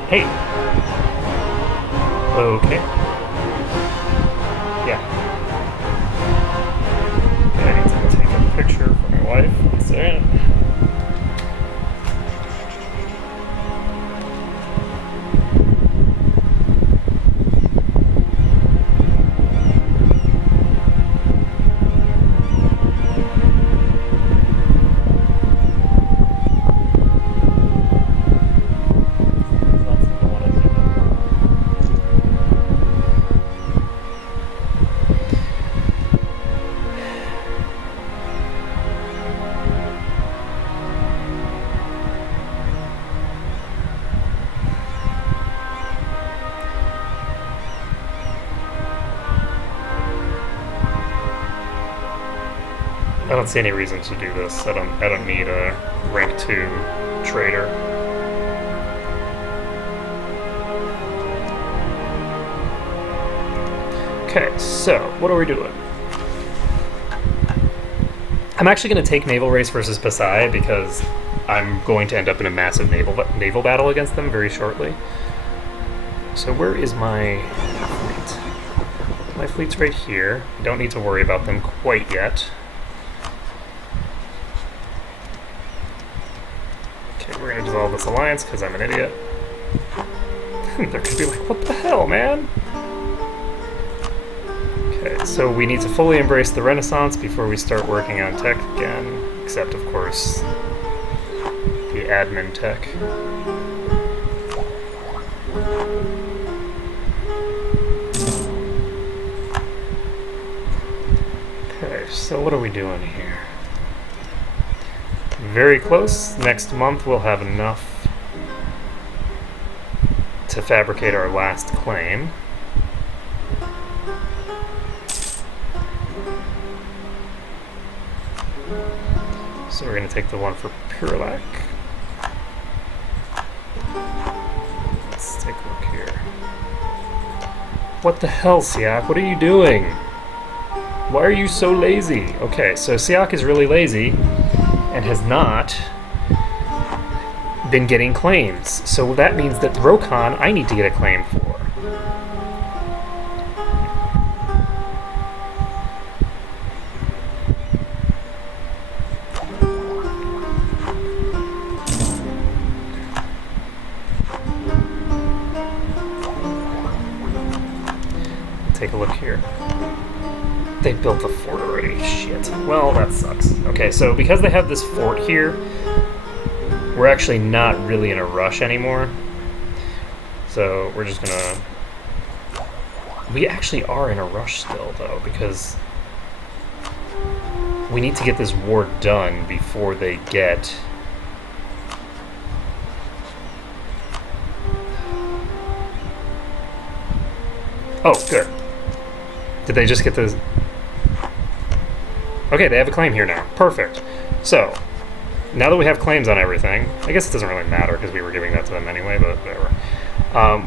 Hey! Okay. Yeah. Okay, I need to take a picture for my wife. One second. I don't see any reason to do this. I don't need a rank 2 trader. Okay, so what are we doing? I'm actually going to take naval race versus Pasai because I'm going to end up in a massive naval battle against them very shortly. So where is my fleet? My fleet's right here. Don't need to worry about them quite yet. We're gonna dissolve this alliance because I'm an idiot. They're gonna be like, what the hell, man? Okay, so we need to fully embrace the Renaissance before we start working on tech again. Except, of course, the admin tech. Okay, so what are we doing here? Very close. Next month we'll have enough to fabricate our last claim. So we're going to take the one for Purlac. Let's take a look here. What the hell, Siak? What are you doing? Why are you so lazy? Okay, so Siak is really lazy and has not been getting claims. So that means that Rokon, I need to get a claim for. take a look here. They built the fort already. Shit. Well, that sucks. Okay, so because they have this fort here, we're actually not really in a rush anymore. So we're just gonna... We actually are in a rush still, though, because we need to get this war done before they get... Oh, good. Did they just get the... Okay, they have a claim here now. Perfect. So, now that we have claims on everything, I guess it doesn't really matter because we were giving that to them anyway, but whatever.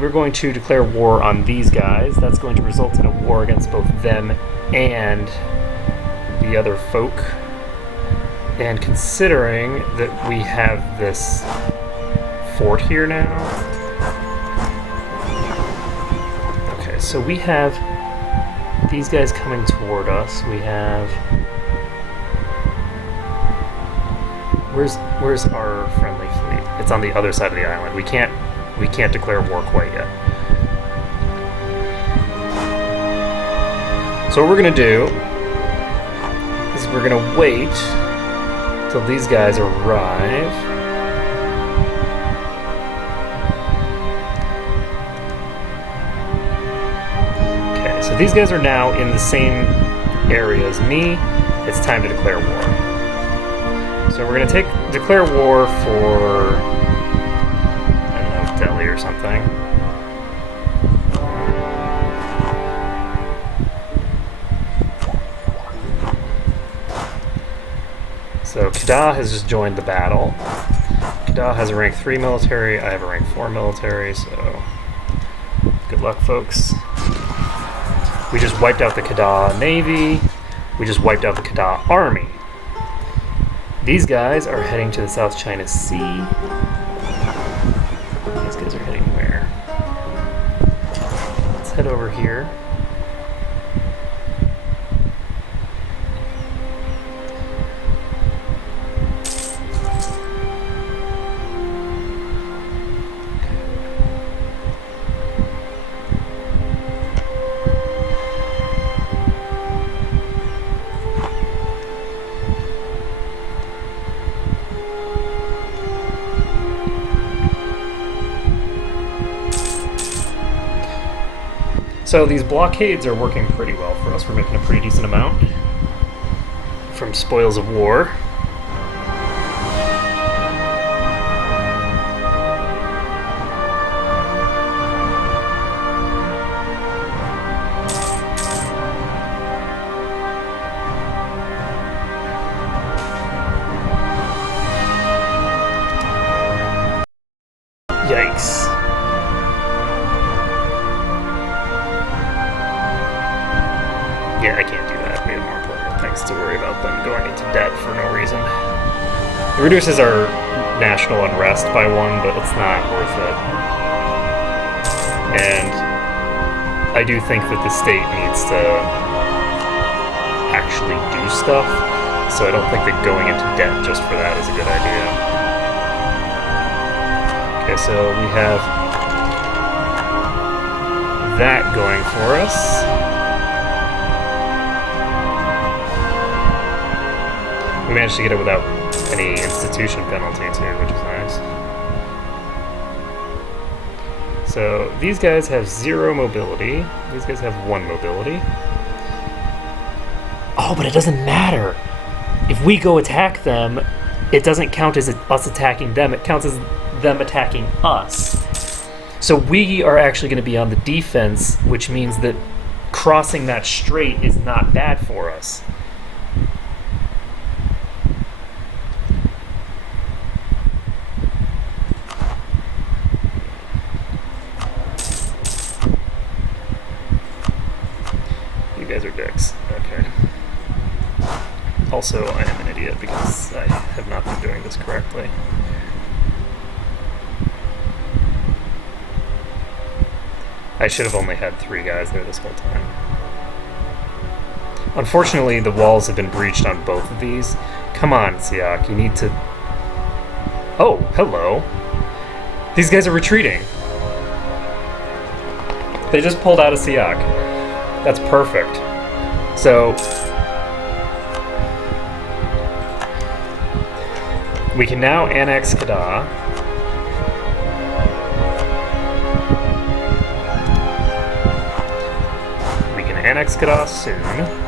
We're going to declare war on these guys. That's going to result in a war against both them and the other folk. And considering that we have this fort here now... Okay, so we have these guys coming toward us. We have... Where's our friendly fleet? It's on the other side of the island. We can't declare war quite yet. So what we're gonna do is we're gonna wait till these guys arrive. Okay, so these guys are now in the same area as me. It's time to declare war. So we're gonna declare war for, I don't know, Delhi or something. So Kedah has just joined the battle. Kedah has a rank 3 military, I have a rank 4 military, so good luck, folks. We just wiped out the Kedah Navy. We just wiped out the Kedah Army. These guys are heading to the South China Sea. These guys are heading where? Let's head over here. So these blockades are working pretty well for us. We're making a pretty decent amount from spoils of war. Yikes. Yeah, I can't do that. We have more important things to worry about than going into debt for no reason. It reduces our national unrest by 1, but it's not worth it. And I do think that the state needs to actually do stuff, so I don't think that going into debt just for that is a good idea. Okay, so we have that going for us. We managed to get it without any institution penalty too, which is nice. So these guys have 0 mobility. These guys have 1 mobility. Oh, but it doesn't matter. If we go attack them, it doesn't count as us attacking them. It counts as them attacking us. So we are actually going to be on the defense, which means that crossing that strait is not bad for us. Guys are dicks. Okay. Also, I am an idiot because I have not been doing this correctly. I should have only had 3 guys there this whole time. Unfortunately, the walls have been breached on both of these. Come on, Siak, you need to... Oh, hello. These guys are retreating. They just pulled out of Siak. That's perfect. So we can now annex Kedah. We can annex Kedah soon.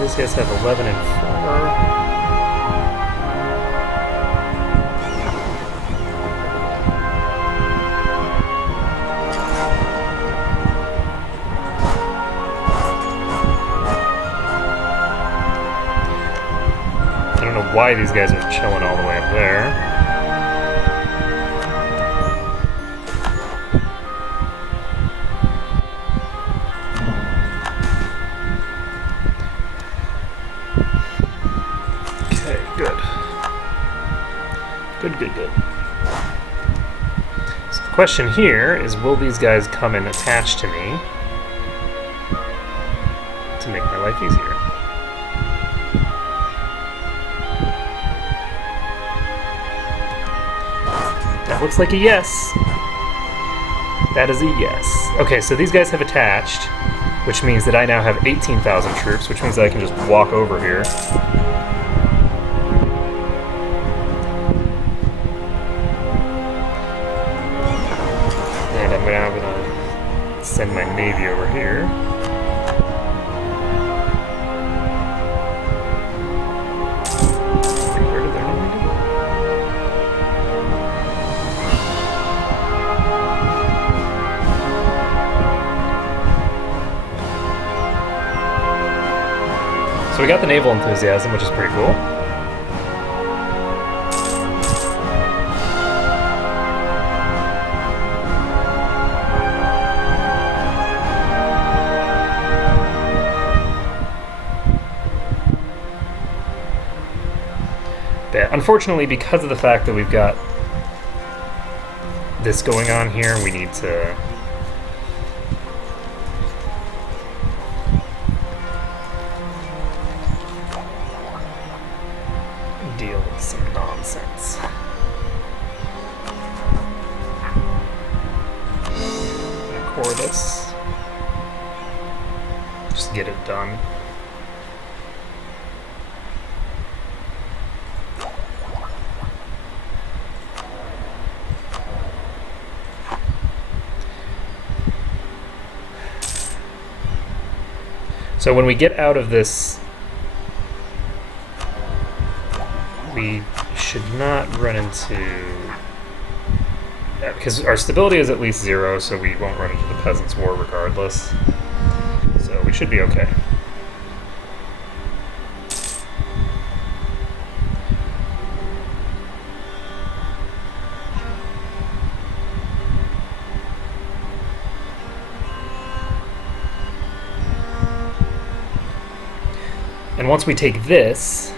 These guys have 11 and 4. I don't know why these guys are chilling all the way up there. Good. So the question here is, will these guys come and attach to me to make my life easier? That looks like a yes. That is a yes. Okay, so these guys have attached, which means that I now have 18,000 troops, which means that I can just walk over here. I'm gonna send my navy over here. Where did their navy go? So we got the naval enthusiasm, which is pretty cool. Unfortunately, because of the fact that we've got this going on here, we need to deal with some nonsense. Core this. Just get it done. So when we get out of this, we should not run into... Yeah, because our stability is at least 0, so we won't run into the Peasants' War regardless. So we should be okay. And once we take this,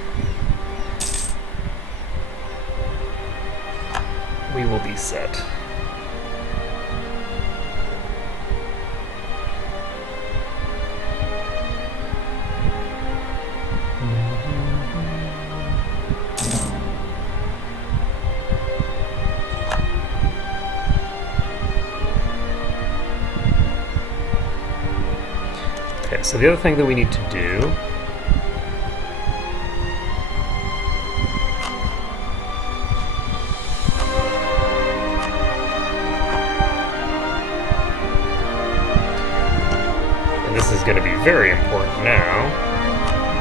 we will be set. Okay, so the other thing that we need to do is going to be very important now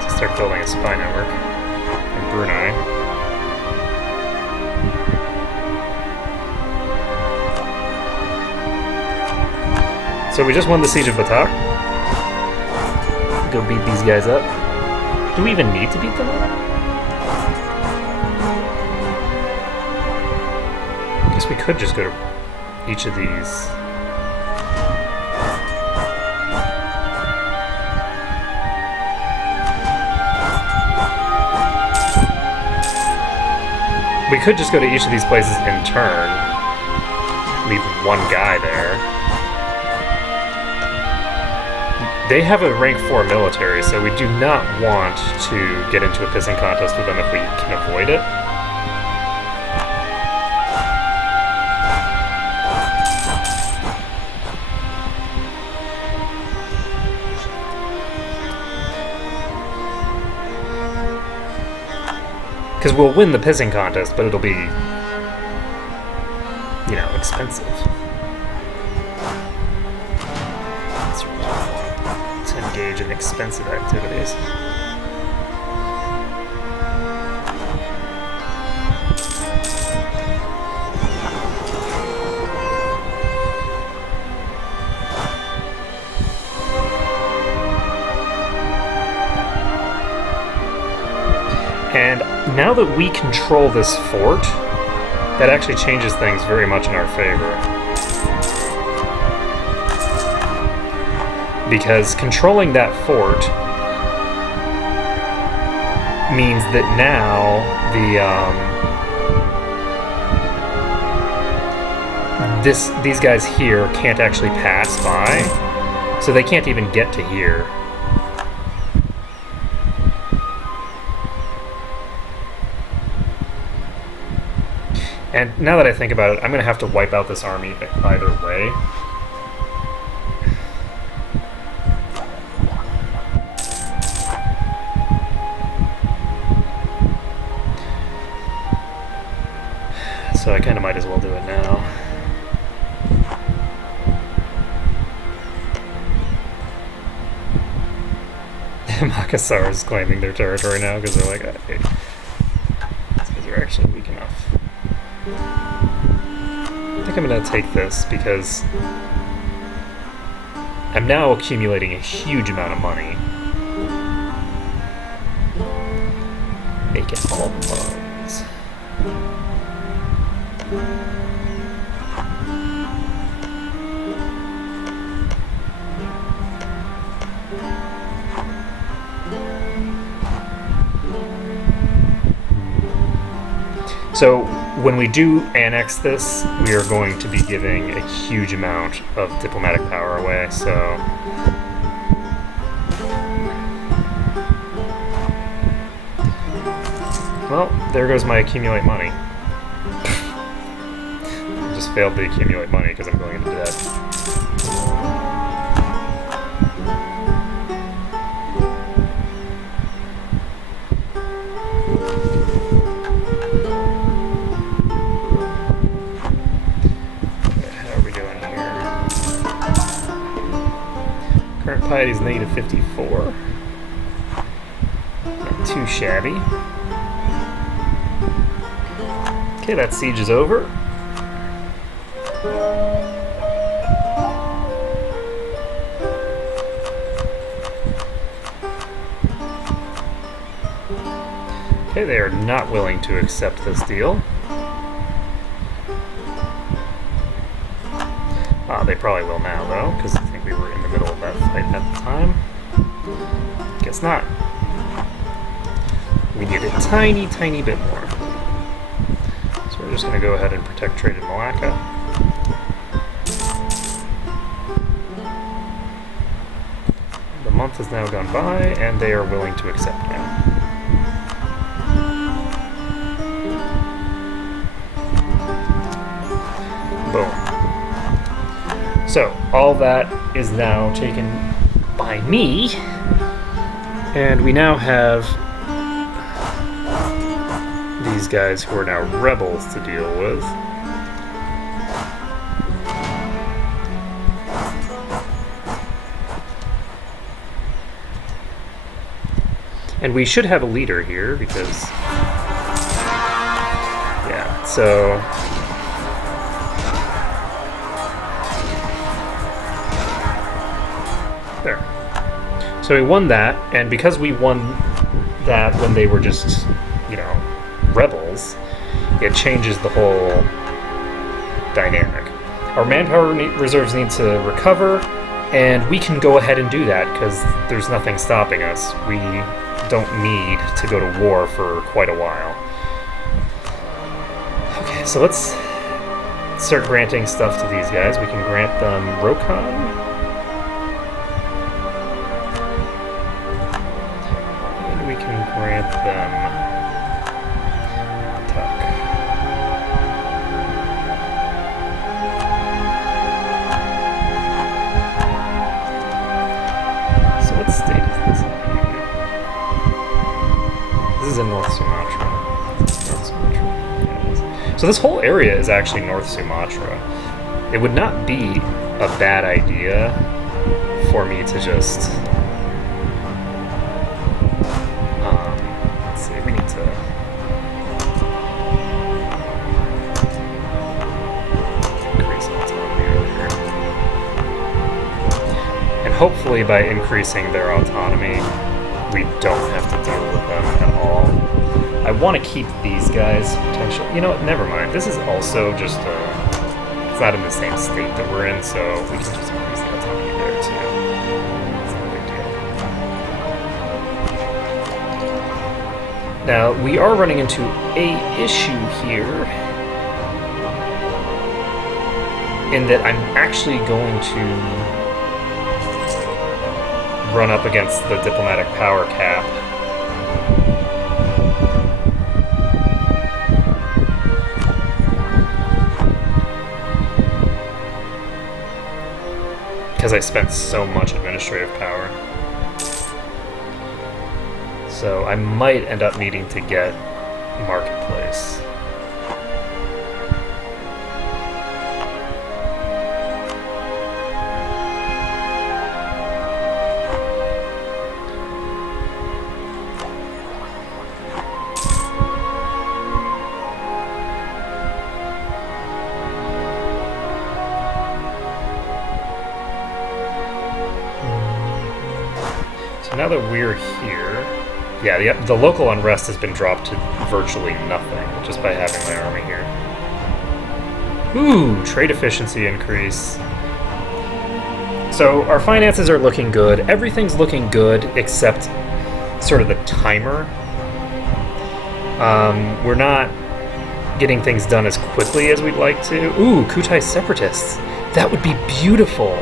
to start building a spy network in Brunei. So we just won the Siege of Batak. Go beat these guys up. Do we even need to beat them up? I guess we could just go to each of these. We could just go to each of these places in turn. Leave one guy there. They have a rank 4 military, so we do not want to get into a pissing contest with them if we can avoid it. Because we'll win the pissing contest, but it'll be, you know, expensive. That's really fun to engage in expensive activities. And now that we control this fort, that actually changes things very much in our favor. Because controlling that fort means that now these guys here can't actually pass by, so they can't even get to here. And now that I think about it, I'm going to have to wipe out this army either way. So I kind of might as well do it now. Makassar is claiming their territory now because they're like, hey, these guys are actually weak enough. I think I'm going to take this because I'm now accumulating a huge amount of money. Making all loans. So when we do annex this, we are going to be giving a huge amount of diplomatic power away, so... Well, there goes my accumulate money. I just failed to accumulate money because I'm going into debt. Piety is negative 54. Not too shabby. Okay, that siege is over. Okay, they are not willing to accept this deal. They probably will now, though, because I think we were in the middle of that fight at the time. Guess not. We need a tiny, tiny bit more. So we're just going to go ahead and protect trade in Malacca. The month has now gone by, and they are willing to accept now. Boom. So, all that is now taken by me, and we now have these guys who are now rebels to deal with. And we should have a leader here, because... yeah, so... there. So we won that, and because we won that when they were just, you know, rebels, it changes the whole dynamic. Our manpower reserves need to recover, and we can go ahead and do that because there's nothing stopping us. We don't need to go to war for quite a while. so let's start granting stuff to these guys. We can grant them Rokon. And we can grant them Tuck. So what state is this in? This is in North Sumatra. North Sumatra. Yeah, it is. So this whole area is actually North Sumatra. It would not be a bad idea for me to just... let's see, we need to... increase autonomy earlier. And hopefully by increasing their autonomy, we don't have to deal with them at all. I want to keep these guys potentially. You know what? Never mind. This is also just it's not in the same state that we're in, so we can just increase the autonomy there too. It's not a big deal. Now, we are running into a issue here in that I'm actually going to run up against the diplomatic power cap. Because I spent so much administrative power. So I might end up needing to get Marketplace. Now that we're here, yeah, the local unrest has been dropped to virtually nothing just by having my army here. Ooh, trade efficiency increase. So our finances are looking good. Everything's looking good except sort of the timer. We're not getting things done as quickly as we'd like to. Ooh, Kutai separatists. That would be beautiful.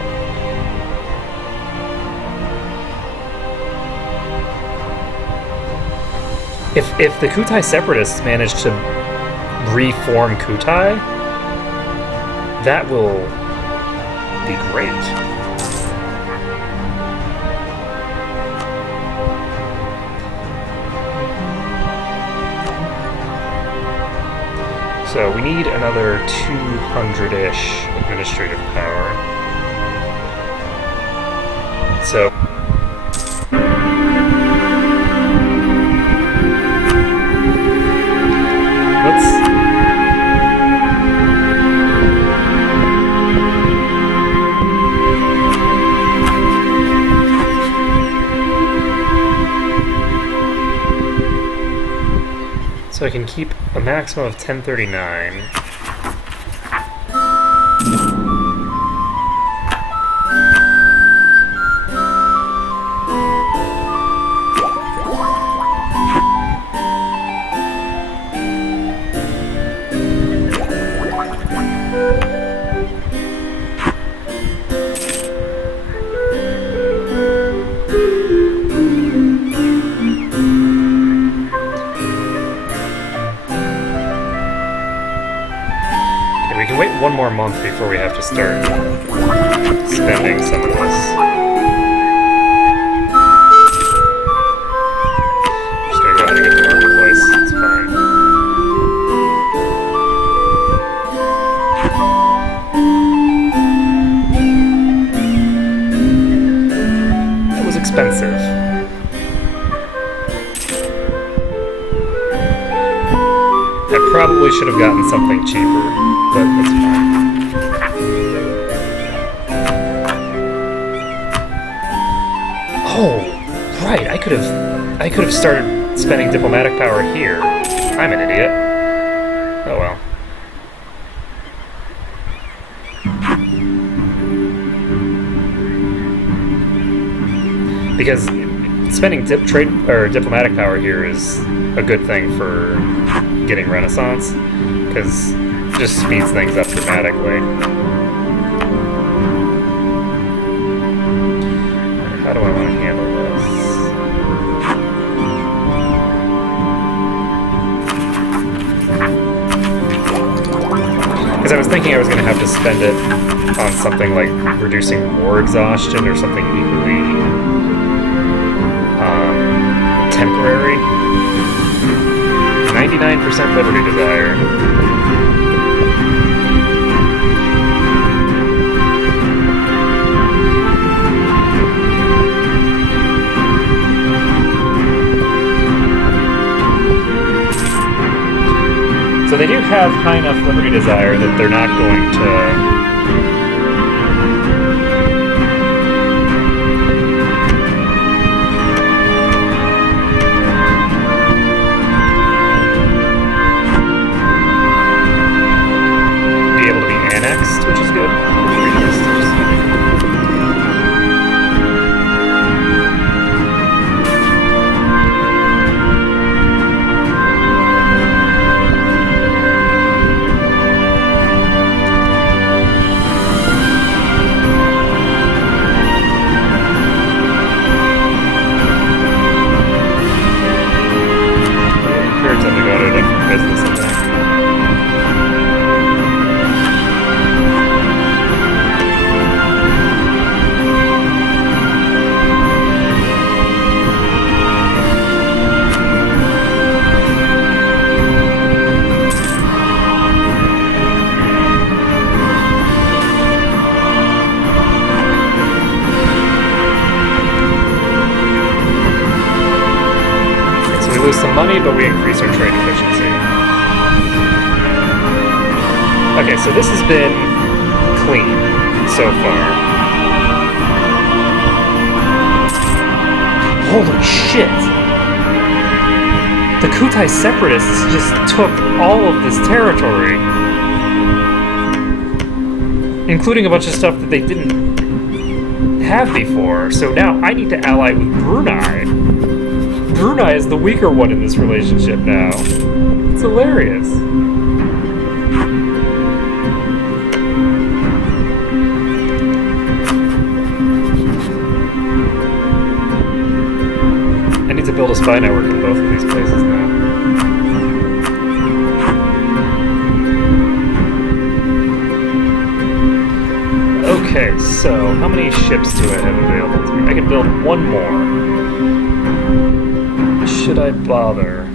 If the Kutai separatists manage to reform Kutai, that will be great. So we need another 200-ish administrative power. So So I can keep a maximum of 1039. One more month before we have to start spending some of this. Just gonna go ahead and get the marketplace, it's fine. That was expensive. I probably should have gotten something cheaper, but that's fine. Oh, right. I could have started spending diplomatic power here. I'm an idiot. Oh well. Because spending diplomatic power here is a good thing for getting Renaissance, because just speeds things up dramatically. How do I want to handle this? Because I was thinking I was going to have to spend it on something like reducing war exhaustion or something equally temporary. 99% liberty desire. So they do have high enough liberty desire that they're not going to be able to be annexed, which is good. Business, I think. So we lose some money, but we increase our trade efficiency. Okay, so this has been clean so far. Holy shit! The Kutai separatists just took all of this territory, including a bunch of stuff that they didn't have before. So now I need to ally with Brunei. Brunei is the weaker one in this relationship now. It's hilarious. To build a spy network in both of these places now. Okay, so how many ships do I have available to me? I can build one more. Should I bother?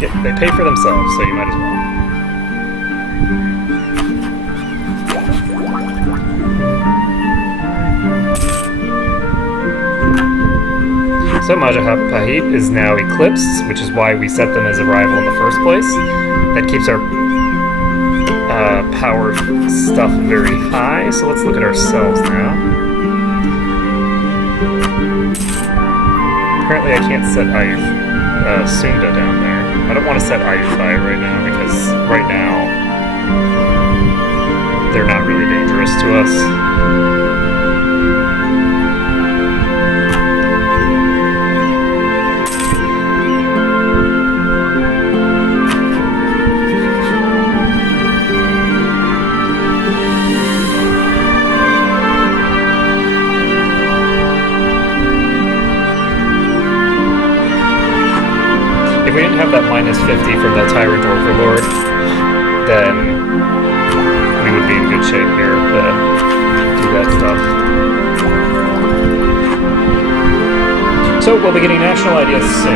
Yeah, they pay for themselves, so you might as well. So Majapahit is now eclipsed, which is why we set them as a rival in the first place. That keeps our power stuff very high. So let's look at ourselves now. Apparently I can't set Sunda down there. I don't want to set Ayutthaya right now because right now they're not really dangerous to us. If we didn't have that minus 50 from that Tyrant Overlord, then we would be in good shape here to do that stuff. So we'll be getting national ideas soon.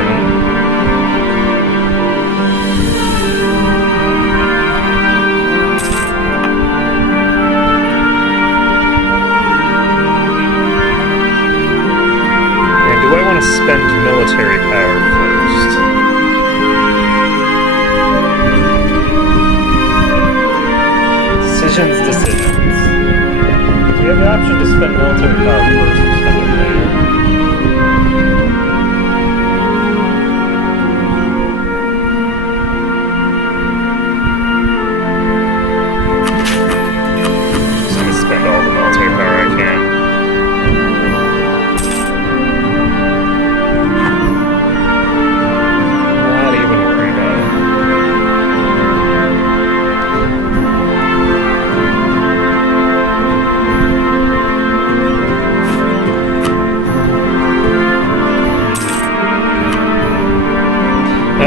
And do I want to spend military power first? Decisions. We have the option to spend military power first or spend it later. Just gonna spend all the military power I can. Not even worried.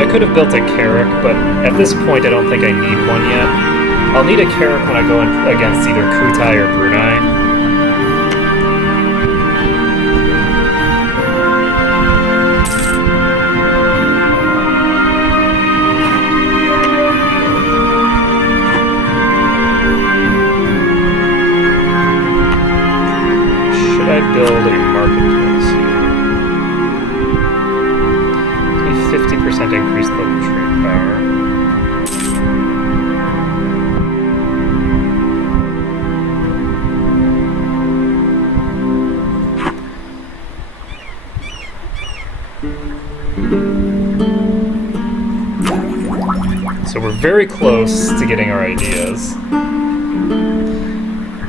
could have built a Carrack, but at this point I don't think I need one yet. I'll need a Carrack when I go in against either Kutai or Brunei. Should I build a marketplace here? 50% increased local trade power. So we're very close to getting our ideas.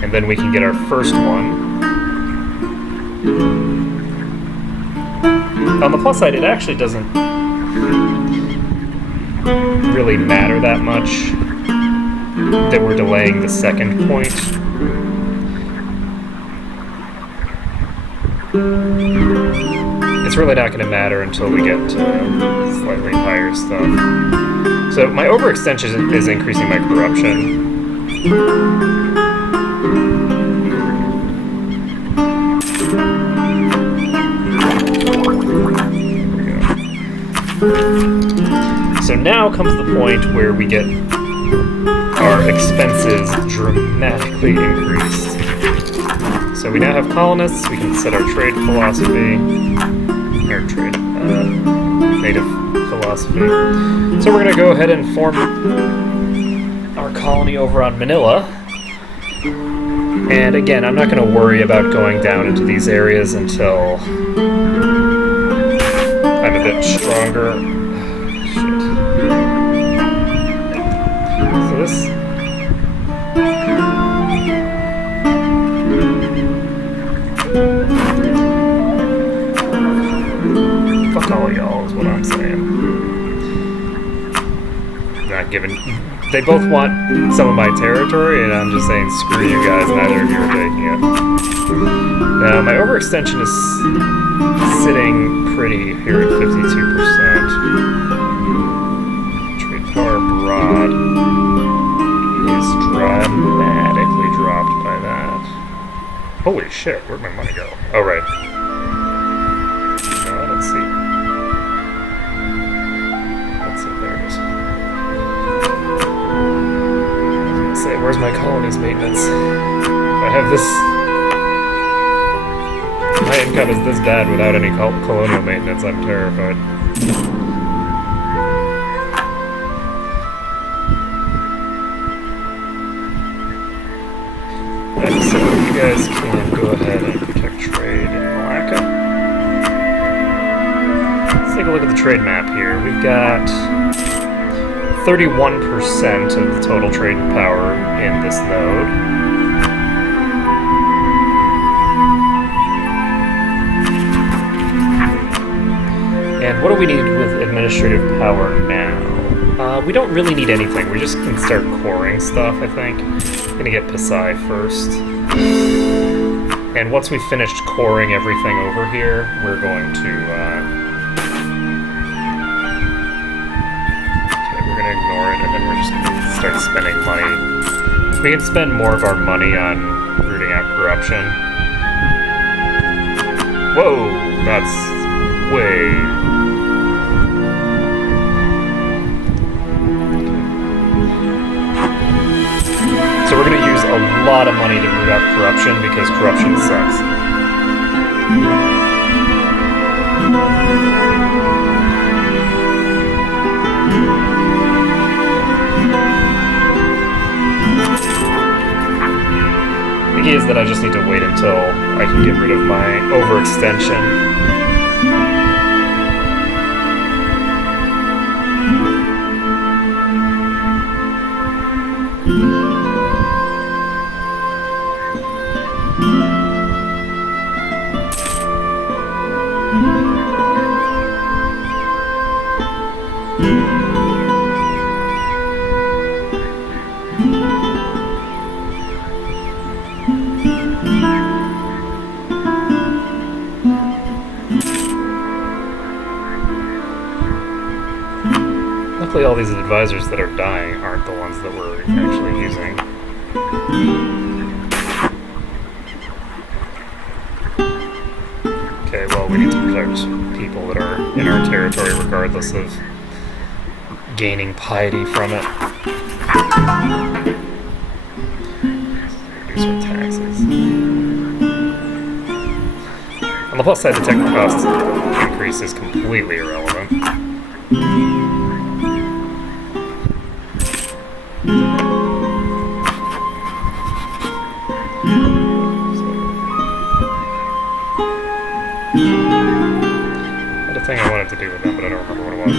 And then we can get our first one. On the plus side, it actually doesn't really matter that much that we're delaying the second point. It's really not going to matter until we get to slightly higher stuff. So my overextension is increasing my corruption. So now comes the point where we get our expenses dramatically increased. So we now have colonists, we can set our trade philosophy, or trade, native philosophy. So we're going to go ahead and form our colony over on Manila. And again, I'm not going to worry about going down into these areas until I'm a bit stronger. Shit. So this... Fuck all y'all is what I'm saying. Not giving... They both want some of my territory, and I'm just saying, screw you guys, neither of you are taking it. Now, my overextension is sitting pretty here at 52%. Trade power abroad is dramatically dropped by that. Holy shit, where'd my money go? Oh, right. No, let's see. Let's see, there it is. I was gonna say, where's my colonies maintenance? If I have this... My income is this bad without any colonial maintenance, I'm terrified. Right, so you guys can go ahead and protect trade in Malacca. Let's take a look at the trade map here. We've got 31% of the total trade power in this node. And what do we need with administrative power now? We don't really need anything. We just can start coring stuff, I think. I'm gonna get Pasai first. And once we've finished coring everything over here, we're going to... Okay, we're gonna ignore it, and then we're just gonna start spending money. We can spend more of our money on rooting out corruption. Whoa, that's way... So we're going to use a lot of money to root out corruption because corruption sucks. The key is that I just need to wait until I can get rid of my overextension. hopefully all these advisors that are dying aren't the ones that we're actually using. Okay, well, we need to protect people that are in our territory regardless of gaining piety from it. Reduce our taxes. On the plus side, the technical cost increase is completely irrelevant. I had a thing I wanted to do with them, but I don't remember what it was.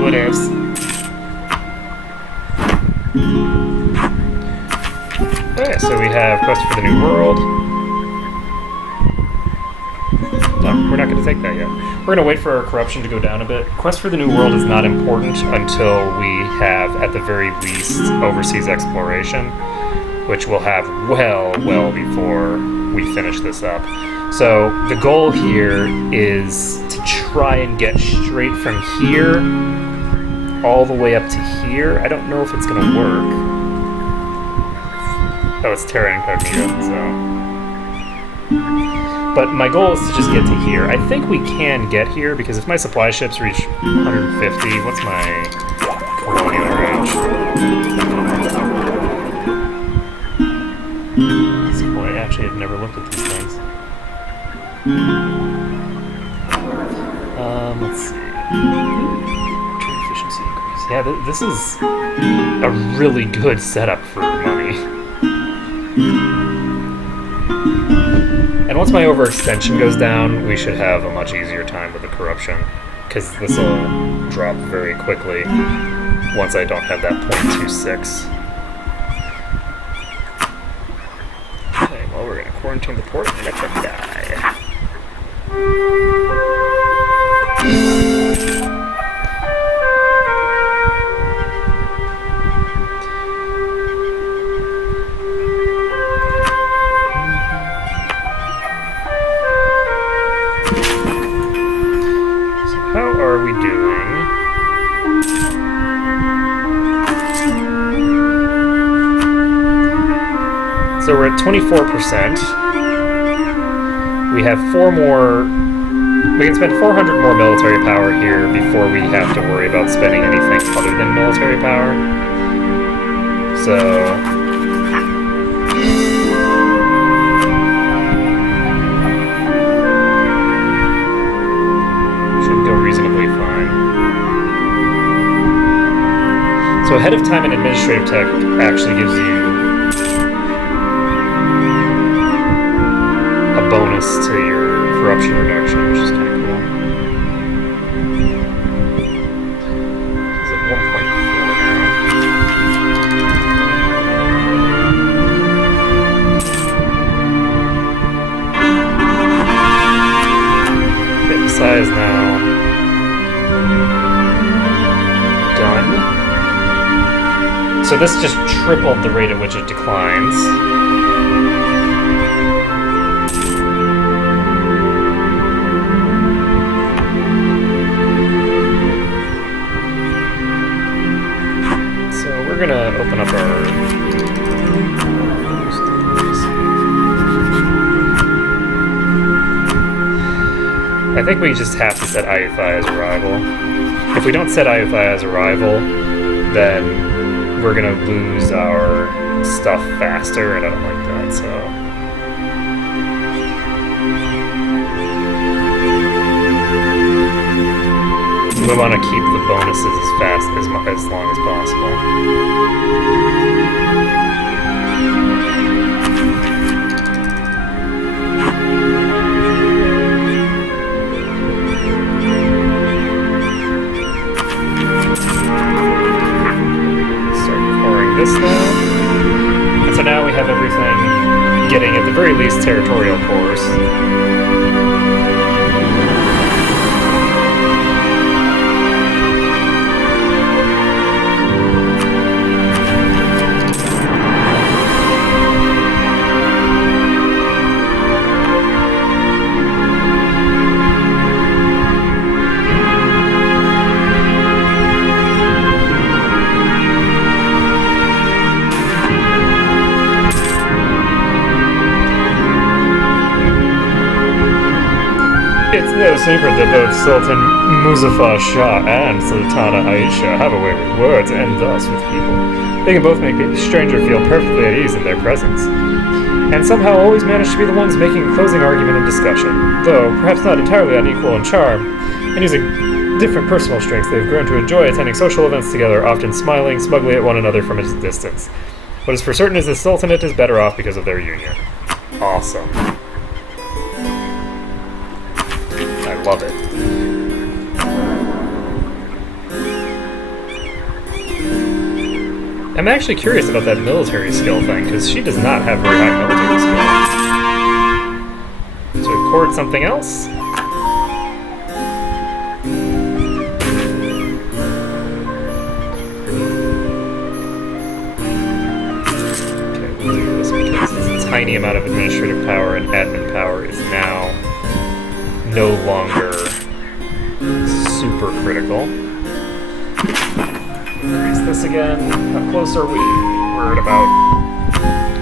What ifs? Okay, so we have Quest for the New World. No, we're not going to take that yet. We're going to wait for our corruption to go down a bit. Quest for the New World is not important until we have, at the very least, overseas exploration, which we'll have well before we finish this up. So the goal here is to try and get straight from here all the way up to here. I don't know if it's going to work. Oh, it's Terra Incognita, so... But my goal is to just get to here. I think we can get here, because if my supply ships reach 150, what's my colonial range? Boy, actually, I've never looked at these things. Let's see. Trade efficiency increase. Yeah, this is a really good setup for money. And once my overextension goes down, we should have a much easier time with the corruption, because this will drop very quickly once I don't have that 0.26. Okay, well, we're going to quarantine the port and let them die. So we're at 24%. We have 4 more... We can spend 400 more military power here before we have to worry about spending anything other than military power. So... should go reasonably fine. So ahead of time and administrative tech actually gives you bonus to your corruption reduction, which is kind of cool. It's at 1.4 now. Okay, Messiah is now done. So this just tripled the rate at which it declines. We're gonna open up our... I think we just have to set IUFI as a rival. If we don't set IUFI as a rival, then we're gonna lose our stuff faster, and I don't like that, so... We want to keep the bonuses as long as possible. Start coring this now. And so now we have everything getting, at the very least, territorial cores. It's no secret that both Sultan Muzaffar Shah and Sultana Aisha have a way with words and thus with people. They can both make the stranger feel perfectly at ease in their presence, and somehow always manage to be the ones making a closing argument and discussion, though perhaps not entirely unequal in charm, and using different personal strengths they've grown to enjoy attending social events together, often smiling smugly at one another from a distance. What is for certain is the Sultanate is better off because of their union. Awesome. I love it. I'm actually curious about that military skill thing, because she does not have very high military skill. So record something else? Okay, we'll do this because it's a tiny amount of administrative power and admin power is now no longer super critical. Increase this again. How close are we? We're at about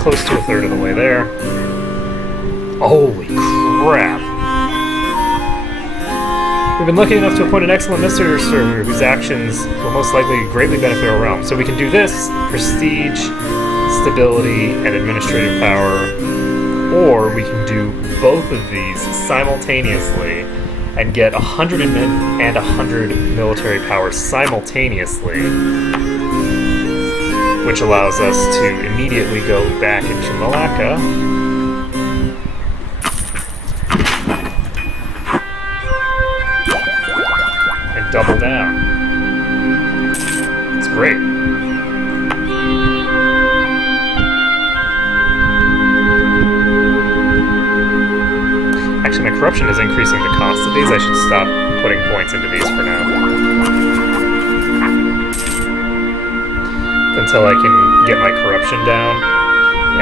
close to a third of the way there. Holy crap! We've been lucky enough to appoint an excellent minister whose actions will most likely greatly benefit our realm. So we can do this: prestige, stability, and administrative power. Or we can do both of these simultaneously and get 100 admin and 100 military power simultaneously, which allows us to immediately go back into Malacca. And double down. It's great. Actually, my corruption is increasing the cost of these. I should stop putting points into these for now. Until I can get my corruption down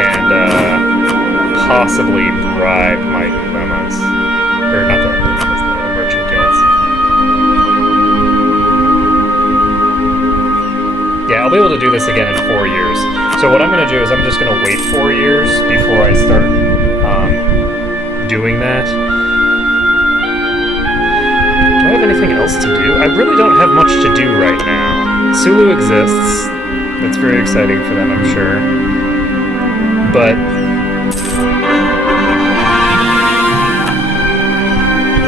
and possibly bribe my ulemas. Or not the ulemas, the merchant guilds. Yeah, I'll be able to do this again in 4 years. So what I'm going to do is I'm just going to wait 4 years before I start doing that. Do I have anything else to do? I really don't have much to do right now. Sulu exists. That's very exciting for them, I'm sure. But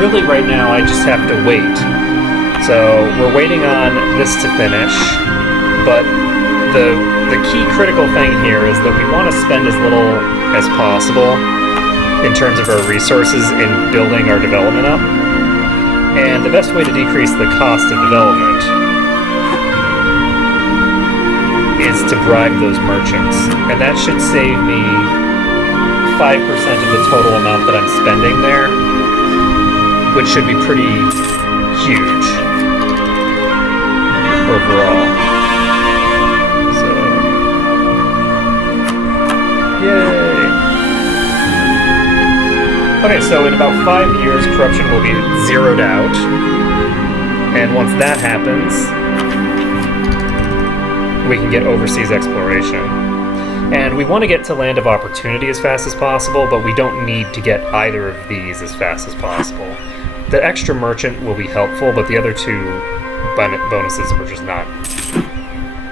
really right now I just have to wait. So we're waiting on this to finish, but the key critical thing here is that we want to spend as little as possible in terms of our resources in building our development up. And the best way to decrease the cost of development is to bribe those merchants. And that should save me 5% of the total amount that I'm spending there, which should be pretty huge overall. So, yay! Okay, so in about 5 years, corruption will be zeroed out. And once that happens, we can get overseas exploration. And we want to get to Land of Opportunity as fast as possible, but we don't need to get either of these as fast as possible. The extra merchant will be helpful, but the other two bonuses are just not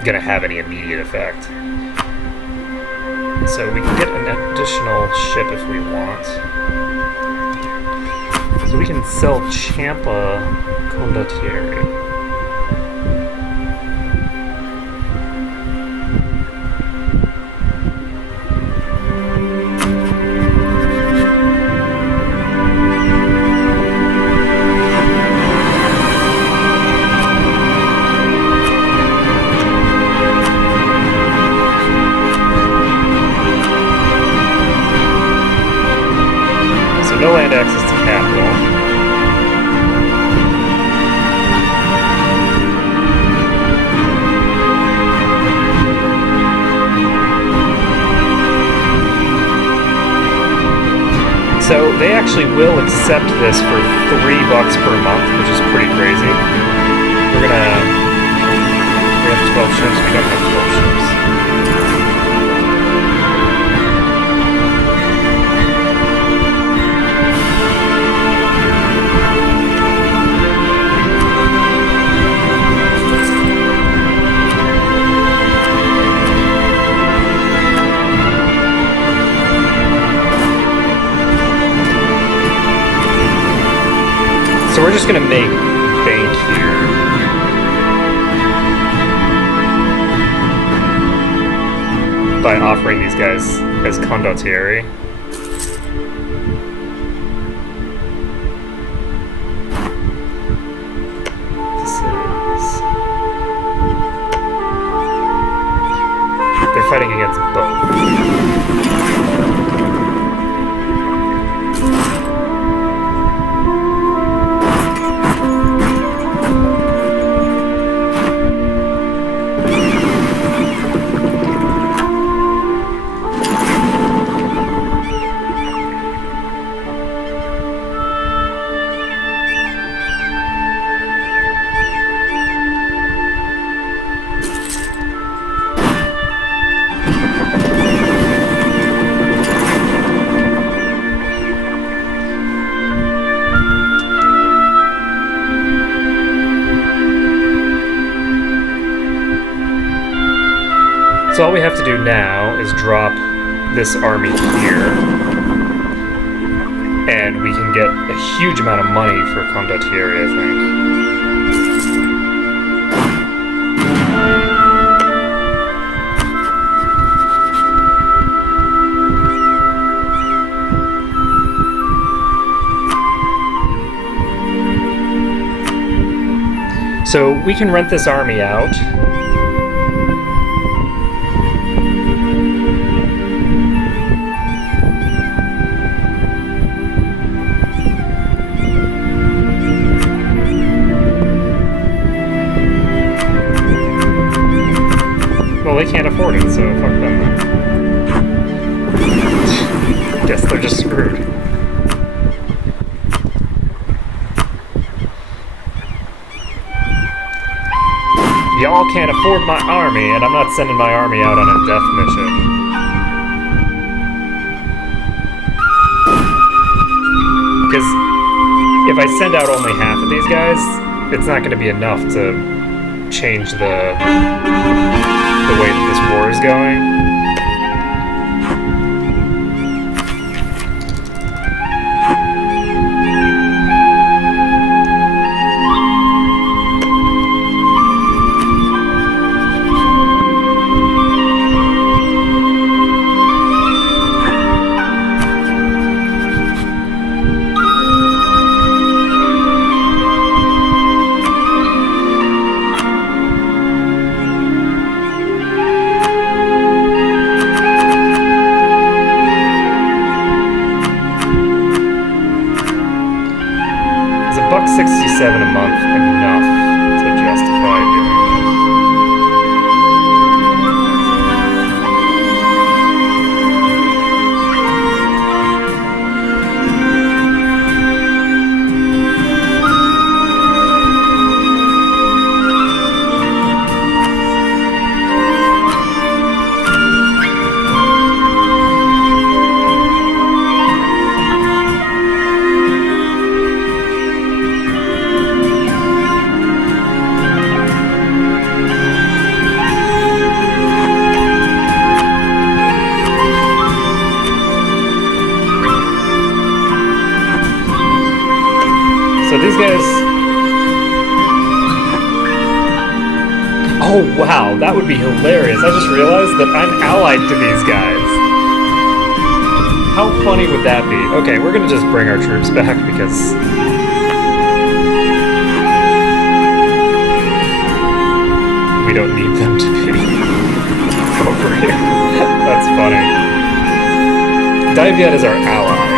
going to have any immediate effect. So we can get an additional ship if we want. So we can sell Champa Condottieri. So no land access to capital. So they actually will accept this for $3 per month, which is pretty crazy. We have 12 ships, we don't have 12 ships. just gonna make bank here. By offering these guys as condottieri. They're fighting against both. So all we have to do now is drop this army here, and we can get a huge amount of money for condottieri, I think. So we can rent this army out. Well, they can't afford it, so fuck them. Guess they're just screwed. Y'all can't afford my army, and I'm not sending my army out on a death mission. Because if I send out only half of these guys, it's not going to be enough to change the way that this war is going. $1.67 a month enough to justify doing So these guys... Oh wow, that would be hilarious. I just realized that I'm allied to these guys. How funny would that be? Okay, we're gonna just bring our troops back because... we don't need them to be over here. That's funny. Diviet is our ally.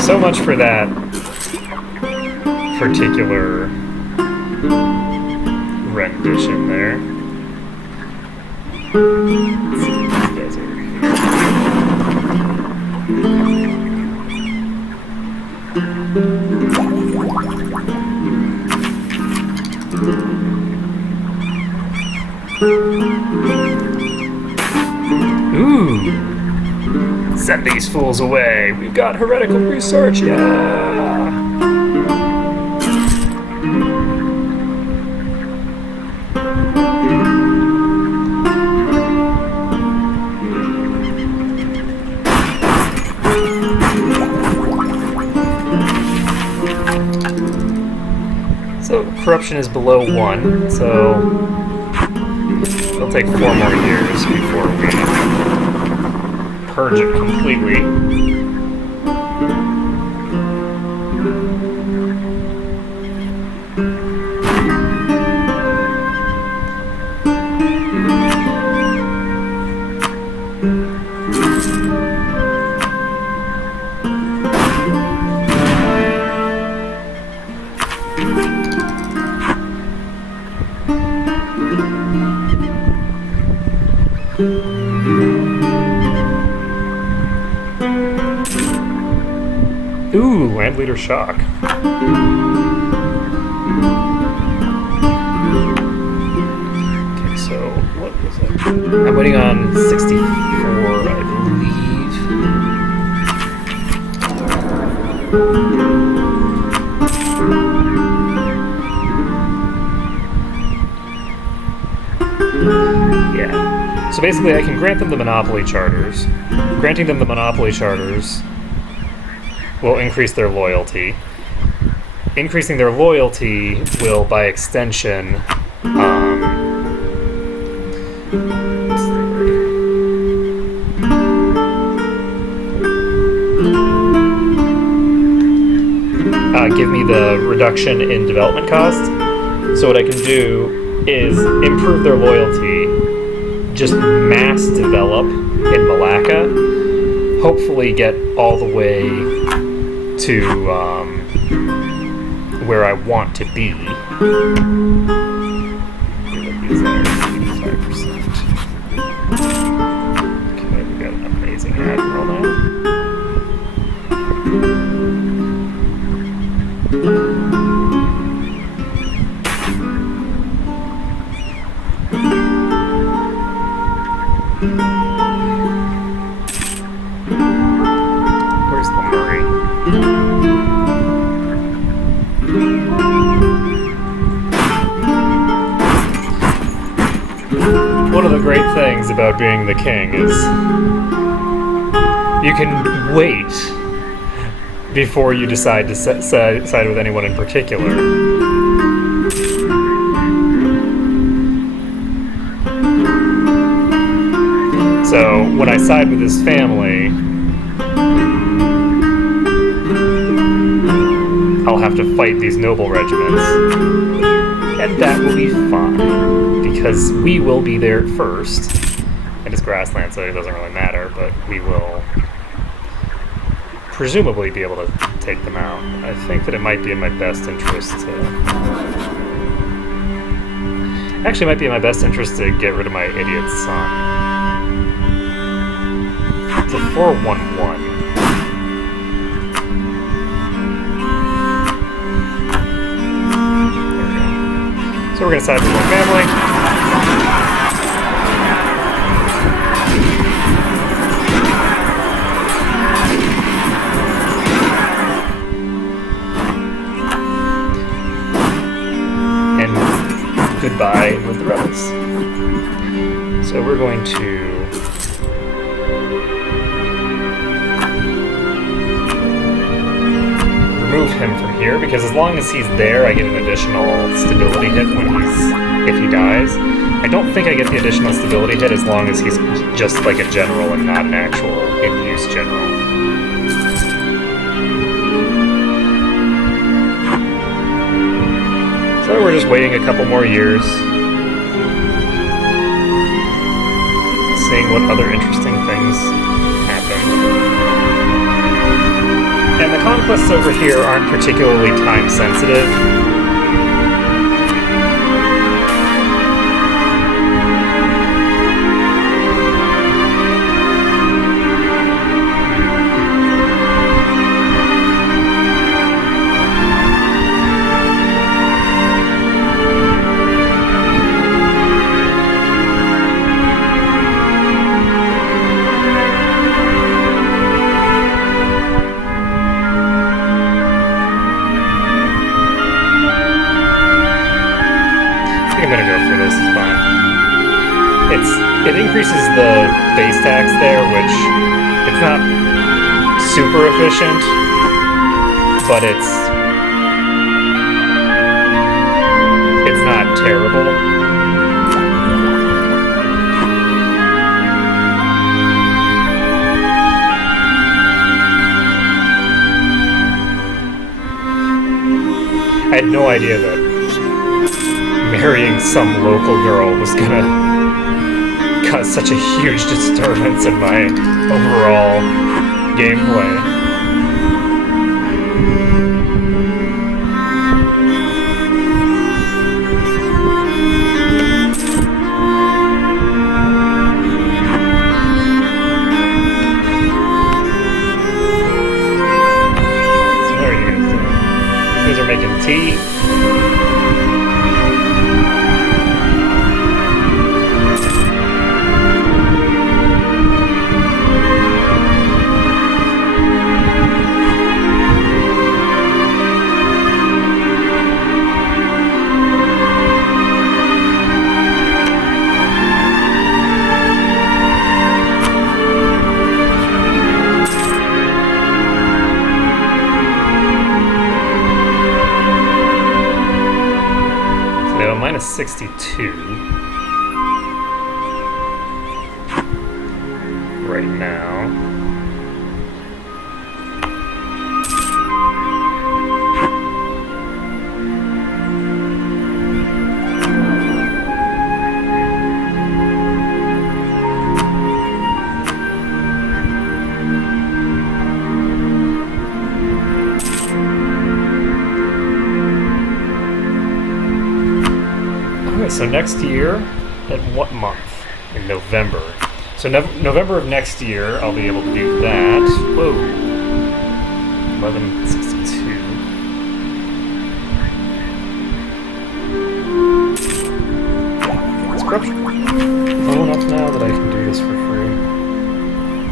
So much for that particular rendition there. Let's see these guys over Ooh! 7 Send these fools away. We've got heretical research, yeah! So corruption is below 1, so it'll take 4 more years before we purge it completely. Ooh, land leader shock. Okay, so what was it? I'm waiting on 64, I believe. Yeah. So basically I can grant them the monopoly charters. Granting them the monopoly charters will increase their loyalty. Increasing their loyalty will, by extension, give me the reduction in development cost. So what I can do is improve their loyalty, just mass develop in Malacca, hopefully get all the way to where I want to be. Is there 85%? Okay, we got an amazing admiral now. Where's the Murray? One of the great things about being the king is you can wait before you decide to side with anyone in particular. So when I side with his family, I'll have to fight these noble regiments, and that will be fine, because we will be there first. And it's grassland, so it doesn't really matter, but we will presumably be able to take them out. I think that it might be in my best interest to... Actually, it might be in my best interest to get rid of my idiot son. It's a 4-1-1. So we're going to side with one family. And goodbye with the rebels. So we're going to remove him from here, because as long as he's there, I get an additional stability hit if he dies. I don't think I get the additional stability hit as long as he's just like a general and not an actual in-use general. So we're just waiting a couple more years, seeing what other interesting things happen. And the conquests over here aren't particularly time sensitive. it increases the base tax there, which it's not super efficient, but it's not terrible. I had no idea that marrying some local girl was gonna cause such a huge disturbance in my overall gameplay. So what are you guys doing? You guys are making tea? Minus 62 right now. So next year, at what month? In November. So November of next year, I'll be able to do that. Whoa. 1162. It's corruption. Low enough now that I can do this for free.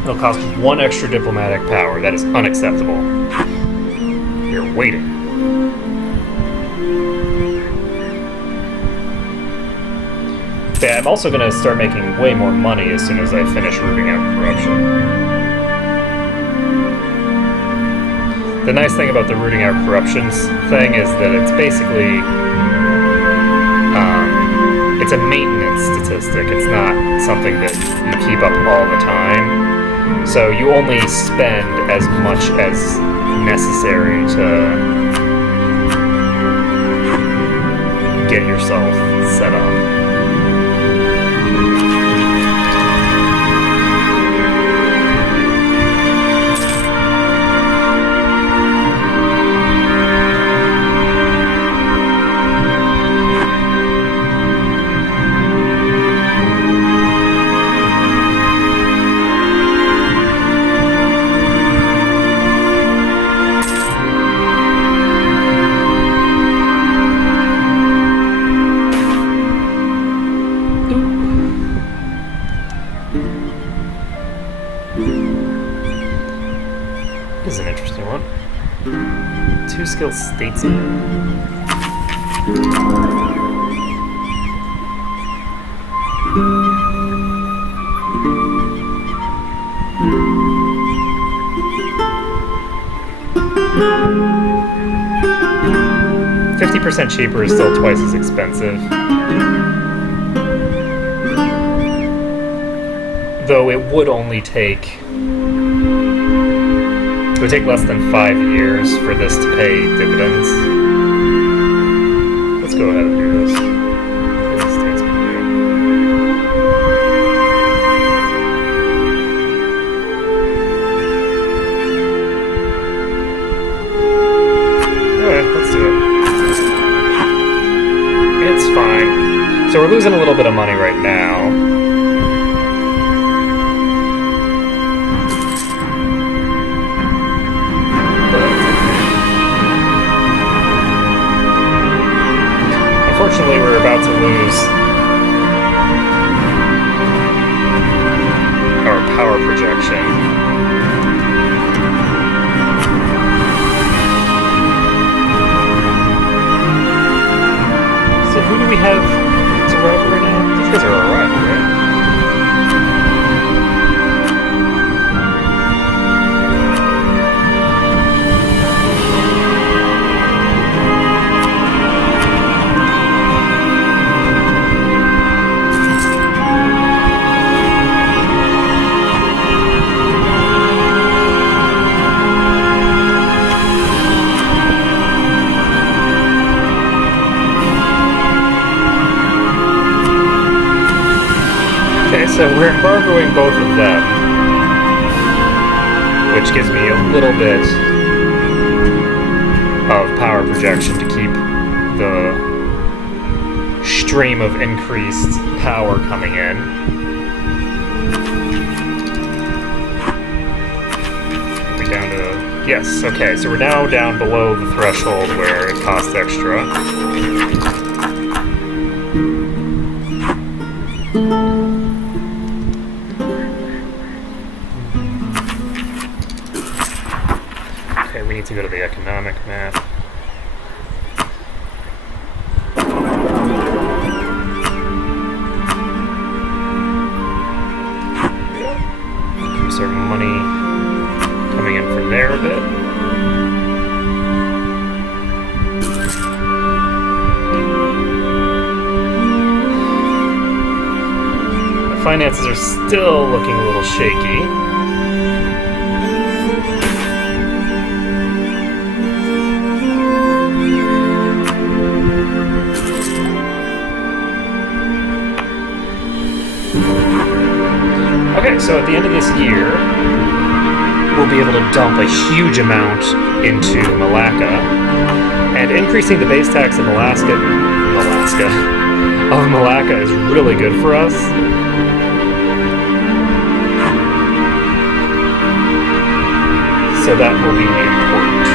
It'll cost 1 extra diplomatic power. That is unacceptable. You're waiting. Yeah, I'm also going to start making way more money as soon as I finish rooting out corruption. The nice thing about the rooting out corruptions thing is that it's basically it's a maintenance statistic. It's not something that you keep up all the time. So you only spend as much as necessary to get yourself set up. This is an interesting one. 2 skill statesman. %50 cheaper is still twice as expensive. Though it would only take... It would take less than 5 years for this to pay dividends. Let's go ahead and do this. What does statesman do? Alright, let's do it. It's fine. So we're losing a little bit of money right now. Unfortunately, we're about to lose our power projection. So who do we have to rival right now? These guys are our rival, right? Okay, so we're embargoing both of them, which gives me a little bit of power projection to keep the stream of increased power coming in. Are we down to... Yes, okay, so we're now down below the threshold where it costs extra. Okay, we need to go to the economic map. Increase our money coming in from there a bit. The finances are still looking a little shaky. Okay, so at the end of this year, we'll be able to dump a huge amount into Malacca, and increasing the base tax of Malacca is really good for us. So that will be important.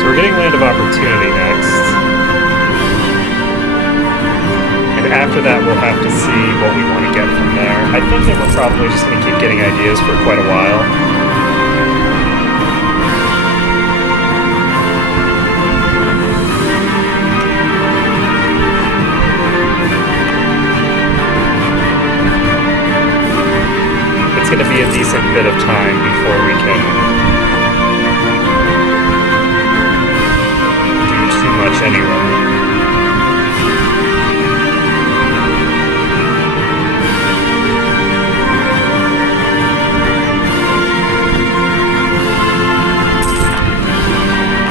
We're getting Land of Opportunity next. And after that, we'll have to see what we want to get from there. I think that we're probably just going to keep getting ideas for quite a while. It's going to be a decent bit of time before we can much anyway.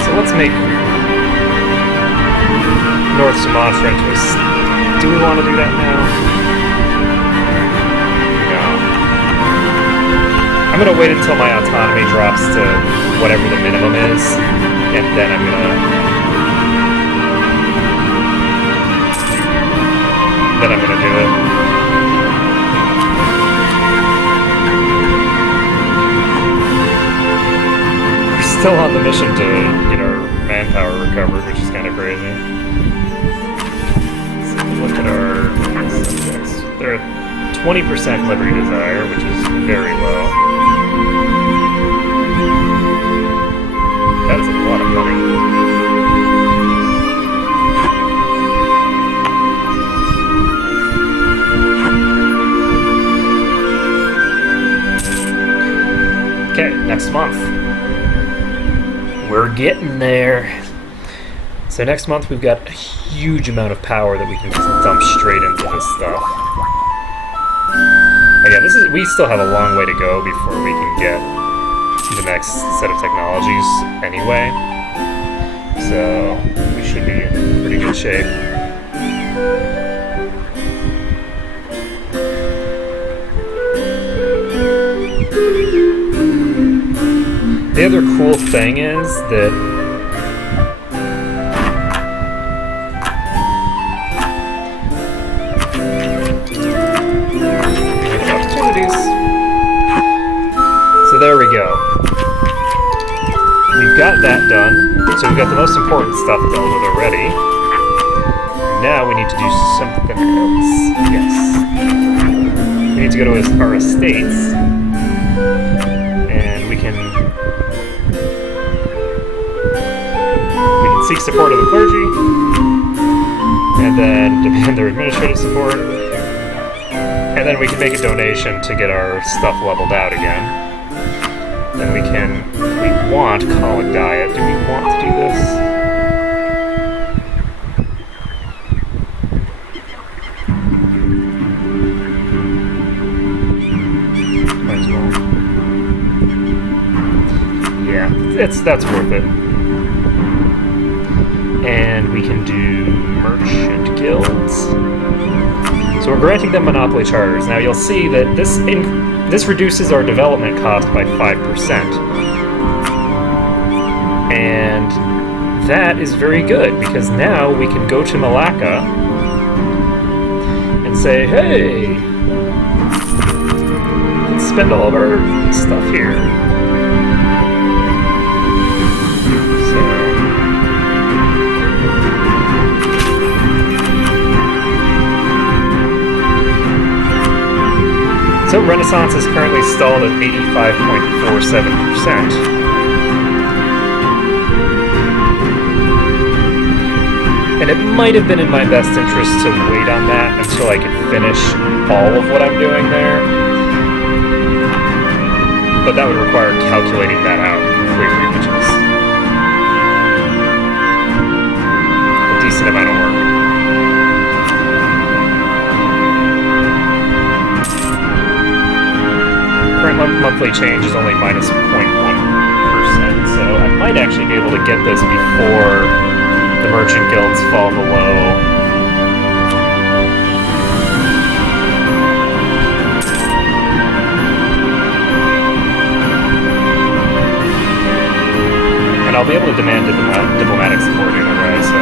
So let's make North Sumatra into a... Do we want to do that now? No. I'm going to wait until my autonomy drops to whatever the minimum is, and then I'm going to... Then I'm gonna do it. We're still on the mission to get our manpower recovered, which is kind of crazy. So look at our subjects. They're at 20% liberty desire, which is very low. That is a lot of money. Okay, next month. We're getting there. So next month we've got a huge amount of power that we can just dump straight into this stuff. But yeah, we still have a long way to go before we can get the next set of technologies anyway. So we should be in pretty good shape. The other cool thing is that opportunities. So there we go. We've got that done. So we've got the most important stuff dealt with already. Now we need to do something else. Yes. We need to go to our estates. And we can seek support of the clergy, and then demand their administrative support, and then we can make a donation to get our stuff leveled out again. Then we can, if we want, call a diet. Do we want to do this? that's worth it. And we can do merchant guilds. So we're granting them monopoly charters. Now you'll see that this reduces our development cost by 5%. And that is very good, because now we can go to Malacca and say, hey, let's spend all of our stuff here. So Renaissance is currently stalled at 85.47%. And it might have been in my best interest to wait on that until I could finish all of what I'm doing there. But that would require calculating that out completely, which is a decent amount of work. Current monthly change is only minus 0.1%, so I might actually be able to get this before the merchant guilds fall below. And I'll be able to demand diplomatic support either way, so...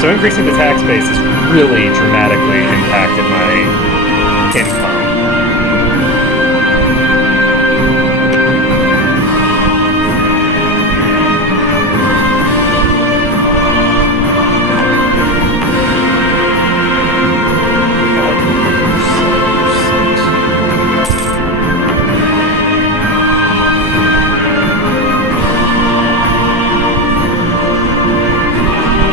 So increasing the tax base has really dramatically impacted my income.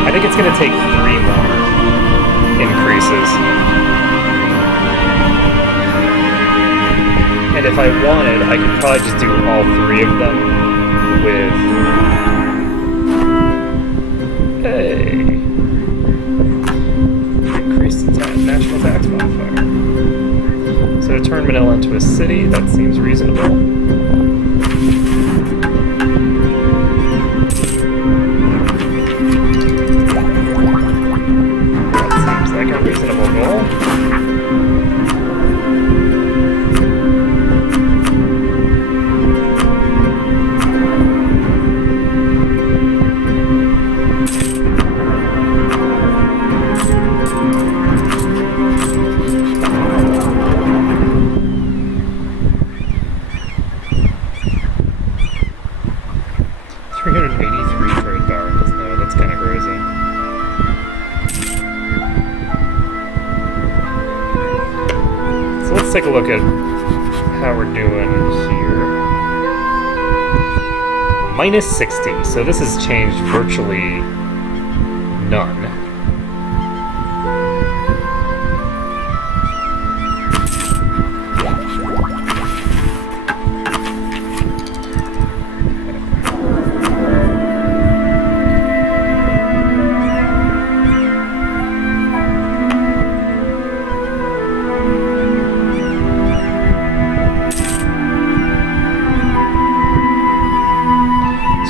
I think it's going to take 3 more increases. And if I wanted, I could probably just do all 3 of them with... Hey! Increase the national tax modifier. So to turn Manila into a city, that seems reasonable. Reasonable goal. $383 trade barons. No, that's kind of crazy. Let's take a look at how we're doing here. Minus 60, so this has changed virtually none.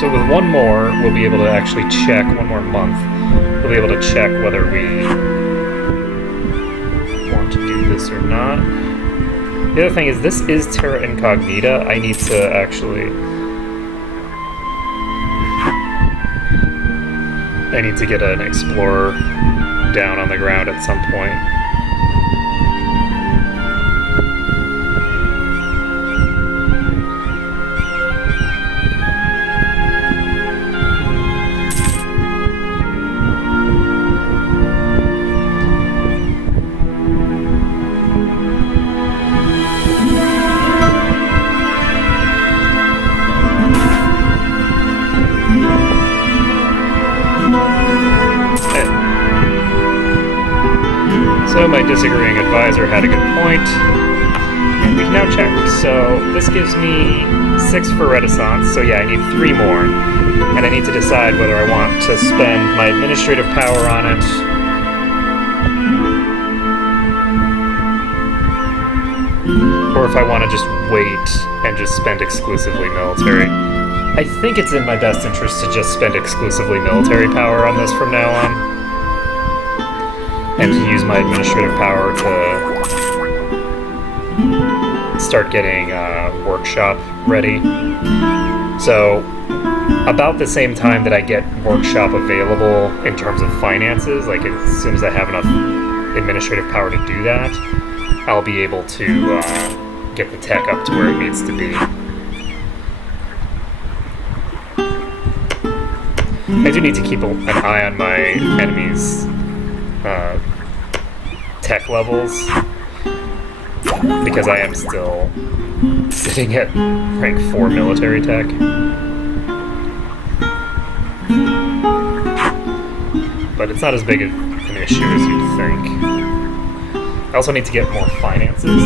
So with one more, we'll be able to actually check, one more month, we'll be able to check whether we want to do this or not. The other thing is, this is Terra Incognita. I need to actually... I need to get an explorer down on the ground at some point. So my disagreeing advisor had a good point, and we can now check. So this gives me 6 for Renaissance, so yeah, I need 3 more. And I need to decide whether I want to spend my administrative power on it. or if I want to just wait and just spend exclusively military. I think it's in my best interest to just spend exclusively military power on this from now on. And to use my administrative power to start getting workshop ready. So, about the same time that I get workshop available in terms of finances, like as soon as I have enough administrative power to do that, I'll be able to get the tech up to where it needs to be. I do need to keep an eye on my enemies' tech levels, because I am still sitting at rank 4 military tech. But it's not as big an issue as you'd think. I also need to get more finances.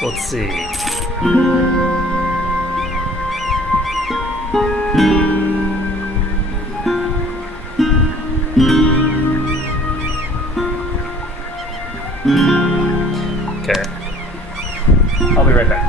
So let's see. Okay. I'll be right back.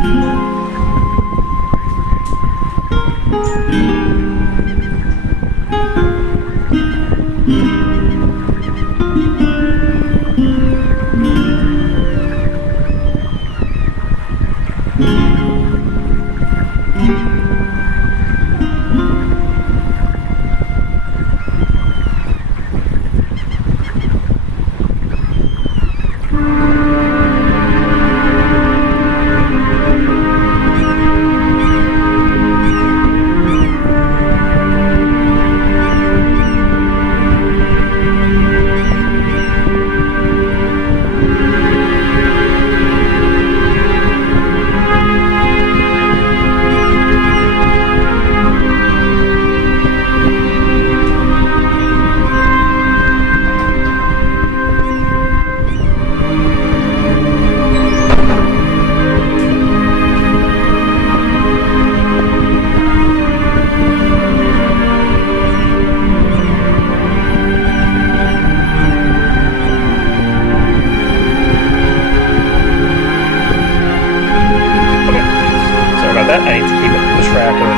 I need to keep track of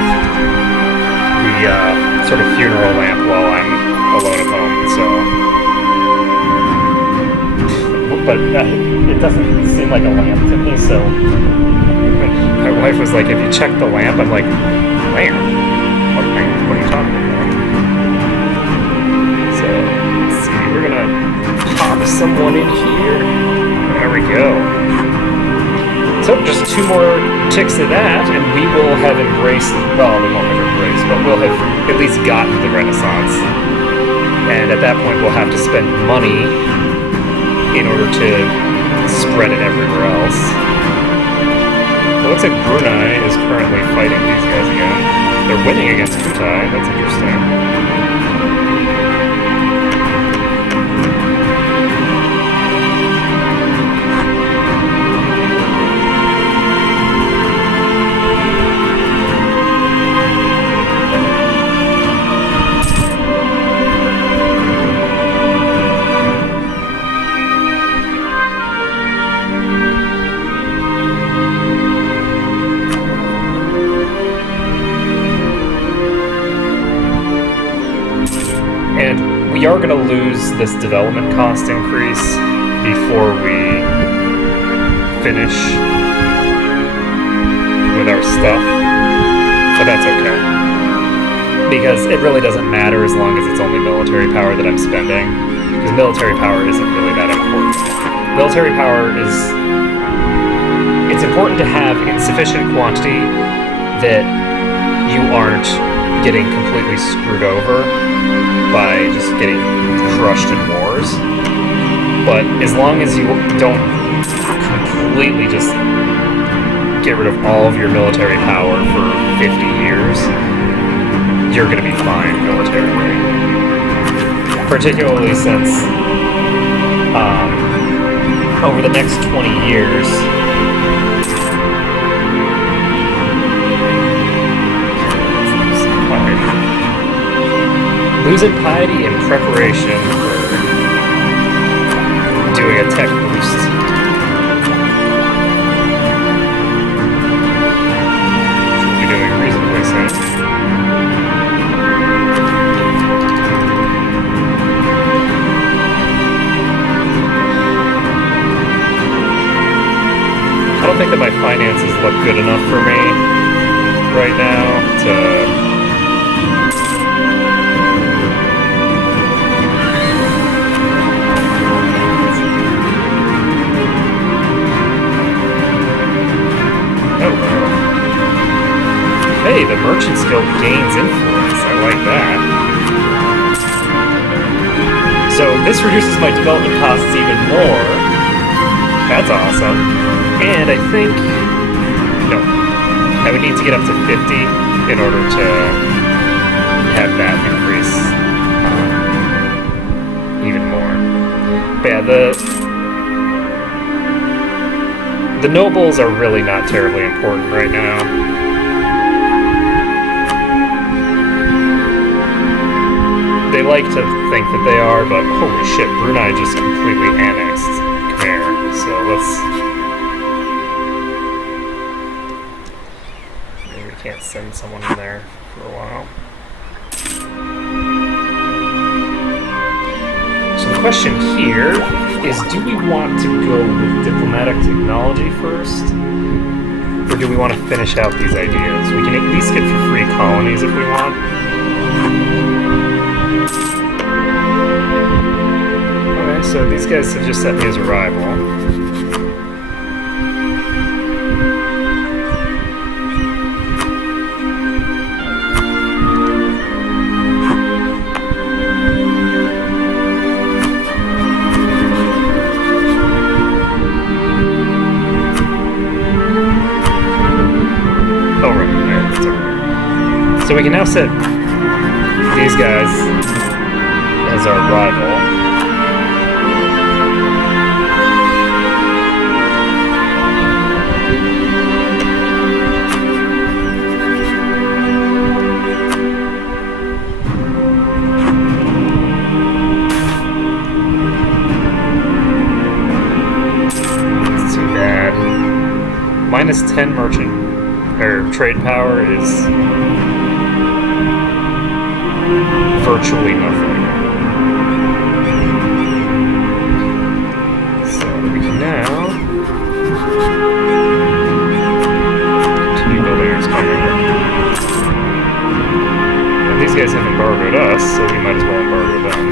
the sort of funeral lamp while I'm alone at home, so... But it doesn't seem like a lamp to me, so... My wife was like, if you check the lamp, I'm like, lamp? What lamp? What are you talking about? So, let's see, we're gonna pop someone in here. There we go. So just 2 more ticks of that, and we will have embraced, well, we won't have embraced, but we'll have at least gotten the Renaissance. And at that point, we'll have to spend money in order to spread it everywhere else. It looks like Brunei is currently fighting these guys again. They're winning against Kutai, that's interesting. We are going to lose this development cost increase before we finish with our stuff. But that's okay. Because it really doesn't matter as long as it's only military power that I'm spending. Because military power isn't really that important. Military power is... It's important to have in sufficient quantity that you aren't getting completely screwed over by just getting crushed in wars. But as long as you don't completely just get rid of all of your military power for 50 years, you're going to be fine militarily. Particularly since over the next 20 years, losing piety in preparation for doing a tech boost. Should be doing reasonably soon. I don't think that my finances look good enough for me right now to... Hey, the merchant skill gains influence. I like that. So this reduces my development costs even more. That's awesome. And I think... No. I would need to get up to 50 in order to have that increase even more. But yeah, the nobles are really not terribly important right now. They like to think that they are, but holy shit, Brunei just completely annexed Khmer. So maybe we can't send someone in there for a while. So the question here is, do we want to go with diplomatic technology first? Or do we want to finish out these ideas? We can at least get for free colonies if we want. So these guys have just set me as a rival. Oh, right, that's over here. So we can now set these guys as our rival. Minus 10 merchant or trade power is virtually nothing. So we can now continue building our economy. And these guys have embargoed us, so we might as well embargo them.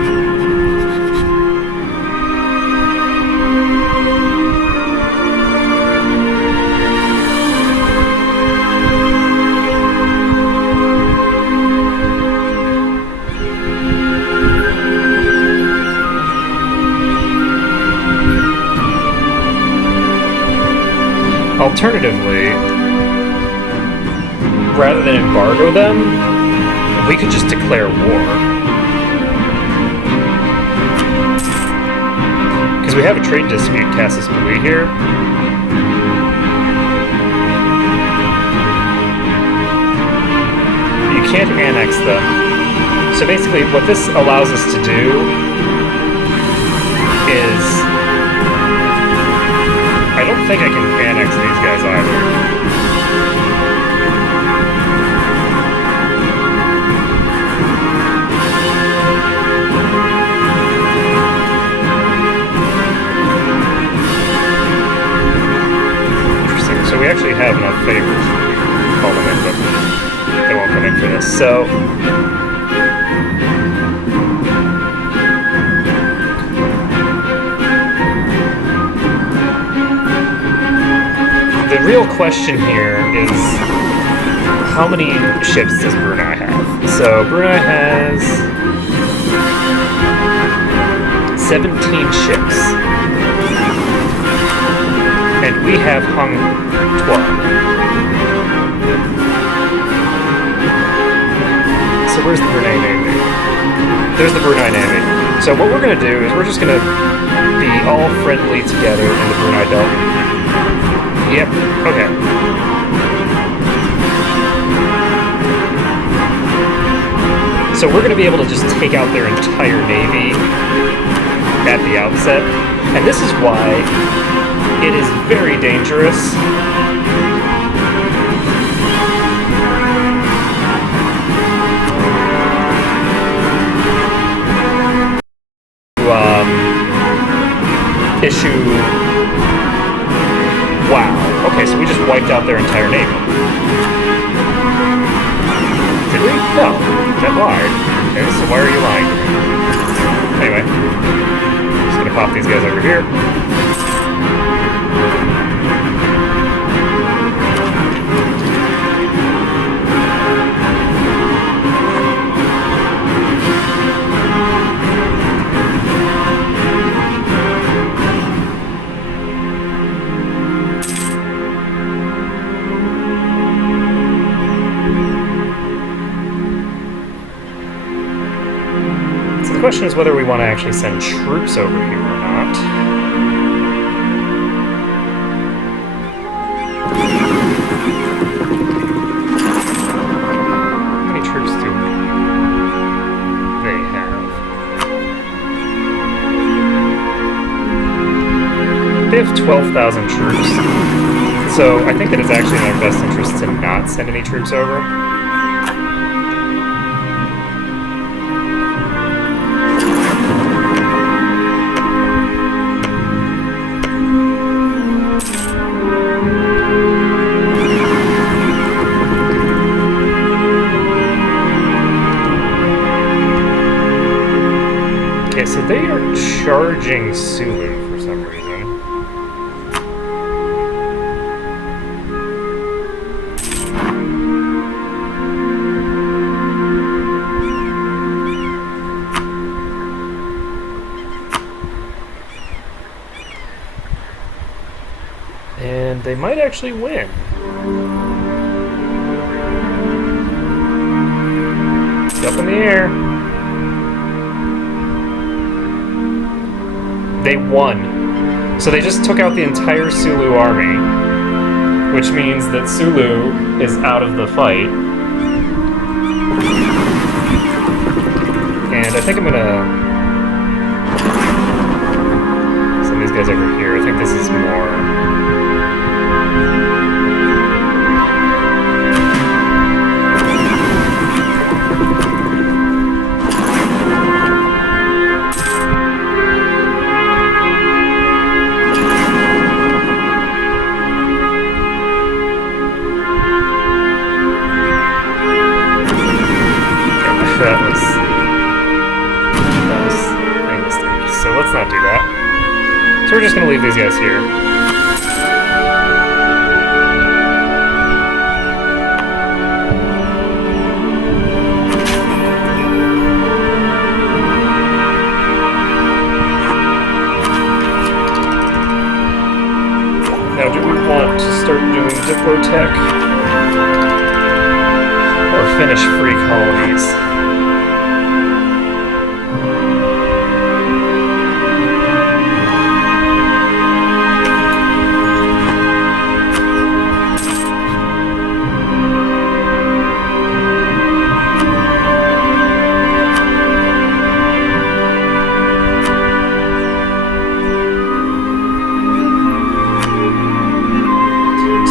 Alternatively, rather than embargo them, we could just declare war. Because we have a trade dispute, Casus Belli here. You can't annex them. So basically, what this allows us to do is... I don't think I can annex these guys either. Interesting. So we actually have enough favors to call them in, but So the real question here is, how many ships does Brunei have? So Brunei has 17 ships, and we have hung 12. So where's the Brunei Navy? There's the Brunei Navy. So what we're going to do is we're just going to be all friendly together in the Brunei Belt. Yep, okay. So we're going to be able to just take out their entire navy at the outset. And this is why it is very dangerous to issue... Wow. Okay, so we just wiped out their entire navy. Did we? No. That lied. Okay, so why are you lying to me? Anyway. Just gonna pop these guys over here. The question is whether we want to actually send troops over here or not. How many troops do they have? They have 12,000 troops. So I think that it's actually in their best interest to not send any troops over. So they are charging Sulu for some reason. And they might actually win. It's up in the air. They won. So they just took out the entire Sulu army, which means that Sulu is out of the fight. And I think I'm gonna send these guys over here. I think this is more... That was a mistake. So let's not do that. So we're just going to leave these guys here. Now, do we want to start doing Diplotech? Or finish free colonies?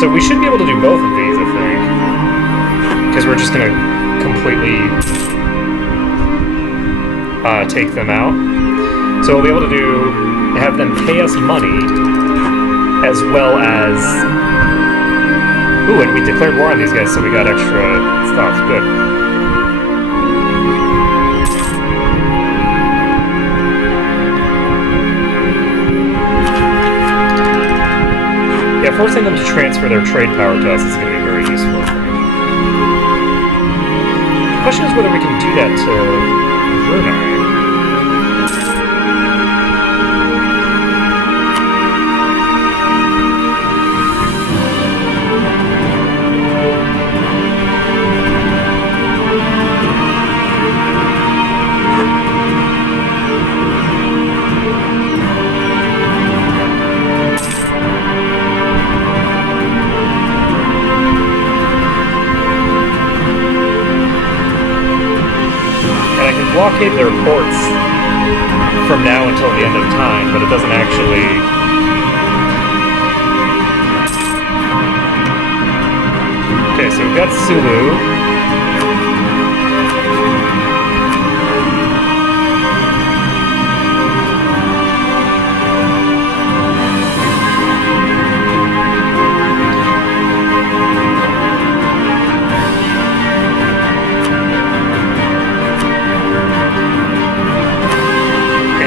So we should be able to do both of these, I think. Because we're just going to completely take them out. So we'll be able to have them pay us money, as well as... Ooh, and we declared war on these guys, so we got extra stuff. Good. forcing them to transfer their trade power to us is going to be very useful. The question is whether we can do that to Brunei. Blockade their ports from now until the end of time, but it doesn't actually... Okay, so we've got Sulu.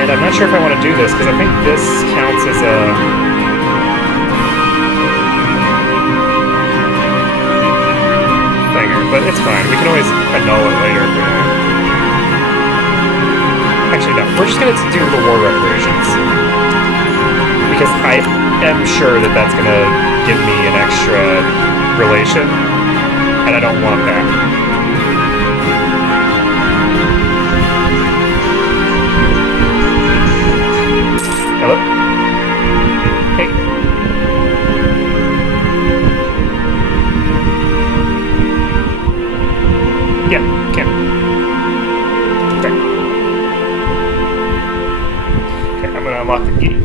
I'm not sure if I want to do this, because I think this counts as a... thinger, but it's fine. We can always annul it later if we want. Actually, no. We're just going to do the war reparations. Because I am sure that that's going to give me an extra relation, and I don't want that. Hello? Hey. Yeah, can. Okay. Okay, I'm gonna unlock the key.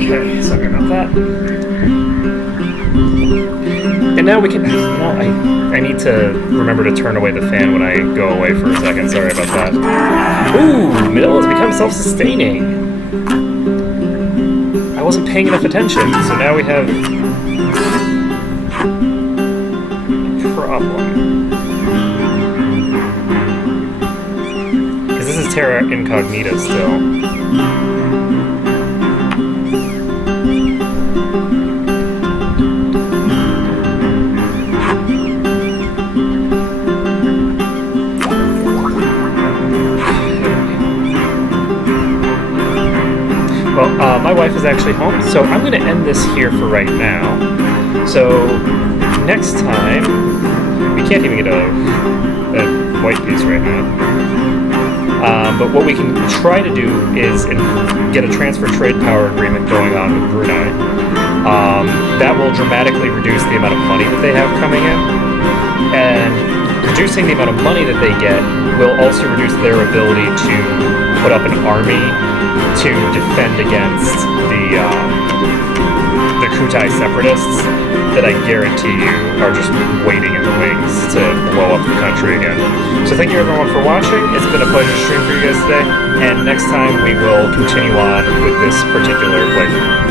Okay, sorry about that. And now we can... I need to remember to turn away the fan when I go away for a second. Sorry about that. Ooh, Middle has become self-sustaining. I wasn't paying enough attention, so now we have... a problem. Because this is Terra Incognita still. Well, my wife is actually home, so I'm going to end this here for right now. So, next time... We can't even get a white piece right now. But what we can try to do is get a transfer trade power agreement going on with Brunei. That will dramatically reduce the amount of money that they have coming in. And reducing the amount of money that they get will also reduce their ability to put up an army to defend against the Kutai separatists that I guarantee you are just waiting in the wings to blow up the country again. So thank you everyone for watching. It's been a pleasure to stream for you guys today, and next time we will continue on with this particular playthrough.